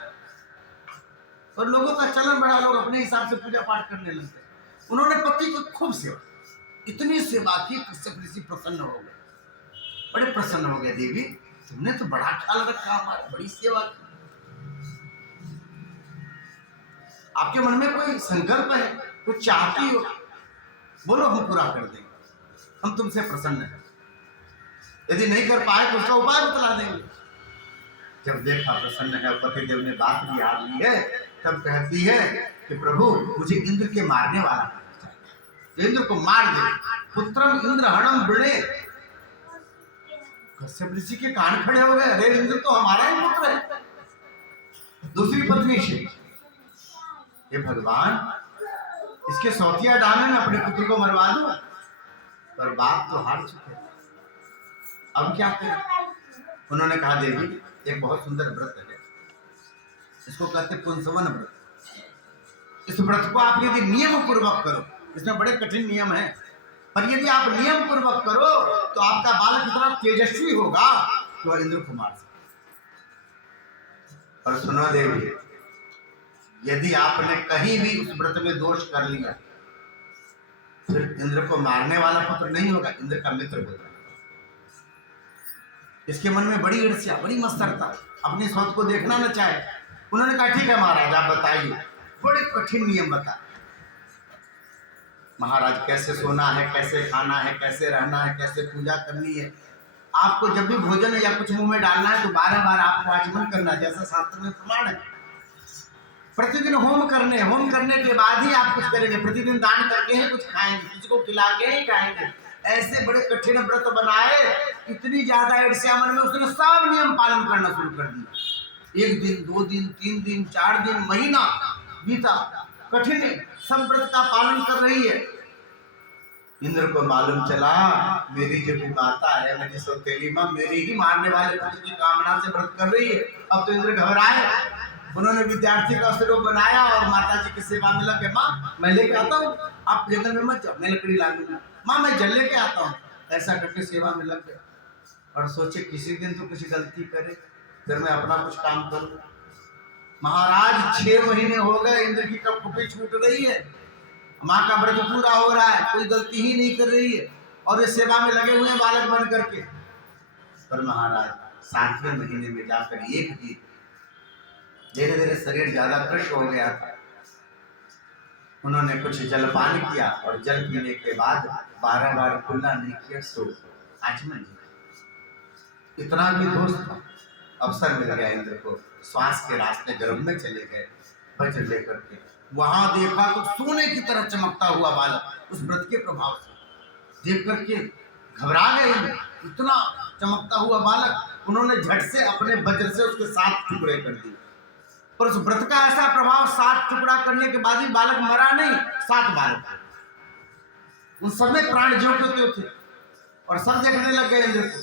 और लोगों का चलन बड़ा, लोग अपने हिसाब से पूजा पाठ करने लगते। उन्होंने पति को खूब सेवा, इतनी सेवा की कश्यप ऋषि प्रसन्न हो गए, बड़े प्रसन्न हो गए। देवी तुमने तो बड़ा ख्याल रखा, हमारी बड़ी सेवा की। आपके मन में कोई संकल्प है, कुछ चाहती हो, बोलो, हम पूरा कर देंगे, हम तुमसे प्रसन्न हैं। यदि नहीं कर पाए तो उसका उपाय बतला देंगे। जब देखा प्रसन्न है, पतिदेव ने बात भी याद ली है, तब कहती है कि प्रभु मुझे इंद्र के मारने वाला, इंद्र को मार दे। पुत्रम इंद्र हणम बृणे। कश्यप ऋषि के कान खड़े हो गए, अरे इंद्र तो हमारा ही पुत्र है, दूसरी पत्नी से। ये भगवान, इसके सौतिया डाले में अपने पुत्र को मरवा दो, पर बाप तो हार चुके, अब क्या करें? उन्होंने कहा देवी एक बहुत सुंदर व्रत है, इसको कहते पुंसवन व्रत। इस व्रत को आप यदि नियम पूर्वक करो, इसमें बड़े कठिन नियम है, पर यदि आप नियम पूर्वक करो तो आपका बालक इतना तेजस्वी होगा कि वह इंद्र को मार सकता। और सुनो देवी, यदि आपने कहीं भी उस व्रत में दोष कर लिया, फिर इंद्र को मारने वाला पुत्र नहीं होगा, इंद्र का मित्र होगा। इसके मन में बड़ी ईर्ष्या, बड़ी मत्सरता, अपनी सोच को देखना न चाहे। उन्होंने कहा ठीक है महाराज, आप बताइए। बड़े कठिन नियम बता। महाराज कैसे सोना है, कैसे खाना है, कैसे रहना है, कैसे पूजा करनी है। आपको जब भी भोजन या कुछ मुंह में डालना है तो 12 बार आपको आचमन करना, जैसा शास्त्र में प्रमाण है। प्रतिदिन होम करने के बाद ही आप कुछ करेंगे। प्रतिदिन दान करके ही कुछ खाएंगे, किसी को खिला के ही खाएंगे। ऐसे बड़े कठिन व्रत बनाए, इतनी ज्यादा ईर्ष्या मन में, उसने सब नियम पालन करना शुरू कर दिया। 1 दिन, 2 दिन, 3 दिन, 4 दिन, महीना बीता, कठिन सब व्रत का पालन कर रही है। इंद्र को मालूम चला मेरी जो माता है, मेरी सौतेली माँ मेरी ही मारने वाले पुत्र की कामना से व्रत कर रही है। अब तो इंद्र घबराए। उन्होंने विद्यार्थी का स्वरूप बनाया और माता जी की सेवा में लगे। माँ मैं लेके आता हूँ, आप जंगल में मत जाओ, मैं लकड़ी ला दूंगा। माँ मैं जल लेके आता हूँ। ऐसा करके सेवा में लग गया और सोचे किसी दिन तो कुछ गलती करे, फिर मैं अपना कुछ काम करूँ। महाराज 6 महीने हो गए, इंद्र की कपकुपी छूट रही है, माँ का व्रत पूरा हो रहा है, कोई गलती ही नहीं कर रही है, और ये सेवा में लगे हुए बालक बन करके। पर महाराज 7वें महीने में जाकर एक दिन धीरे धीरे शरीर ज्यादा कृश हो गया था। उन्होंने कुछ जलपान किया और जल पीने के बाद 12 बार कुल्ला नहीं किया, सो आचमन नहीं। इतना भी दोष था। अवसर मिल गया इंद्र को, श्वास के रास्ते गर्भ में चले गए वज्र लेकर के। वहां देखा तो सोने की तरह चमकता हुआ बालक, उस व्रत के प्रभाव से देख करके घबरा गए। इतना चमकता हुआ बालक, उन्होंने झट से अपने वज्र से उसके 7 टुकड़े कर दिए। पर उस व्रत का ऐसा प्रभाव, 7 टुकड़ा करने के बाद भी बालक मरा नहीं, 7 बालक उन सब में प्राण ज्यों थे और सब देखने लग गए इंद्र को।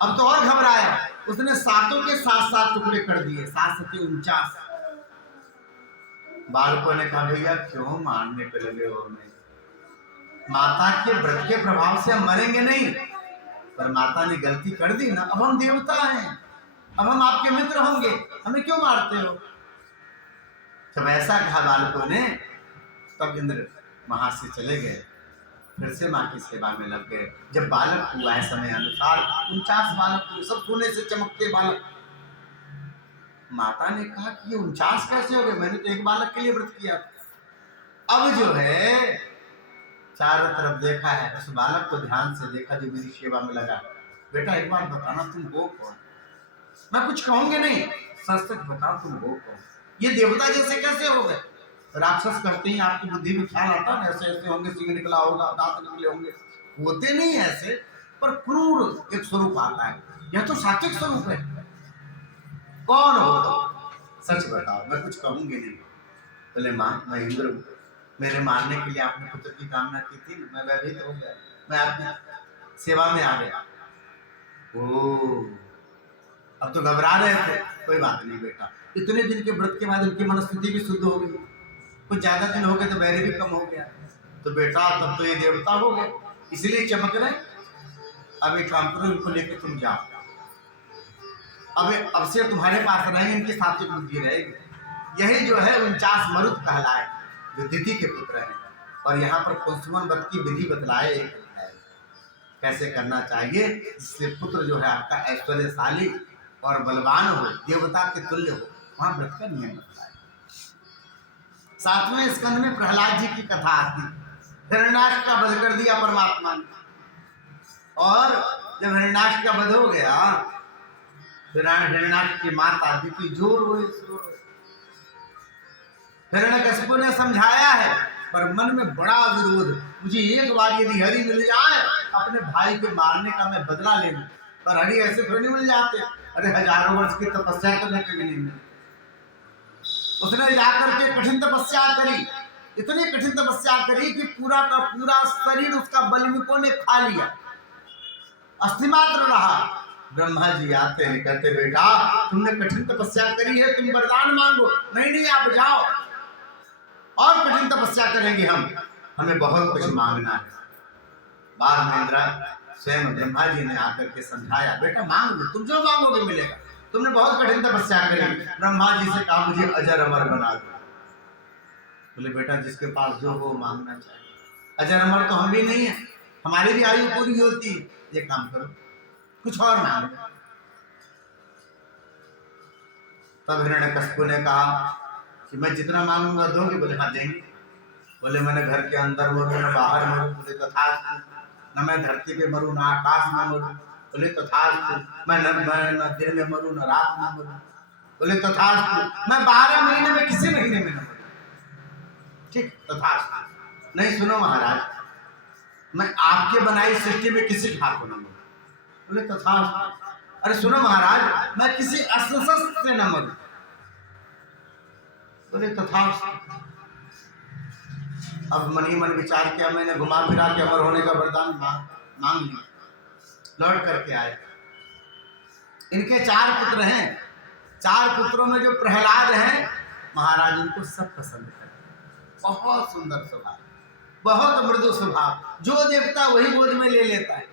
अब तो और घबराया, उसने 7 के 7 टुकड़े कर दिए, 7 7 49। बालकों ने कहा भैया क्यों मारने पे लगे हो हमें? माता के व्रत के प्रभाव से हम मरेंगे नहीं, पर माता ने गलती कर दी ना, अब हम देवता हैं, अब हम आपके मित्र होंगे, हमें क्यों मारते हो? जब ऐसा कहा बालकों ने, तब इंद्र वहां से चले गए, फिर से माँ की सेवा में लग गए। जब बालक हुआ है समय अनुसार 49 बालक हुए, सब सोने से चमकते बालक। माता ने कहा कि ये 49 कैसे हो गए? मैंने तो एक बालक के लिए व्रत किया। अब जो है चारों तरफ देखा है, उस बालक को ध्यान से देखा जो मेरी सेवा में लगा। बेटा एक बार बताना तुम हो कौन? मैं कुछ कहूंगे नहीं, सच सच बताओ तुम हो कौन? ये देवता जैसे कैसे हो गए? राक्षस करते ही आपकी बुद्धि में ख्याल आता है ऐसे ऐसे होंगे, सिंह निकला होगा, दांत निकले होंगे। होते नहीं ऐसे, पर क्रूर एक स्वरूप आता है। यह तो सात्विक स्वरूप है। कौन हो तुम? सच बताओ, मैं कुछ कहूंगी नहीं। बोले माँ मैं इंद्र हूँ, मेरे मारने के लिए आपने पुत्र की कामना की थी, मैं भयभीत हो गया, मैं आपकी सेवा में आ गया। ओ अब तो घबरा रहे थे। कोई बात नहीं बेटा, इतने दिन के व्रत के बाद उनकी मनस्थिति भी शुद्ध हो गई, कुछ ज्यादा दिन हो गए तो वैर भी कम हो गया। तो बेटा तब तो ये देवता हो गए, इसलिए चमक रहे। अब एक काम करो, इनको लेकर तुम जाओ, अब से तुम्हारे पास रहेंगे, इनकी सात्विक बुद्धि रहेगी। यही जो है 49 मरुत कहलाए, जो दिति के पुत्र हैं। और यहाँ पर पुंसवन व्रत की विधि बतलाए है, कैसे करना चाहिए जिससे पुत्र जो है आपका ऐश्वर्यशाली और बलवान हो, देवता के तुल्य हो। वहां व्रत का नियम बतलाए। 7वें स्कंद में प्रहलाद जी की कथा आती है। हिरण्याक्ष का वध कर दिया परमात्मा ने, और जब हिरण्याक्ष का वध हो गया, हिरण्याक्ष की माता दिति जोर हुई। हिरण्यकशिपु ने समझाया है, पर मन में बड़ा विरोध। मुझे एक बार यदि हरि मिल जाए, अपने भाई के मारने का मैं बदला ले लूं। पर हरि ऐसे थोड़ी मिल जाते, अरे हजारों वर्ष की तपस्या करने के लिए नहीं मिले। उसने जाकर के कठिन तपस्या करी, इतनी कठिन तपस्या करी कि पूरा का पूरा शरीर उसका बल्मिकों ने खा लिया, अस्थि मात्र रहा। ब्रह्मा जी आते हैं, कहते बेटा तुमने कठिन तपस्या करी है, तुम वरदान मांगो। नहीं नहीं आप जाओ, और कठिन तपस्या करेंगे हम, हमें बहुत कुछ मांगना है। बाद में इंद्र स्वयं ब्रह्मा जी ने आकर के समझाया, बेटा मांग लो, तुम जो मांगोगे मिलेगा। तुमने बहुत कठिन तपस्या करी। ब्रह्मा जी से कहा मुझे अजर अमर बना दो। बोले बेटा जिसके पास जो हो मांगना चाहिए। अजर अमर तो हम भी नहीं है, हमारी भी आयु पूरी होती है। ये काम करो, कुछ और मांगो। तब हिरण्यकशिपु ने कहा कि मैं जितना मांगूंगा दोगे? बोले हाँ देंगे। बोले मैंने घर के अंदर मरूं न बाहर मरूं? बोले तथास्तु। न मैं धरती पे मरूं न आकाश में मरूं? बोले तथास्तु। मैं न दिन में मरूं न रात में मरूं? बोले तथास्तु। मैं 12 महीने में किसी महीने में न मरूं? ठीक तथास्तु। नहीं सुनो महाराज, मैं आपके बनाई सृष्टि में किसी घात को न मरूं? बोले तथास्तु। अरे सुनो महाराज, मैं किसी अस्त्र से न मरूं? बोले तथास्तु। अब मन ही मन विचार किया, मैंने घुमा फिरा के अमर होने का वरदान मांग लिया। लौट करके आए। इनके 4 पुत्र हैं। 4 पुत्रों में जो प्रहलाद हैं, महाराज उनको सब पसंद करते। बहुत सुंदर स्वभाव, बहुत मृदु स्वभाव, जो देवता वही गोद में ले लेता है।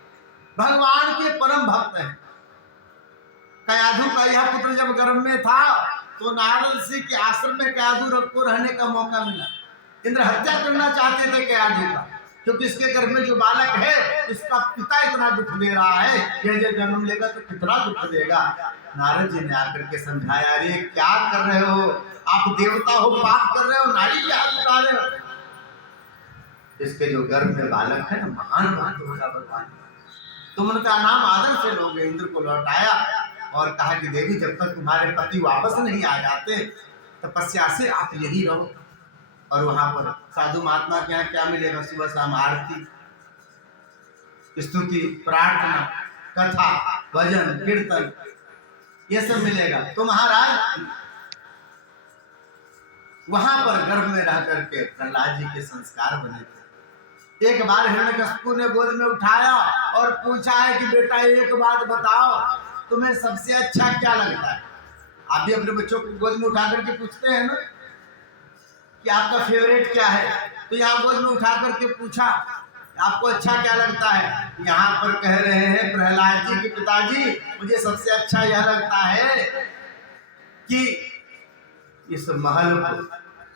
भगवान के परम भक्त हैं। कयाधु का यह पुत्र जब गर्भ में था, तो नारद ऋषि के आश्रम में कयाधु को रहने का मौका मिला। इंद्र हत्या करना चाहते थे कयाधु का, क्योंकि इसके गर्भ में जो बालक है, इसका पिता इतना दुख दे रहा है, यह जब जन्म लेगा तो कितना दुख देगा। नारद जी ने आकर के समझाया, अरे क्या कर रहे हो आप? देवता हो, पाप कर रहे हो, नारी के हाथ उठा रहे हो। इसके जो गर्भ में बालक है ना, महान बात होगा भगवान। तुम उनका नाम आदर से लोगे। इंद्र को लौटाया और कहा कि देवी जब तक तुम्हारे पति वापस नहीं आ जाते, तपस्या से आप यही रहो। और वहां पर साधु महात्मा के यहाँ क्या मिलेगा? सुबह शाम आरती, स्तुति, प्रार्थना, कथा, भजन कीर्तन ये सब मिलेगा। तो महाराज वहां पर गर्भ में रह करके प्रहलाद जी के संस्कार बने थे। एक बार हिरण्यकशिपु ने गोद में उठाया और पूछा है कि बेटा एक बात बताओ, तुम्हें सबसे अच्छा क्या लगता है? आप भी अपने बच्चों को गोद में उठा करके पूछते हैं ना कि आपका फेवरेट क्या है? तो यहाँ गोद में उठा करके पूछा आपको अच्छा क्या लगता है? यहाँ पर कह रहे हैं प्रहलाद जी के पिताजी, मुझे सबसे अच्छा यह लगता है कि इस महल को,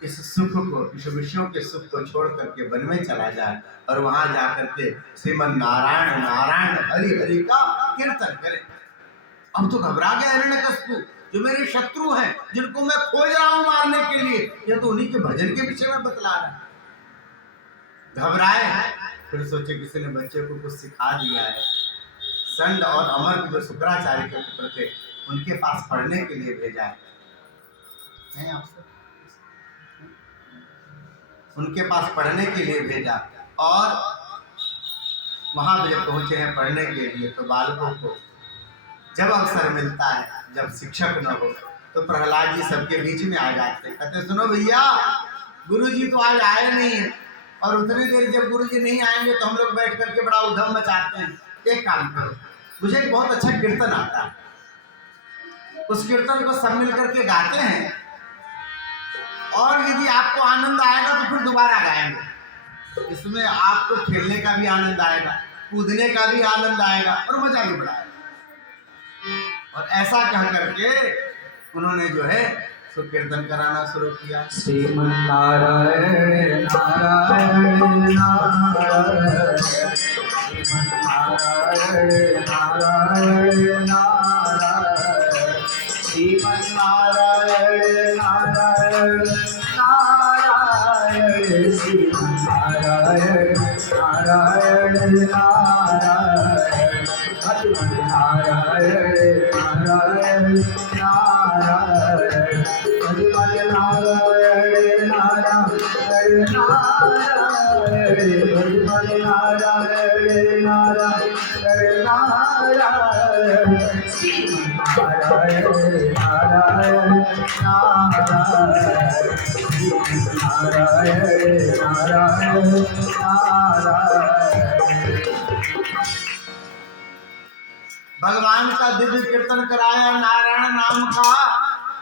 इस सुख को, इस विषयों के सुख को छोड़ करके वन में चला जाए और वहां जाकर के श्रीमन नारायण नारायण हरि हरि का कीर्तन करे। अब तो घबरा गया हिरण्यकशिपु, जो मेरे शत्रु हैं, जिनको मैं खोज रहा हूं मारने के लिए, यह तो उन्हीं के भजन के विषय में बतला रहा है। घबराए, फिर सोचे किसी ने बच्चे को कुछ सिखा दिया है। संड और अमर जो शुक्राचार्य के पुत्र थे, उनके पास पढ़ने के लिए भेजा है आपसे, उनके पास पढ़ने के लिए भेजा। और वहां जब पहुंचे हैं पढ़ने के लिए, तो बालकों को जब अवसर मिलता है, जब शिक्षक न हो, तो प्रहलाद जी सबके बीच में आ जाते, कहते सुनो भैया, गुरुजी तो आज आए नहीं है, और उतनी देर जब गुरुजी नहीं आएंगे तो हम लोग बैठ करके बड़ा उधम मचाते हैं। एक काम करो, मुझे एक बहुत अच्छा कीर्तन आता है, उस कीर्तन को सब मिल करके गाते हैं, और यदि आपको आनंद आएगा तो फिर दोबारा गाएंगे। इसमें आपको खेलने का भी आनंद आएगा, कूदने का भी आनंद आएगा और मजा भी बड़ा आएगा। और ऐसा कह करके उन्होंने जो है सो कीर्तन कराना शुरू किया। श्रीमन नारायण नारायण नारायण, श्रीमन नारायण नारायण नारायण, श्रीमन नारायण नारायण नारायण, श्रीमन नारायण नारायण नारायण, श्रीमन नारायण नारायण नारायण, श्रीमन नारायण नारायण नारायण, श्रीमन नारायण नारायण नारायण, श्रीमन नारायण नारायण नारायण, श्रीमन नारायण नारायण नारायण। भगवान का दिव्य कीर्तन कराया नारायण नाम का।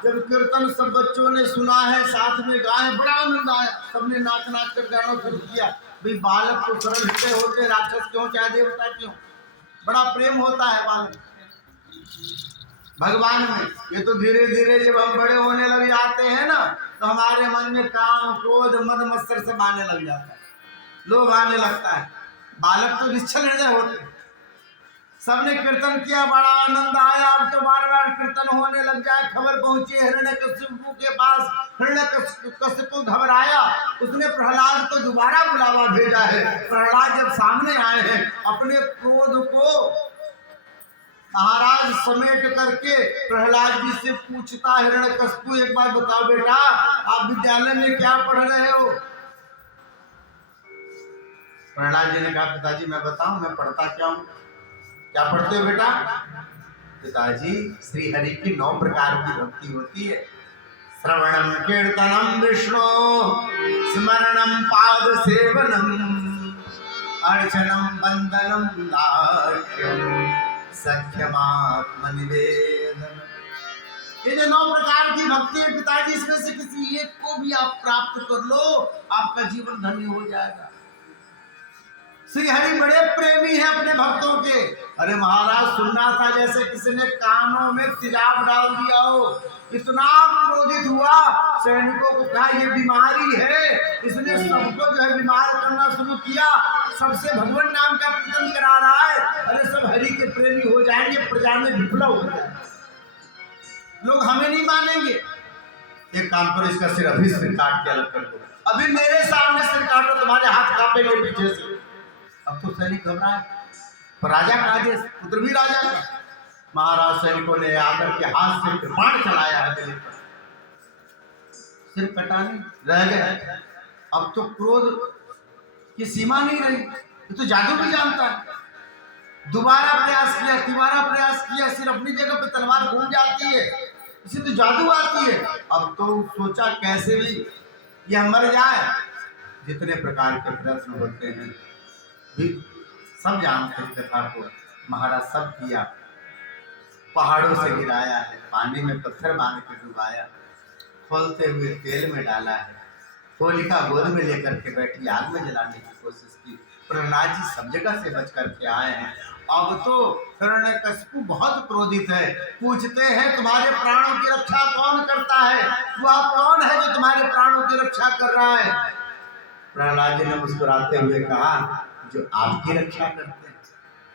जब कीर्तन सब बच्चों ने सुना है, साथ में गाए, बड़ा आनंद आया। सबने नाच नाच कर गाना शुरू किया। भाई बालक तो सरल हृदय होते, राक्षस क्यों चाहे देवता क्यों, बड़ा प्रेम होता है बालक भगवान में। ये तो धीरे धीरे जब हम बड़े होने लग जाते हैं ना, तो हमारे मन में काम क्रोध मद मत्सर सब आने लग जाता है, लोभ आने लगता है। बालक तो निश्चल हृदय होते हैं। सबने कीर्तन किया, बड़ा आनंद आया। अब तो बार बार कीर्तन होने लग जाए। खबर पहुंची हिरण्यकशिपु के पास। हिरण्यकशिपु घबराया, उसने प्रहलाद को दोबारा बुलावा भेजा है। प्रहलाद जब सामने आए हैं, अपने क्रोध को महाराज समेट करके प्रहलाद जी से पूछता हिरण्यकशिपु, एक बार बताओ बेटा, आप विद्यालय में क्या पढ़ रहे हो? प्रहलाद जी ने कहा, पिताजी मैं बताऊं, मैं पढ़ता क्या हूं? क्या पढ़ते हो बेटा? पिताजी श्री हरि की 9 प्रकार की भक्ति होती है। श्रवणम कीर्तनम विष्णु, स्मरणम पाद सेवनम, अर्चनम वंदनम नाट्यम, सख्यमात्म निवेदन। ये जो 9 प्रकार की भक्ति है पिताजी, इसमें से किसी एक को भी आप प्राप्त कर लो, आपका जीवन धन्य हो जाएगा। श्री हरि बड़े प्रेमी है अपने भक्तों के। अरे महाराज, सुनना था जैसे किसी ने कानों में तेजाब डाल दिया हो। इतना क्रोधित हुआ, सैनिकों को कहा ये बीमारी है। इसने सबको जो है बीमार करना शुरू किया। सबसे भगवान नाम का कीर्तन करा रहा है। अरे सब हरि के प्रेमी हो जाएंगे, प्रजा में विप्लव हो जाएगा, लोग हमें नहीं मानेंगे। एक काम करो, इसका सिर अभी सिर काट के अलग कर दो। अभी मेरे सामने सिर काटो, तुम्हारे हाथ कांपेंगे पीछे से। अब तो सैनिक घबराए, पर राजा का आदेश, पुत्र भी राजा का। महाराज सैनिकों ने आकर के हाथ से बाण चलाया है गले पर, सिर कटाने रह गए। अब तो क्रोध की सीमा नहीं रही। ये तो जादू भी जानता है। दोबारा प्रयास किया, तिबारा प्रयास किया, सिर्फ अपनी जगह पे तलवार घूम जाती है, इसे तो जादू आती है। अब तो सोचा कैसे भी यह मर जाए। जितने प्रकार के प्रश्न होते हैं भी सब जानते हैं कथा को, महाराज सब किया। पहाड़ों से गिराया है, पानी में पत्थर बांध के डुबाया, खोलते हुए तेल में डाला है, होलिका गोद में लेकर के बैठी आग में जलाने की कोशिश की। प्रहलाद जी सब जगह से बच करके आए हैं। अब तो हिरण्यकशिपु बहुत क्रोधित है, पूछते हैं तुम्हारे प्राणों की रक्षा कौन करता है, वह कौन है जो तुम्हारे प्राणों की रक्षा कर रहा है। प्रहलाद जी ने मुस्कुराते हुए कहा, जो आपकी रक्षा करते हैं,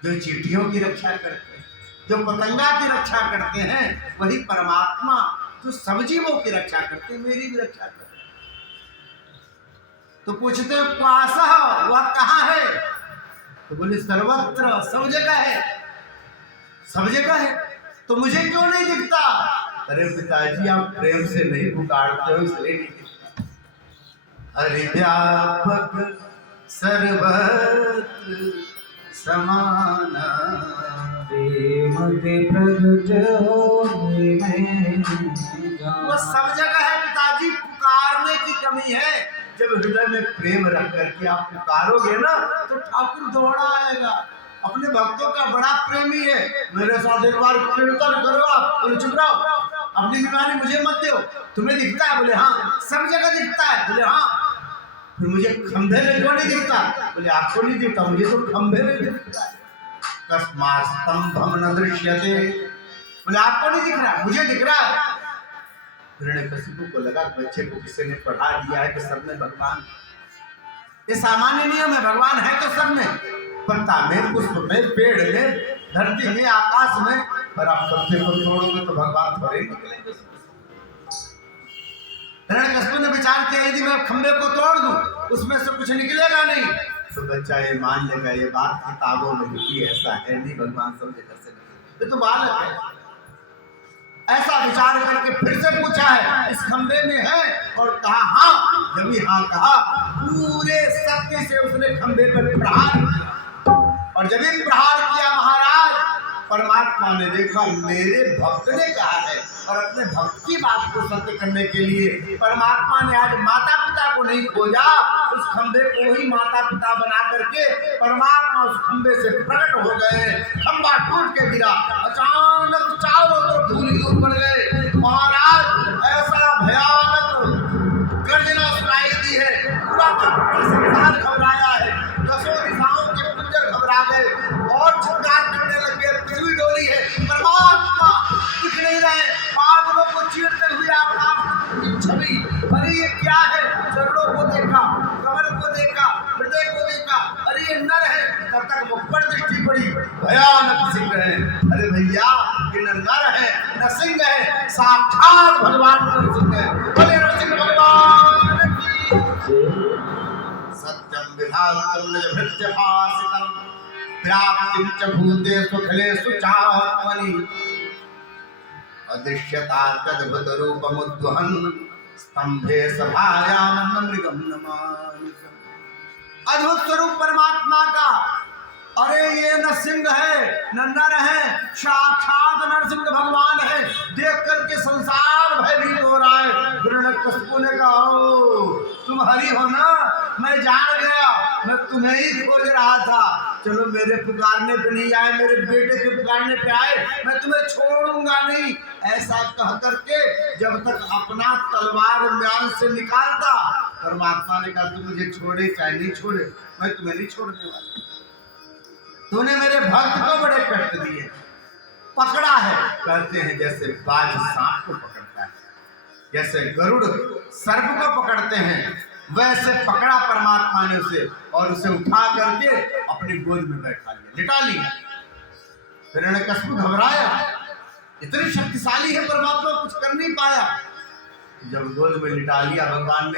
जो चींटियों की रक्षा करते हैं, जो पतंगा की रक्षा करते हैं, वही परमात्मा जो सब जीवों की रक्षा करते हैं, मेरी भी रक्षा करते हैं। तो पूछते हैं क्वासः, वह कहाँ है? तो बोले सर्वत्र, सब जगह है, सब जगह है। तो मुझे क्यों नहीं दिखता? अरे पिताजी आप प्रेम से नहीं पुकारते हो इसलिए नहीं दिखता। हरि व्यापक सर्वत्र समाना, वो सब जगह है पिताजी, पुकारने की कमी है। जब हृदय में प्रेम रख करके आप पुकारोगे ना तो ठाकुर दौड़ा आएगा। अपने भक्तों का बड़ा प्रेमी है। मेरे साथ एक बार कीर्तन करो आप, बोले चुप रहो, अपनी बीमारी मुझे मत दो। तुम्हें दिखता है? बोले हाँ। सब जगह दिखता है? बोले हाँ। फिर मुझे खंभे में क्यों नहीं दिखता? बोले आपको नहीं दिखता, मुझे तो खंभे में दिखता है। तस्मात् स्तंभं न दृश्यते, बोले आपको नहीं दिख रहा, मुझे दिख रहा है। हिरण्यकशिपु को लगा बच्चे को किसी ने पढ़ा दिया है कि सब में भगवान, ये सामान्य नियम है, भगवान है तो सब में, पत्ता में, पुष्प में, पेड़ में, धरती में, आकाश में। पर आप पत्ते को तोड़ोगे तो भगवान थोड़े निकलेंगे। हिरण्यकशिपु ने विचार किया यदि मैं खंभे को तोड़ दूं उसमें से कुछ निकलेगा नहीं, तो बच्चा ये मान लेगा ये बात किताबों में लिखी, ऐसा है नहीं, भगवान सब जगह से निकले, ये तो बालक है। ऐसा विचार करके फिर से पूछा है इस खंबे में है, और कहा हाँ। जब ही हाँ कहा पूरे शक्ति से उसने खंबे पर प्रहार किया, और जब ही प्रहार किया महाराज, परमात्मा ने देखा मेरे भक्त ने कहा है, और अपने भक्त की बात को सत्य करने के लिए परमात्मा ने आज माता पिता को नहीं खोजा, उस खंबे को ही माता पिता बना करके परमात्मा उस खंबे से प्रकट हो गए। खंबा टूट के गिरा, अचानक चारों तरफ धूल ही धूल पड़ गए। महाराज ऐसा भयानक गर्जना सुनाई दी है, पूरा संसार घबराया है, दसों दिशाओं के पुंजर घबरा गए और चित्कार करने लगे, पृथ्वी डोली है, परमात्मा दिख नहीं रहे, बादलों को चीरते हुए आकाश की छवि। अरे ये क्या है? चरणों को देखा, कमर को देखा, हृदय को देखा, अरे ये नर है। तब तक मुख पर दृष्टि पड़ी, भयानक सिंह है। अरे भैया ये न नर है न सिंह है, साक्षात भगवान नरसिंह है। बोले नरसिंह भगवान की। सत्यम विधातम निज भृत्य भासितम, व्याप्तिं च भूतेषु खलेषु चात्मनि, अदृश्यता तद्भुत रूपमुद्वहन्, स्तंभे सभायां मृगं नमामि। अद्भुत स्वरूप परमात्मा का। अरे ये न सिंह है न नर है, साक्षात नरसिंह भगवान है। देख करके संसार भयभीत हो रहा है। हिरण्यकशिपु ने कहा तुम हरि हो ना, मैं जान गया, मैं तुम्हें ही खोज रहा था। चलो मेरे पुकारने पे नहीं आए, मेरे बेटे के पुकारने पे आए, मैं तुम्हें छोड़ूंगा नहीं। ऐसा कह करके जब तक अपना तलवार म्यान से निकालता, परमात्मा ने कहा तुम मुझे छोड़े चाहे नहीं छोड़े, मैं तुम्हें नहीं छोड़ने वाला। तूने मेरे भक्त को बड़े कष्ट दिए, पकड़ा है। कहते हैं जैसे बाज सांप को पकड़ता है, जैसे गरुड़ सर्प को पकड़ते हैं, वैसे पकड़ा परमात्मा ने उसे, और उसे उठा करके अपनी गोद में बैठा लिया, लिटा लिया। हिरण्यकशिपु घबराया, इतनी शक्तिशाली है परमात्मा, कुछ कर नहीं पाया। जब गोद में लिटा लिया भगवान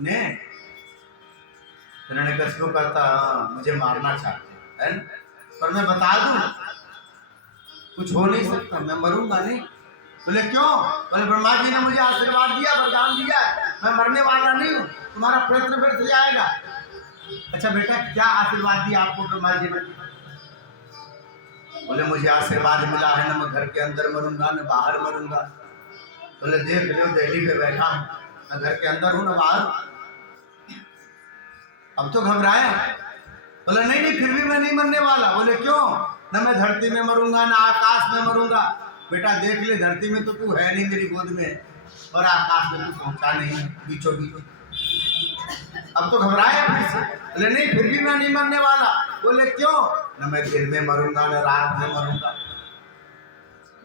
ने हिरण्यकशिपु कहता मुझे मारना चाहते है, पर मैं बता दूं कुछ हो नहीं सकता, मैं मरूंगा नहीं। बोले क्यों? बोले ब्रह्मा जी ने मुझे आशीर्वाद दिया, वरदान दिया, मैं मरने वाला नहीं हूँ, तुम्हारा प्रयत्न व्यर्थ जाएगा। अच्छा बेटा क्या आशीर्वाद दिया आपको ब्रह्मा जी ने? बोले मुझे आशीर्वाद मिला है, न मैं घर के अंदर मरूंगा न बाहर मरूंगा। बोले देख लो दिल्ली पे बैठा हूँ, न घर के अंदर हूँ न बाहर। अब तो घबराए। बोले नहीं नहीं फिर भी मैं नहीं मरने वाला। बोले क्यों? न मैं धरती में मरूंगा न आकाश में मरूंगा। बेटा देख ले, धरती में तो तू है नहीं मेरी गोद में, और आकाश में तू पहुंचा नहीं बीचों बीच। अब तो घबराए फिर से। बोले नहीं फिर भी मैं नहीं मरने वाला। बोले क्यों? न मैं दिन में मरूंगा न रात में मरूंगा।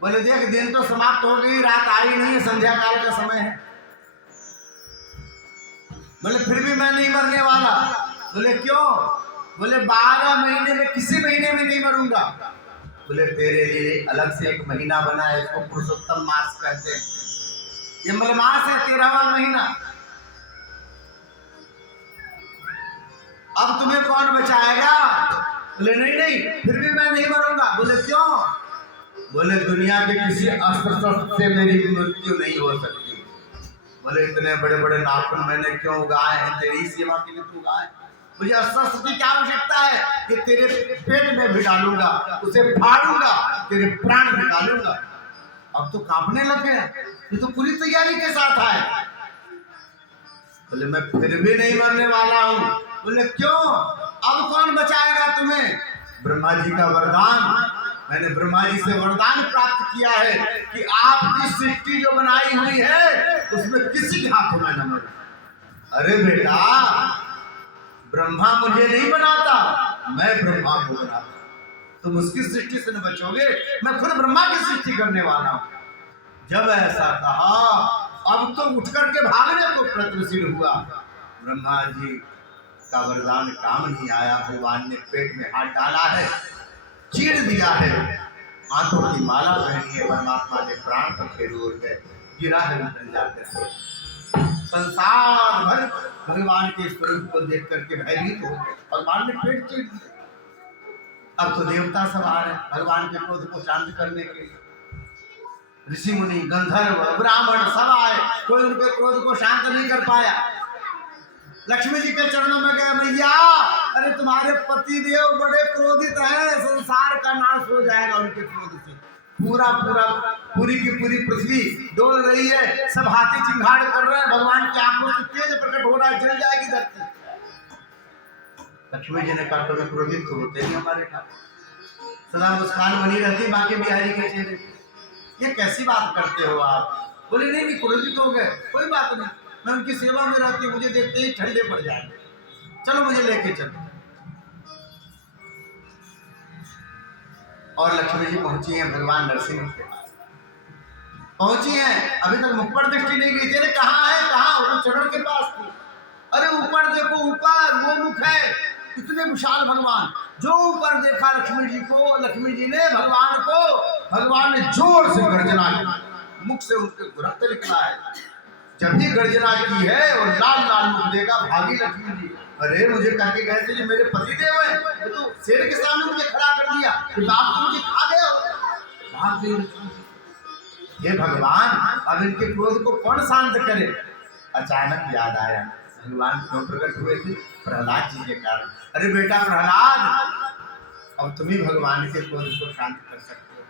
बोले देख दिन तो समाप्त हो गई, रात आई नहीं है, संध्या काल का समय है। बोले फिर भी मैं नहीं मरने वाला। बोले क्यों? बोले 12 महीने में किसी महीने में नहीं मरूंगा। बोले तेरे लिए अलग से एक महीना बना है, इसको पुरुषोत्तम मास कहते हैं। ये मलमास है 13वां महीना। अब तुम्हें कौन बचाएगा? बोले नहीं नहीं फिर भी मैं नहीं मरूंगा। बोले क्यों? बोले दुनिया के किसी अस्त्र शस्त्र से मेरी मृत्यु नहीं हो सकती। बोले इतने बड़े बड़े नाखून मैंने क्यों उगाए हैं? तेरी सेवा के लिए तू उगाए। मुझे अस्त्र की क्या आवश्यकता है कि तेरे पेट में भी डालूंगा, उसे फाड़ूंगा, तेरे प्राण भी डालूंगा। अब तो कांपने लग गए, ये तो पूरी तैयारी के साथ आए। बोले मैं फिर भी नहीं मरने वाला हूँ। बोले क्यों? अब कौन बचाएगा तुम्हें? ब्रह्मा जी का वरदान, मैंने ब्रह्मा जी से वरदान प्राप्त किया है कि आपकी सृष्टि जो बनाई हुई है उसमें किसी के हाथों में न मरे। अरे बेटा ब्रह्मा मुझे नहीं बनाता, मैं ब्रह्मा को बनाता। तुम उसकी सृष्टि से न बचोगे, मैं खुद ब्रह्मा की सृष्टि करने वाला हूँ। जब ऐसा कहा अब तो उठ करके भागने को प्रयत्नशील हुआ। ब्रह्मा जी का वरदान काम नहीं आया। भगवान ने पेट में हाथ डाला है, चीर दिया है, हाथों की माला पहनी है। परमात्मा ने प्राण पर फेर उड़ गए, गिरा है जाकर। संसार भर भगवान के स्वरूप को देख करके भयभीत हो गए। भगवान ने पेट चीर दिया। अब तो देवता सब आ रहे हैं भगवान के क्रोध को शांत करने के लिए। ऋषि मुनि गंधर्व ब्राह्मण सब आए, कोई उनके क्रोध को शांत नहीं कर पाया। लक्ष्मी जी के चरणों में गए, मैया अरे तुम्हारे पति देव बड़े क्रोधित हैं, संसार का नाश हो जाएगा उनके क्रोध से। पूरी की पूरी पृथ्वी डोल रही है, सब हाथी चिंगाड़ कर रहे हैं, भगवान की आंखों से तेज प्रकट हो रहा है, जल जाएगी धरती। लक्ष्मी जी ने कहा तुम्हें क्रोधित होते नहीं हमारे ठाकुर, सदा मुस्कान बनी रहती बाकी बिहारी के चेहरे। ये कैसी बात करते हो आप? बोले नहीं क्रोधित हो गए, कोई बात नहीं, मैं उनकी सेवा में रहती हूँ, मुझे देखते ही ठंडे पड़ जाएंगे, चलो मुझे लेके चलो। और लक्ष्मी जी पहुंची हैं भगवान नरसिंह के पास, पहुंची हैं। अभी तक मुख पर दृष्टि नहीं गई। तेरे कहाँ है? कहाँ? वो चरण के पास थी। अरे ऊपर देखो, ऊपर वो मुख है, कितने विशाल भगवान। जो ऊपर देखा लक्ष्मी जी को, लक्ष्मी जी ने भगवान को, भगवान ने जोर से गर्जना की, मुख से उनके रक्त निकला है। जब भी गर्जना की है और लाल लाल मुख देखा, भागी लक्ष्मी जी। अरे मुझे कहके गए थे जो मेरे पति देव है, वो तो शेर के सामने मुझे खड़ा कर दिया, तो आप तो मुझे खा गए हो। भाग गई। हे भगवान अब इनके क्रोध को कौन शांत करे? अचानक याद आया भगवान क्यों प्रकट हुए थे? प्रहलाद जी के कारण। अरे बेटा प्रहलाद, अब तुम ही भगवान के क्रोध को शांत कर सकते हो।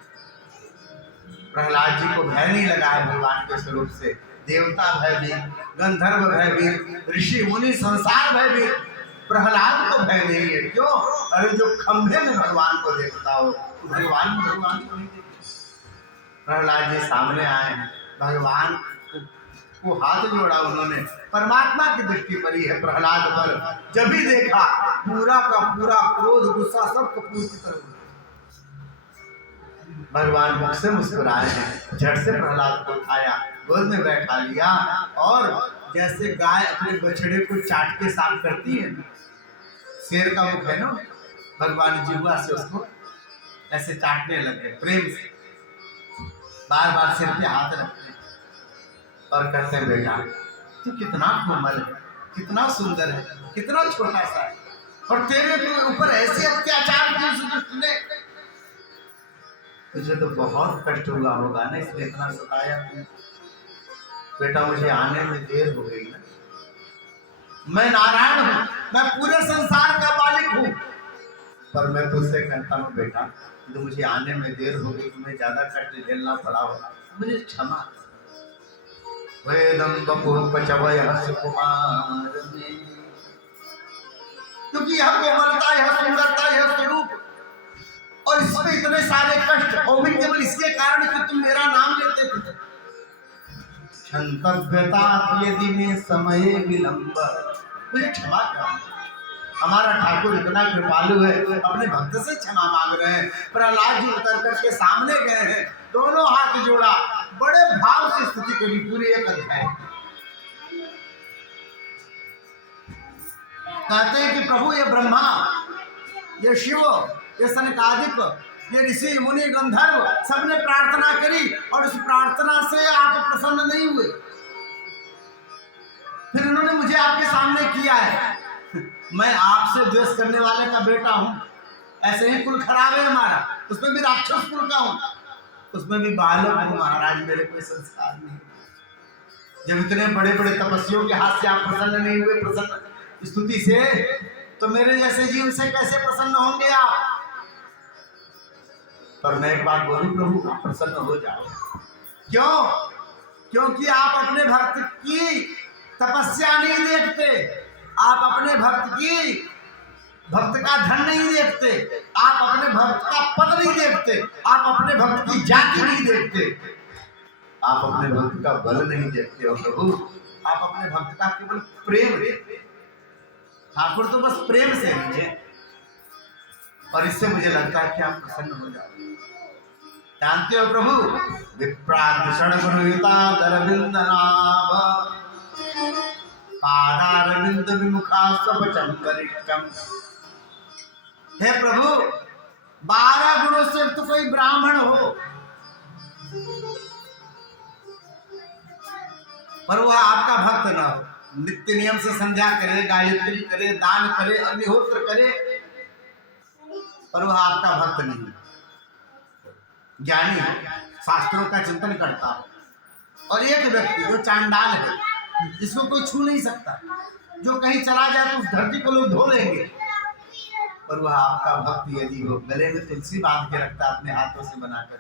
प्रहलाद जी को भय नहीं लगा है भगवान के स्वरूप से। देवता भयभीत, गंधर्व भयभीत, ऋषि मुनि संसार भयभीत, प्रहलाद को भय नहीं है। क्यों? अरे जो खंभे में भगवान को देखता हो तो भगवान को नहीं देखता। प्रहलाद जी सामने आए हैं, भगवान को हाथ जोड़ा उन्होंने, परमात्मा की दृष्टि पड़ी है प्रहलाद पर। जब भी देखा पूरा का पूरा क्रोध गुस्सा सब कपूर की तरफ। भगवान मुख से मुस्कुराए हैं, झट से प्रहलाद को उठाया, गोद में बैठा लिया, और जैसे गाय अपने बछड़े को चाट के साफ करती है, शेर का मुख है ना, भगवान जिह्वा से उसको ऐसे चाटने लगे प्रेम से, बार बार सिर पे हाथ रखते और कहते हैं बेटा तू कितना कोमल है, कितना सुंदर है, कितना छोटा सा है, और तेरे ऊपर ऐसे अत्याचार की उस दुष्ट ने, तुझे तो बहुत कष्ट हुआ होगा ना, इसलिए इतना सताया तुमने। बेटा मुझे आने में देर हो गई ना, मैं नारायण हूँ, मैं पूरे संसार का मालिक हूँ, पर मैं तुझसे कहता हूँ बेटा, तो मुझे आने में देर हो गई, तुम्हें ज्यादा कष्ट झेलना पड़ा होगा, मुझे क्षमा कर। वेदम बपुपचवय सुकुमार में, क्योंकि यह कोमलता, यह सुंदरता, यह स्वरूप और इसमें इतने सारे कष्ट, वो भी केवल इसके कारण कि तुम मेरा नाम लेते थे। क्षंतव्यता यदि में समय विलंब, मुझे क्षमा कर। हमारा ठाकुर इतना कृपालु है, अपने भक्त से क्षमा मांग रहे हैं। प्रहलाद जी उतर करके सामने गए हैं, दोनों हाथ जोड़ा, बड़े भाव से स्तुति करी, पूरी एक अध्याय। कहते हैं कि प्रभु ये ब्रह्मा, ये शिव, ये सनकादिक, ये ऋषि मुनि गंधर्व सबने प्रार्थना करी और उस प्रार्थना से आप प्रसन्न नहीं हुए। फिर इन्होंने मुझे आपके सामने किया है। मैं आपसे द्वेष करने वाले का बेटा हूं, ऐसे ही कुल खराब है हमारा, उसमें भी राक्षस कुल का हूं, उसमें भी बालक हूं महाराज, मेरे कोई संस्कार नहीं। जब इतने बड़े बड़े तपस्वियों के हाथ से आप प्रसन्न नहीं हुए प्रसन्न स्तुति से, तो मेरे जैसे जीव से कैसे प्रसन्न होंगे आप? पर मैं एक बात बोलूं प्रभु, आप प्रसन्न हो जाओ। क्यों? क्योंकि आप अपने भक्त की तपस्या नहीं देखते, आप अपने भक्त की, भक्त का धन नहीं देखते, आप अपने भक्त का पद नहीं देखते, आप अपने भक्त की जाति नहीं देखते, आप अपने भक्त का बल नहीं देखते हो प्रभु, आप अपने भक्त का केवल प्रेम देखते। ठाकुर तो बस प्रेम से लीजिए, और इससे मुझे लगता है कि आप प्रसन्न हो जाओगे। जानते हो प्रभु, विप्रादृषण गुरुयुता दरविंद नाभ पादारविंद विमुखा स्वपचम गरिष्ठम। हे प्रभु, 12 गुणों से तो कोई ब्राह्मण हो, पर वह आपका भक्त ना हो, नित्य नियम से संध्या करे, गायत्री करे, दान करे, अग्निहोत्र करे, पर वह आपका भक्त नहीं, ज्ञानी, शास्त्रों का चिंतन करता हो। और एक व्यक्ति जो चांडाल है, जिसको कोई छू नहीं सकता, जो कहीं चला जाए तो उस धरती को लोग धो लेंगे, पर वह आपका भक्त यदि हो, गले में तुलसी बांध के रखता है अपने हाथों से बनाकर,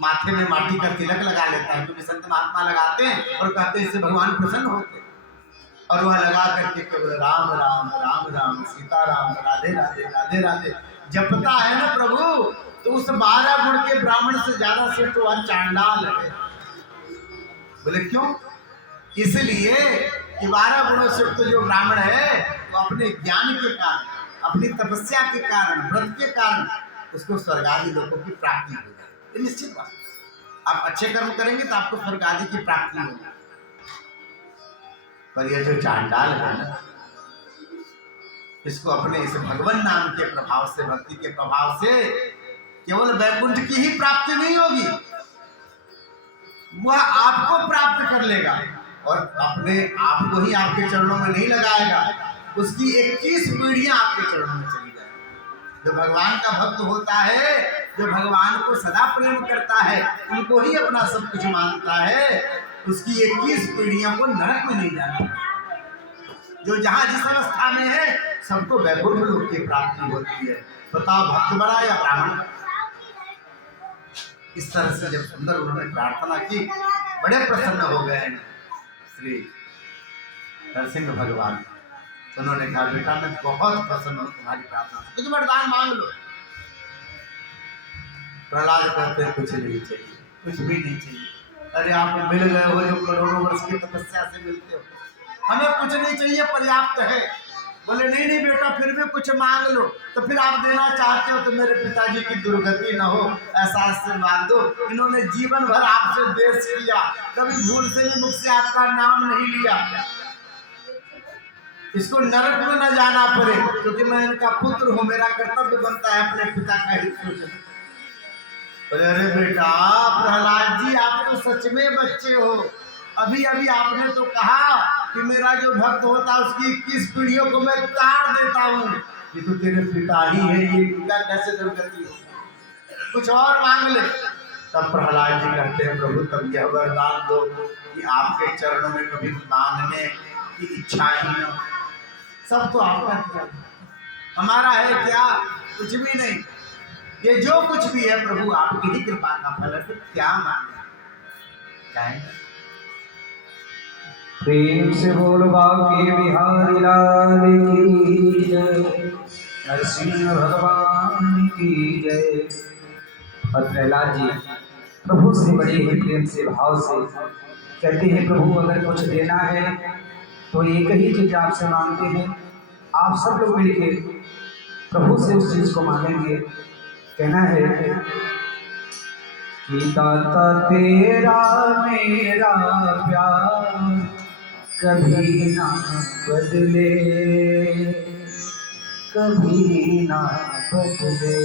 माथे में माटी का तिलक लगा लेता है, क्योंकि संत महात्मा लगाते हैं और कहते हैं इससे भगवान प्रसन्न होते, और वह लगा करके केवल राम राम राम राम सीता राम राधे राधे राधे राधे जपता है ना प्रभु, तो उस 12 गुण के ब्राह्मण से ज्यादा श्रेष्ठ वह चांडाल है। बोले क्यों? इसलिए कि 12 गुणों से युक्त जो ब्राह्मण है, वो अपने ज्ञान के कारण, अपनी तपस्या के कारण, व्रत के कारण उसको स्वर्ग आदि लोगों की प्राप्ति हो जाए, ये निश्चित बात। आप अच्छे कर्म करेंगे तो आपको स्वर्ग आदि की प्राप्ति होगी। पर यह जो चांडाल है ना, इसको अपने इस भगवान नाम के प्रभाव से, भक्ति के प्रभाव से केवल वैकुंठ की ही प्राप्ति नहीं होगी, वह आपको प्राप्त कर लेगा और अपने आप को ही आपके चरणों में नहीं लगाएगा, उसकी 21 पीढ़ियां आपके चरणों में चली जाएगी। जो भगवान का भक्त होता है, जो भगवान को सदा प्रेम करता है, उनको ही अपना सब कुछ मानता है, उसकी 21 पीढ़ियों को नरक में नहीं जाना। जो जहां जिस अवस्था में है, सबको वैकुंठ लोक की प्राप्ति होती है। बताओ भक्त बड़ा या ब्राह्मण? इस तरह से जब सुंदर उन्होंने प्रार्थना की, बड़े प्रसन्न हो गए हैं श्री नरसिंह भगवान। उन्होंने कहा बेटा मैं बहुत प्रसन्न हूँ तुम्हारी प्रार्थना से, कुछ वरदान मांग लो। प्रहलाद कहते हैं कुछ नहीं चाहिए, कुछ भी नहीं चाहिए। अरे आप मिल गए हो जो करोड़ों वर्ष की तपस्या से मिलते हो, हमें कुछ नहीं चाहिए, पर्याप्त है। बोले नहीं नहीं बेटा फिर भी कुछ मांग लो। तो फिर आप देना चाहते हो तो मेरे पिताजी की दुर्गति न हो, ऐसा आशीर्वाद दो। इन्होंने जीवन भर आपसे द्वेष किया, कभी भूल से भी मुख से आपका नाम नहीं लिया, इसको नरक में न जाना पड़े, क्योंकि मैं इनका पुत्र हूं, मेरा कर्तव्य बनता है अपने पिता का हित सोचना। अरे बेटा प्रहलाद जी आप तो सच में बच्चे हो, अभी अभी आपने तो कहा कि मेरा जो भक्त होता है उसकी 21 पीढ़ियों को मैं ताड़ देता हूँ, ये तो तेरे पिता ही है, ये इनका कैसे दुर्गति हो, कुछ और मांग ले। तब प्रहलाद जी कहते हैं प्रभु तब यह वरदान दो कि आपके चरणों में कभी मांगने की इच्छा ही न, सब तो आपका किया, हमारा है क्या? कुछ भी नहीं। ये जो कुछ भी है प्रभु आपकी ही कृपा का फल है, फिर क्या मांगे जाएंगे। प्रेम से बोलो बांके बिहारी लाल की जय, नरसिंह भगवान की जय। और प्रहलाद जी प्रभु से बड़े ही प्रेम से भाव से कहते हैं, प्रभु अगर कुछ देना है तो एक ही चीज आपसे मांगते हैं, आप सब लोग मिलके प्रभु से उस चीज को मांगेंगे। कहना है कि दाता तेरा मेरा प्यार कभी ना बदले, कभी ना बदले।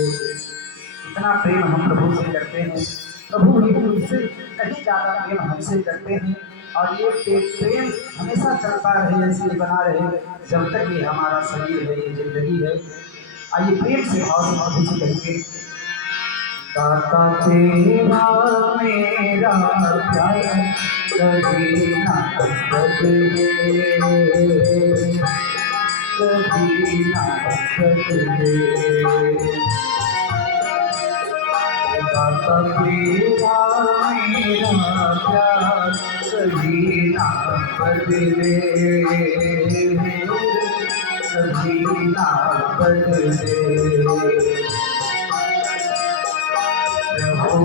इतना प्रेम हम प्रभु से करते हैं, प्रभु भी उससे कहीं ज्यादा प्रेम हमसे करते हैं। और ये प्रेम हमेशा चलता रहे, ऐसे बना रहे जब तक ये हमारा शरीर है, ये जिंदगी है। आइए प्रेम से भाव से प्रभु से कहेंगे, दाता तेरा मेरा प्यार कभी ना बदले, कभी ना बदले। दाता तेरा मेरा प्यार कभी ना बदले, कभी ना बदले। प्रभु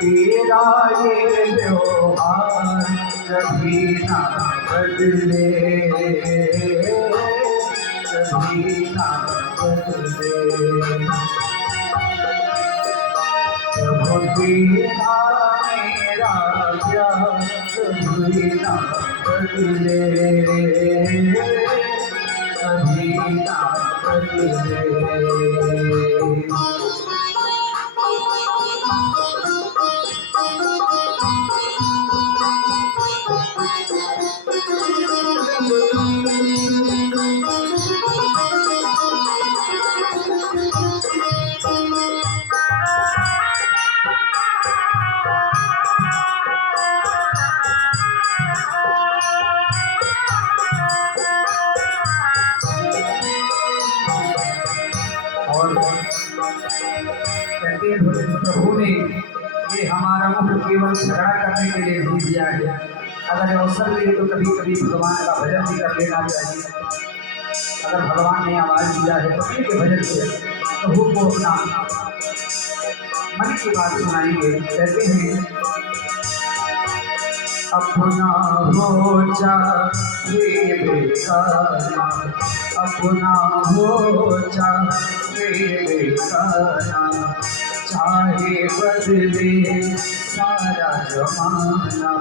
तेरा ये व्यवहार कभी ना बदले, कभी ना बदले। प्रभु तेरा मेरा प्यार कभी ना बदले, कभी ना बदले। और कहते हैं प्रभु ने ये हमारा मुख केवल झगड़ा करने के लिए नहीं दिया है। अगर अवसर मिले तो कभी कभी भगवान का भजन भी कर लेना चाहिए। अगर भगवान ने आवाज दिया है तो उनके भजन से प्रभु को अपना मन की बात सुनाइए। कहते हैं, अपना हो चाहे बेगाना, अपना हो चाहे बेगाना, चाहे बदले सारा जमाना,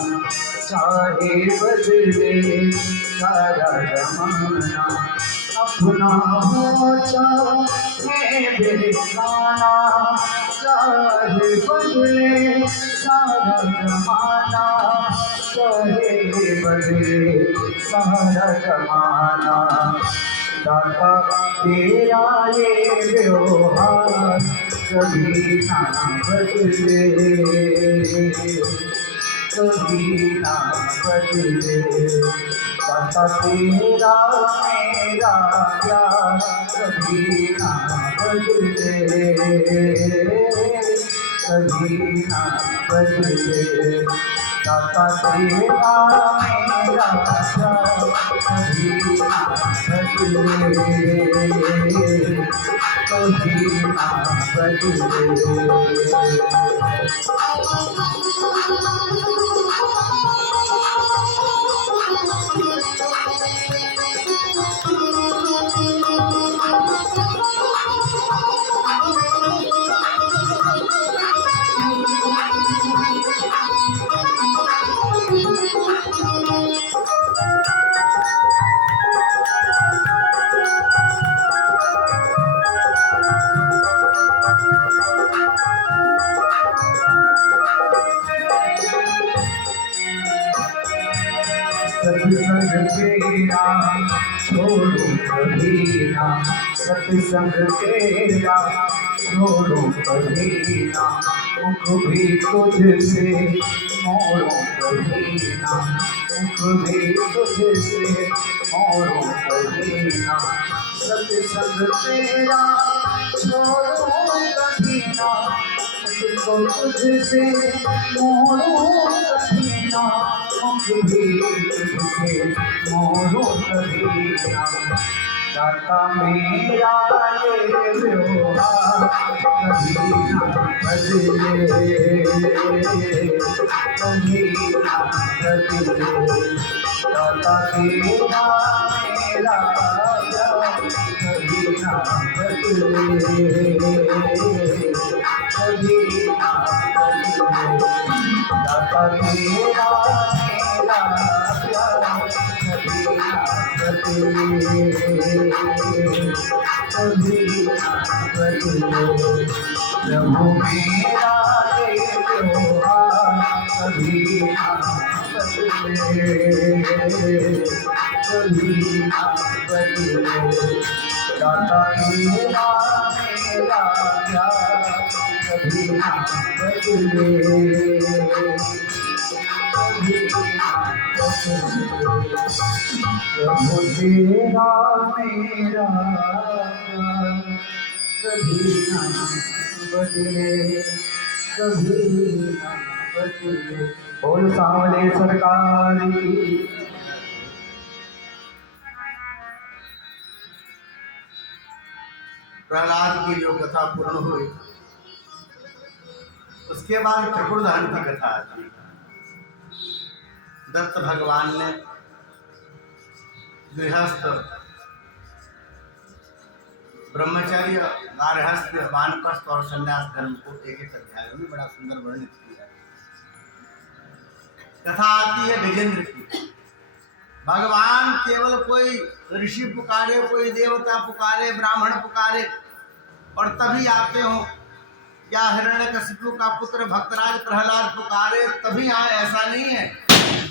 चाहे बदले सारा जमाना। अपना हो चाहे बेगाना, चाहे बदले सारा जमाना, चाहे बदले सारा जमाना। दाता तेरा ये व्यवहार कभी ना बदले, कभी ना बदले। दाता तेरा मेरा प्यार कभी ना बदले, कभी ना बदले। दाता तेरा मेरा प्यार कभी ना बदले, कभी ना सत्संग तेरा छोड़ो कभी ना, सत्संग तेरा छोड़ो कभी ना। मुख भी तुझसे मोड़ो कभी ना, मुख भी तुझसे मोड़ो कभी ना। सत्संग तेरा छोड़ूं कभी ना, मुझको तुझसे मोड़ूं कभी ना, मुझे भी तुझसे मोड़ूं कभी ना। दाता मेरा ये व्यवहार कभी ना बदले, कभी ना बदले। दाता तेरा मेरा प्यार कभी ना बदले, कभी ना बदले। दाता तेरा मेरा प्यार कभी ना बदले, कभी ना बदले। प्रभु मेरा ये व्यवहार कभी ना बदले, कभी ना बदले। दाता तेरा मेरा प्यार कभी ना बदले, कभी ना बदले। प्रभु तेरा मेरा प्यार कभी ना बदले, कभी ना बदले। बोल सांवले सरकार की। प्रहलाद की जो कथा पूर्ण हुई, उसके बाद चतुर्धाम की कथा आती है। दत्त भगवान ने गृहस्थ, ब्रह्मचर्य, गार्हस्थ, वानप्रस्थ और संन्यास धर्म को एक एक अध्याय में बड़ा सुंदर वर्णित किया है। कथा आती है गजेंद्र की। भगवान केवल कोई ऋषि पुकारे, कोई देवता पुकारे, ब्राह्मण पुकारे और तभी आते हो, या हिरण्यकशिपु का पुत्र भक्तराज प्रहलाद पुकारे तभी आए, ऐसा नहीं है।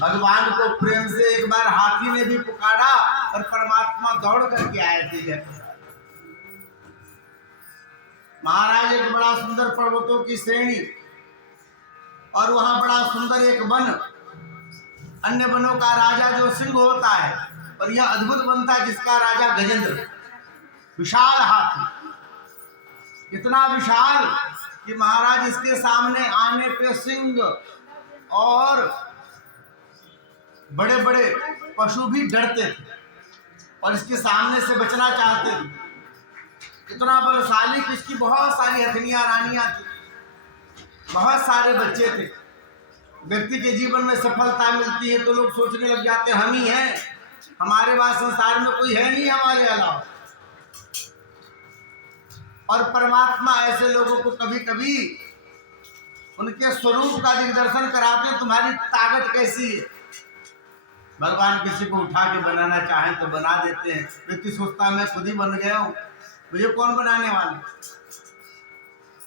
भगवान को प्रेम से एक बार हाथी ने भी पुकारा और परमात्मा दौड़ करके आए थे। महाराज एक बड़ा सुंदर पर्वतों की श्रेणी और वहां बड़ा सुंदर एक वन, अन्य वनों का राजा जो सिंह होता है, और यह अद्भुत वन था जिसका राजा गजेंद्र। विशाल हाथी, इतना विशाल कि महाराज इसके सामने आने पे सिंह और बड़े बड़े पशु भी डरते थे और इसके सामने से बचना चाहते थे। इतना बलशाली कि इसकी बहुत सारी हथनियां, रानियां थी, बहुत सारे बच्चे थे। व्यक्ति के जीवन में सफलता मिलती है तो लोग सोचने लग जाते हैं हम ही हैं, हमारे पास संसार में कोई है नहीं हमारे अलावा। और परमात्मा ऐसे लोगों को कभी कभी उनके स्वरूप का दिग्दर्शन कराते हैं, तुम्हारी ताकत कैसी है। भगवान किसी को उठा के बनाना चाहें तो बना देते हैं। व्यक्ति सोचता मैं खुद ही बन गया हूं, मुझे कौन बनाने वाले।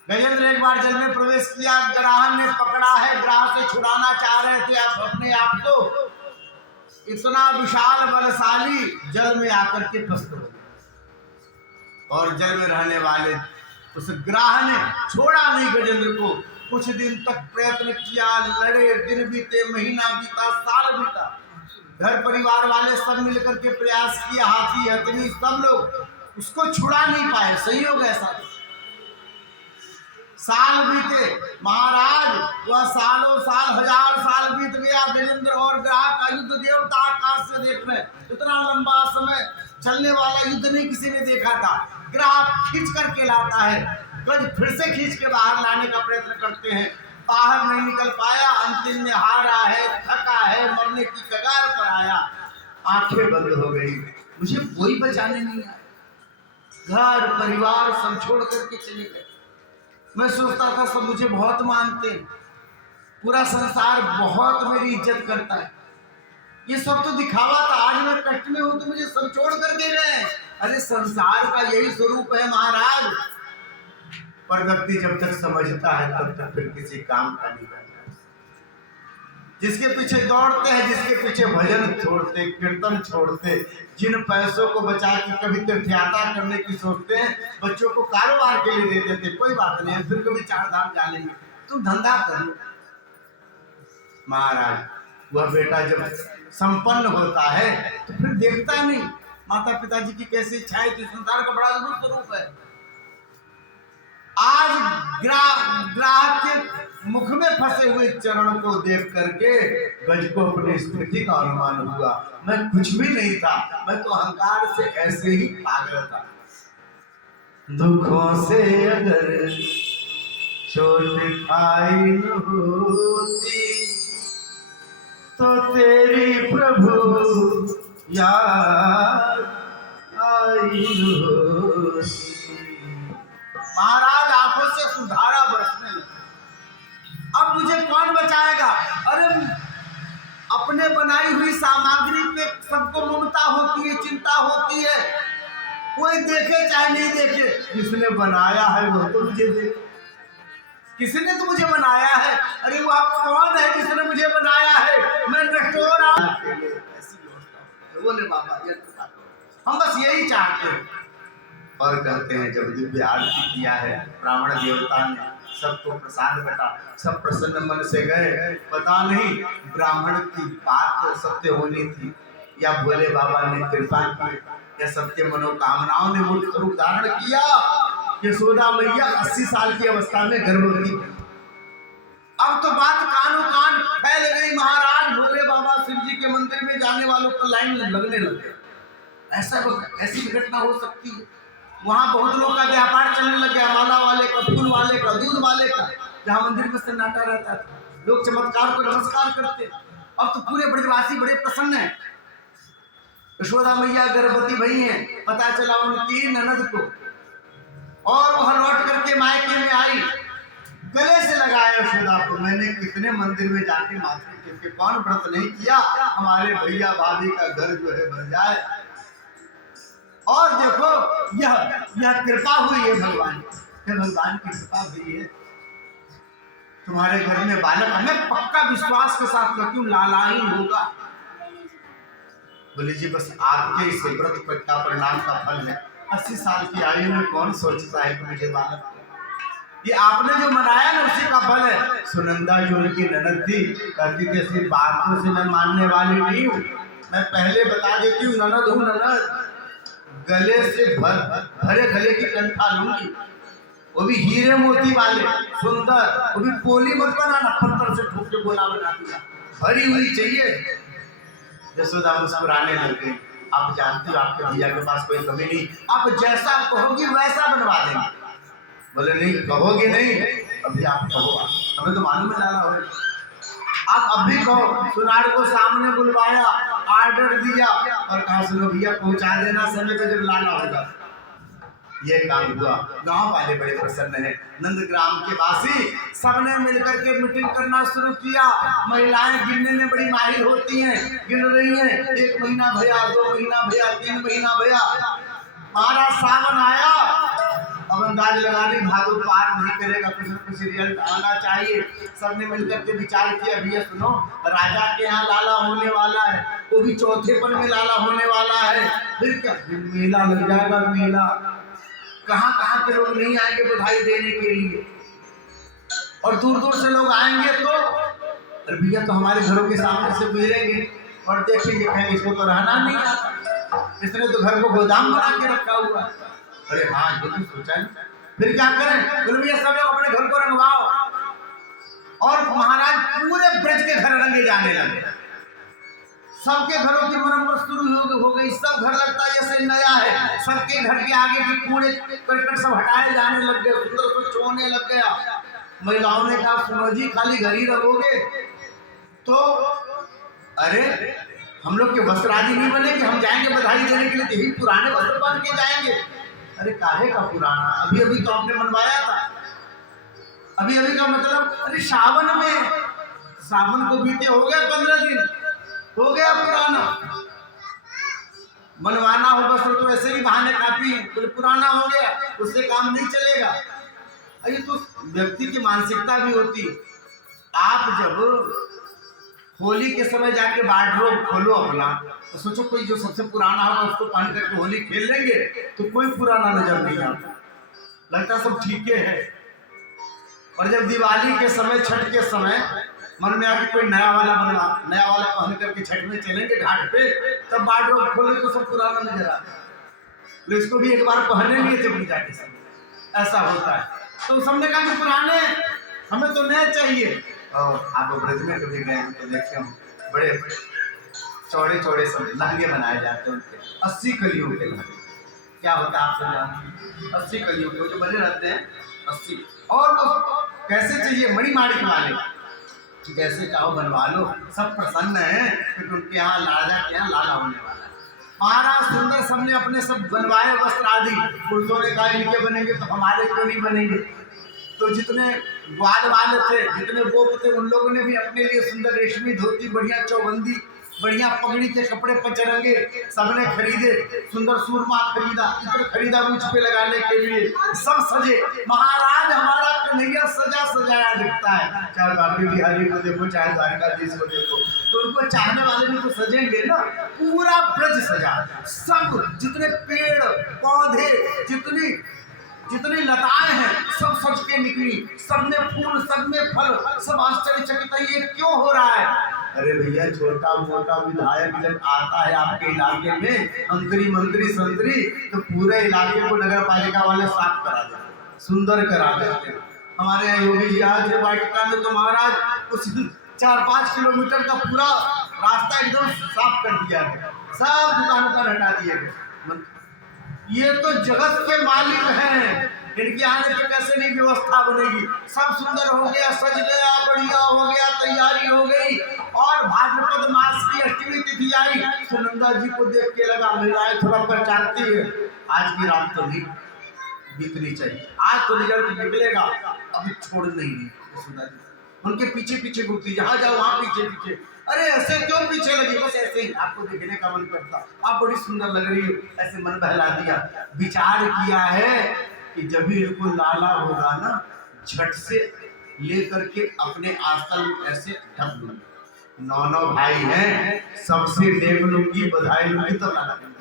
गजेंद्र एक बार जल में प्रवेश किया, ग्राहन ने पकड़ा है, ग्राह से छुड़ाना चाह रहे थे आप अपने आप को। इतना विशाल बलशाली जल में आकर के फंस गए और जल में रहने वाले उस ग्राह ने छोड़ा नहीं गजेंद्र को। कुछ दिन तक प्रयत्न किया, लड़े, दिन बीते, महीना बीता, साल बीता। घर परिवार वाले सब मिलकर के प्रयास किया, हाथी हथनी सब लोग उसको छुड़ा नहीं पाए। संयोग ऐसा, साल बीते महाराज, वह सालों साल, हजार साल बीत गया। गजेंद्र और ग्राह का युद्ध देवता आकाश से देख रहे। इतना लंबा समय चलने वाला युद्ध नहीं किसी ने देखा था। ग्राह खींच करके लाता है, गज फिर से खींच के बाहर लाने का प्रयत्न करते हैं, बाहर नहीं निकल पाया। अंतिम में हारा है, थका है, मरने की कगार पर आया, आंखें बंद हो गई। मुझे कोई बचाने नहीं आया, घर परिवार सब छोड़ करके चले गए। मैं सोचता था सब मुझे बहुत मानते हैं, पूरा संसार बहुत मेरी इज्जत करता है, ये सब तो दिखावा था। आज मैं कष्ट में हूं तो मुझे सब छोड़ कर दे रहे हैं। अरे संसार का यही स्वरूप है महाराज। पर व्यक्ति जब तक समझता है तब तक फिर किसी काम का नहीं करता। जिसके पीछे दौड़ते हैं, जिसके पीछे भजन छोड़ते, कीर्तन छोड़ते, जिन पैसों को बचा के कभी तीर्थयात्रा करने की सोचते हैं, बच्चों को कारोबार के लिए दे देते, कोई बात नहीं फिर कभी चार धाम जा लेंगे, तुम धंधा कर लो। महाराज वह बेटा जब संपन्न होता है तो फिर देखता नहीं माता पिताजी की कैसी इच्छाएं थी। संसार का बड़ा अद्भुत स्वरूप है। आज ग्राहक के मुख में फंसे हुए चरण को देख करके गज को अपनी स्थिति का अनुमान हुआ। मैं कुछ भी नहीं था, मैं तो अहंकार से ऐसे ही भाग रहा था। दुखों से अगर चोट खाई न होती तो तेरी प्रभु याद आई होती। महाराज आंखों से सुधारा बरसने लगा। अब मुझे कौन बचाएगा? अरे अपने बनाई हुई सामग्री पे सबको ममता होती है, चिंता होती है। कोई देखे चाहे नहीं देखे, जिसने बनाया है वो तो मुझे देखे। किसने तो मुझे बनाया है? अरे वो आप कौन है जिसने मुझे बनाया है? मैं नटोर ऐसी व्यवस्था बोले बाबा ये हम बस यही चाहते हैं। और कहते हैं जब दिव्य आरती किया है ब्राह्मण देवता ने, सबको प्रसाद बटा, सब प्रसन्न मन से गए। पता नहीं ब्राह्मण की बात सत्य होनी थी या भोले बाबा ने कृपा की या सत्य मनोकामनाओं ने मूर्त रूप धारण किया। यशोदा मैया 80 साल की अवस्था में गर्भवती। अब तो बात कानों कान फैल गई। महाराज भोले बाबा शिव जी के मंदिर में जाने वालों को लाइन लगने लगे। ऐसी घटना हो सकती है? वहां बहुत लोग का व्यापार चलने लग गया, माला वाले का, फूल वाले का, दूध वाले का। जहाँ मंदिर में सन्नाटा रहता था, लोग चमत्कार को नमस्कार करते। अब तो पूरे ब्रजवासी बड़े प्रसन्न हैं। यशोदा मैया गर्भवती भई हैं। पता चला उनकी ननद को, और वह लौट करके मायके में आई। गले से लगाया यशोदा को। मैंने कितने मंदिर में जाके माथे टेके, कौन व्रत नहीं किया हमारे भैया भाभी का घर जो है भर जाए। और देखो यह कृपा हुई है भगवान की कृपा हुई है। तुम्हारे घर में बालक, हमें पक्का विश्वास के साथ कहती हूँ लाला ही होगा। बोले जी बस आपके इस व्रत का परिणाम का फल है। 80 साल की आयु में कौन सोचता है कि मुझे बालक, ये आपने जो मनाया ना उसी का फल है। सुनंदा जो उनकी ननद थी, कहती थी ऐसी बातों से मैं मानने वाली नहीं हूँ। मैं पहले बता देती हूँ, ननद हूँ ननद। गले से भरे गले की कंठा लूंगी, वो भी हीरे मोती वाले सुंदर, वो भी पोली मत बनाना, पत्थर से ठोक के गोला बना दिया, भरी हुई चाहिए। यशोदा मुस्कुराने लग गई। आप जानती हो आपके भैया के पास कोई कमी नहीं, आप जैसा कहोगी वैसा बनवा देंगे। बोले नहीं कहोगे नहीं, अभी आप कहो, हमें तो मालूम है लाला हो। आप अभी कहो। सुनार को सामने बुलवाया, ऑर्डर दिया और कहा सुनो भैया पहुंचा देना समय पे जब लाना होगा। ये काम हुआ। गांव वाले बड़े प्रसन्न हैं। नंदग्राम के वासी सबने मिलकर के मीटिंग करना शुरू किया। महिलाएं गिनने में बड़ी माहिर होती हैं, गिन रही हैं। 1 महीना भैया, 2 महीना भैया, 3 महीना भैया। महाराज सावन आया, अब अंदाज लगाने भागो पार नहीं करेगा, कुछ न कुछ रिजल्ट आना चाहिए। सबने मिलकर के विचार किया भैया सुनो, राजा के यहाँ लाला होने वाला है, वो भी चौथे पर में लाला होने वाला है। फिर क्या मेला लग जाएगा, मेला कहाँ कहाँ के लोग नहीं आएंगे बधाई देने के लिए, और दूर दूर से लोग आएंगे तो अरे भैया तो हमारे घरों के सामने से गुजरेंगे और देखेंगे, कहेंगे इसको तो रहना नहीं आता, इसने तो घर को गोदाम बना के रखा हुआ। अरे हाँ ये तो सोचा है। फिर क्या करें? बोले भैया सब लोग अपने घर को रंगवाओ। और महाराज पूरे ब्रज के घर रंगे जाने लगे। सबके घरों की मरम्मत शुरू हो गई। सब घर लगता है जैसे नया है। सबके घर के आगे के कूड़े करकट सब हटाए जाने लग गए, सुंदर कुछ होने लग गया। महिलाओं ने कहा सुनो जी खाली घर ही रहोगे तो अरे हम लोग के वस्त्र आदि नहीं बनेंगे, हम जाएंगे बधाई देने के लिए, यही पुराने वस्त्र पहन के जाएंगे। अरे काहे का पुराना, अभी अभी तो आपने मनवाया था। अभी अभी का मतलब अरे सावन में, सावन को बीते हो गया 15 दिन, हो गया पुराना। बनवाना हो बस तो ऐसे ही बहाने काफी है, तो पुराना हो गया उससे काम नहीं चलेगा। अरे तो व्यक्ति की मानसिकता भी होती। आप जब होली के समय जाके वार्डरोब खोलो अपना तो सोचो कोई जो सबसे पुराना होगा उसको पहन करके होली खेल लेंगे तो कोई पुराना नजर नहीं आता, लगता सब ठीक है। और जब दिवाली के समय, छठ के समय मन में आके कोई नया वाला पहन करके छठ में चलेंगे घाट पे, तब वार्डरोब खोले तो सब पुराना नजर आता है। तो इसको भी एक बार पहने लिए थे पूजा के समय, ऐसा होता है। तो सबने कहा कि पुराने, हमें तो नए चाहिए। और आप ब्रज में कभी गए तो देखे हम, बड़े बड़े चौड़े चौड़े सब लहंगे बनाए जाते हैं उनके, 80 कलियों के लहंगे। क्या होता है आप सब जानते हैं? 80 कलियों के, वो जो बने रहते हैं 80। और तो कैसे चाहिए, मणि माणिक वाले, जैसे चाहो बनवा लो, सब प्रसन्न है क्योंकि उनके यहाँ राजा के यहाँ लाला होने वाला है। महाराज सुंदर सबने अपने सब बनवाए वस्त्र आदि। पुरुषों ने कहा इनके बनेंगे तो हमारे क्यों नहीं बनेंगे। तो जितने ग्वाल वाले थे, जितने गोप थे, उन लोगों ने भी अपने लिए सुंदर रेशमी धोती, बढ़िया चौबंदी, बढ़िया पगड़ी के कपड़े पचरंगे सबने खरीदे। सुंदर सूरमा खरीदा, इत्र खरीदा मुझ पे लगाने के लिए, सब सजे। महाराज हमारा कन्हैया सजा सजाया दिखता है, चाहे बाबी बिहारी को देखो, चाहे द्वारकाधीश को देखो, तो उनको चाहने वाले भी तो सजेंगे ना। पूरा ब्रज सजा, सब जितने पेड़ पौधे, जितनी लताएं हैं सब सज के निकली, सब में फूल, सब में फल, सब आश्चर्यचकित है ये क्यों हो रहा है। अरे भैया, छोटा मोटा विधायक जब आता है आपके इलाके में, मंत्री संतरी, तो पूरे इलाके को नगर पालिका वाले साफ करा देते, सुंदर करा देते। हमारे यहाँ योगी जी आज वाटिका में तो महाराज उस 4-5 किलोमीटर का पूरा रास्ता एकदम साफ कर दिया है, सब दुकानों पर हटा दिए गए। ये तो जगत के मालिक हैं, इनके आने पे कैसे नहीं व्यवस्था बनेगी। सब सुंदर हो गया, सज गया, बढ़िया हो गया, तैयारी हो गई। और भाद्रपद मास की अष्टमी तिथि आई, सुनंदा जी को देख के लगा महिलाएं थोड़ा पहचानती है, आज की रात तो नहीं बीतनी चाहिए, आज तो रिजल्ट निकलेगा, अभी छोड़ नहीं। सुनंदा जी उनके पीछे पीछे घूमती, जहाँ जाओ वहाँ पीछे पीछे। अरे ऐसे क्यों पीछे लगी, बस ऐसे ही आपको देखने का मन करता, आप बड़ी सुंदर लग रही हो, ऐसे मन बहला दिया। विचार किया है कि जब भी इनको लाला होगा ना, झट से लेकर के अपने आंचल में ऐसे ढक लूंगी, 9 भाई हैं, सबसे देख लूंगी, बधाई लूंगी तो लाला दूंगी।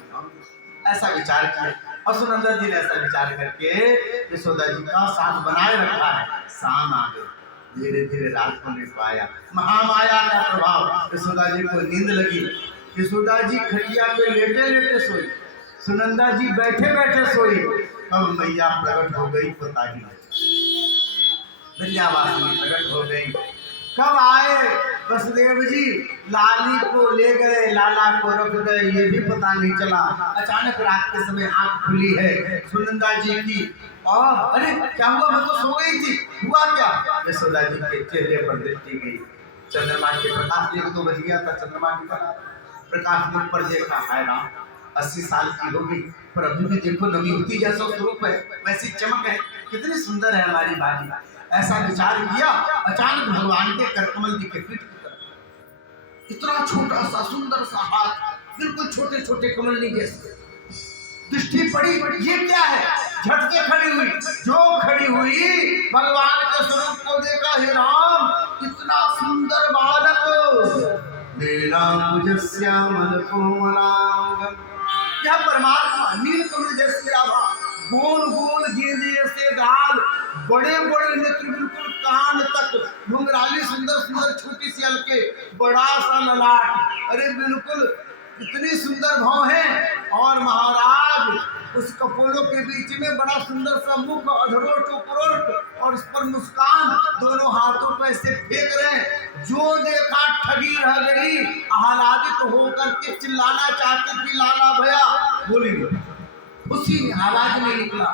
ऐसा विचार किया और सुनंदा जी ने ऐसा विचार करके यशोदा जी का साथ बनाए रखा है। शाम आ गई, धीरे धीरे रात होने को आया, महामाया का प्रभाव, यशोदा जी को नींद लगी। यशोदा जी खटिया पे लेटे लेटे सोई, सुनंदा जी बैठे बैठे सोई। कब मैया प्रकट हो गई पता ही नहीं, विंध्यावासिनी प्रकट हो गई। कब आए वसुदेव जी, लाली को ले गए, लाला को रख गए, ये भी पता नहीं चला। अचानक रात के समय आंख खुली है सुनंदा जी की, और अरे क्या हुआ, मैं तो सो गई थी, हुआ क्या। यशोदा जी के चेहरे पर दृष्टि गई, चंद्रमा के प्रकाश, 1-2 बज गया था, चंद्रमा के प्रकाश मुख पर देखा, हाय राम 80 साल की होगी पर अभी भी देखो नवीनती जैसा स्वरूप है, वैसी चमक है, कितनी सुंदर है हमारी बाली। ऐसा विचार किया, अचानक भगवान के करकमल जी के पीठ की तरफ इतना छोटा सा सुंदर सा हाथ, बिल्कुल छोटे छोटे कमल जैसे, दृष्टि पड़ी, ये क्या है, झटके खड़ी हुई। जो खड़ी हुई भगवान के स्वरूप को देखा, हे राम कितना सुंदर बालक, मेरा मुझ श्यामल कोमलांग, यह परमात्मा नीलकमल जैसे आभा, गोल गोल गेंदे जैसे गाल, बड़े बड़े नेत्र, बिल्कुल कान तक, घुंघराली सुंदर सुंदर छोटी सी हल्के, बड़ा सा ललाट, अरे बिल्कुल इतनी सुंदर भाव है। और महाराज उस कपोलों के बीच में बड़ा सुंदर सा मुख, अधरोट उपरोट, और उस पर मुस्कान, दोनों हाथों पर ऐसे फेंक रहे। जो देखा ठगी रह गई, आह्लादित होकर के चिल्लाना चाहती थी, लाला भैया बोली, उसी आवाज में निकला,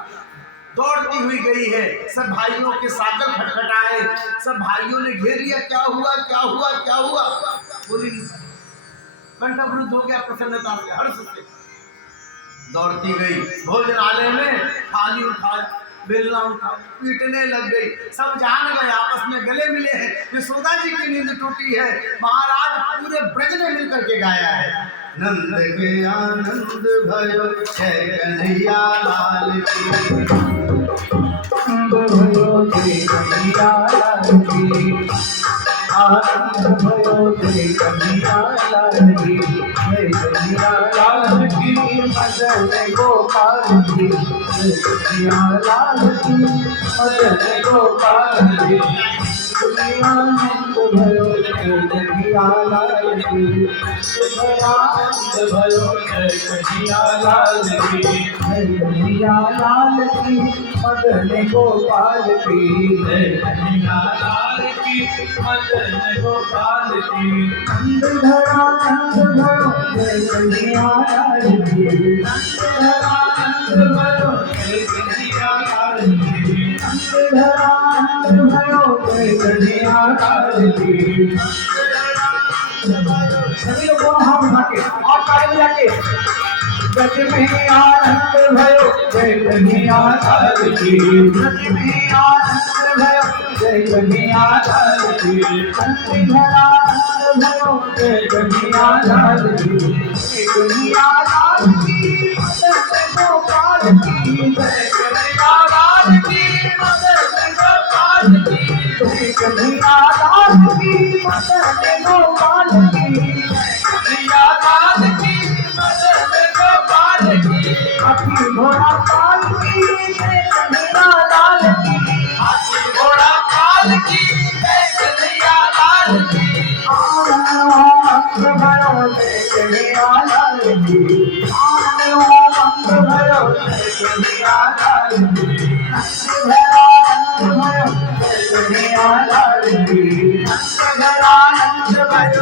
दौड़ती हुई गई है। सब भाइयों के सागर खटखटाए, सब भाइयों ने घेर लिया, क्या हुआ क्या हुआ क्या हुआ, बोली कंठवरुद्ध हो गया प्रसन्नता से, हर्ष से। दौड़ती गई भोजनालय में, थाली उठा, बेलना उठा, पीटने लग गई। सब जान गए, आपस में गले मिले हैं, यशोदा जी की नींद टूटी है। महाराज पूरे ब्रज ने मिलकर के गाया है, नंद के आनंद भयो जय कन्हैया लाल की, भयो जय कन्हैया लाल की, आनंद भयो जय कन्हैया लाल की, जय कन्हैया लाल की, मदन गोपाल की, जय कन्हैया लाल की, मदन गोपाल की, आनंद भयो कन्हैया लाल की आनंद भयो जय कन्हैया लाल की जय कन्हैया लाल की मदन गोपाल की जय कन्हैया लाल की मदन गोपाल की नंद धरा नंद भयो जय कन्हैया लाल की नंद धरा नंद भयो जय कन्हैया लाल की नंद धरा नंद भयो जय कन्हैया लाल की सभी लोग दोनों हाथ उठा के और ताली बजा के सच में आनंद भयो जय कन्हैया लाल की सच में आनंद भयो जय कन्हैया लाल की संत धरा आनंद भयो जय कन्हैया लाल की जय कन्हैया लाल की मदन गोपाल की जय कन्हैया लाल की मदन गोपाल की जय कन्हैया लाल की मदन गोपाल की कन्हैया लाल की मदन गोपाल की हाथी घोड़ा पाल की जय कन्हैया लाल की हाथी घोड़ा पाल की जय कन्हैया लाल की आनंद भयो जय कन्हैया लाल की आनंद भयो जय कन्हैया लाल की नंद भरा नंद भयो जय कन्हैया लाल की नंद भरा नंद भयो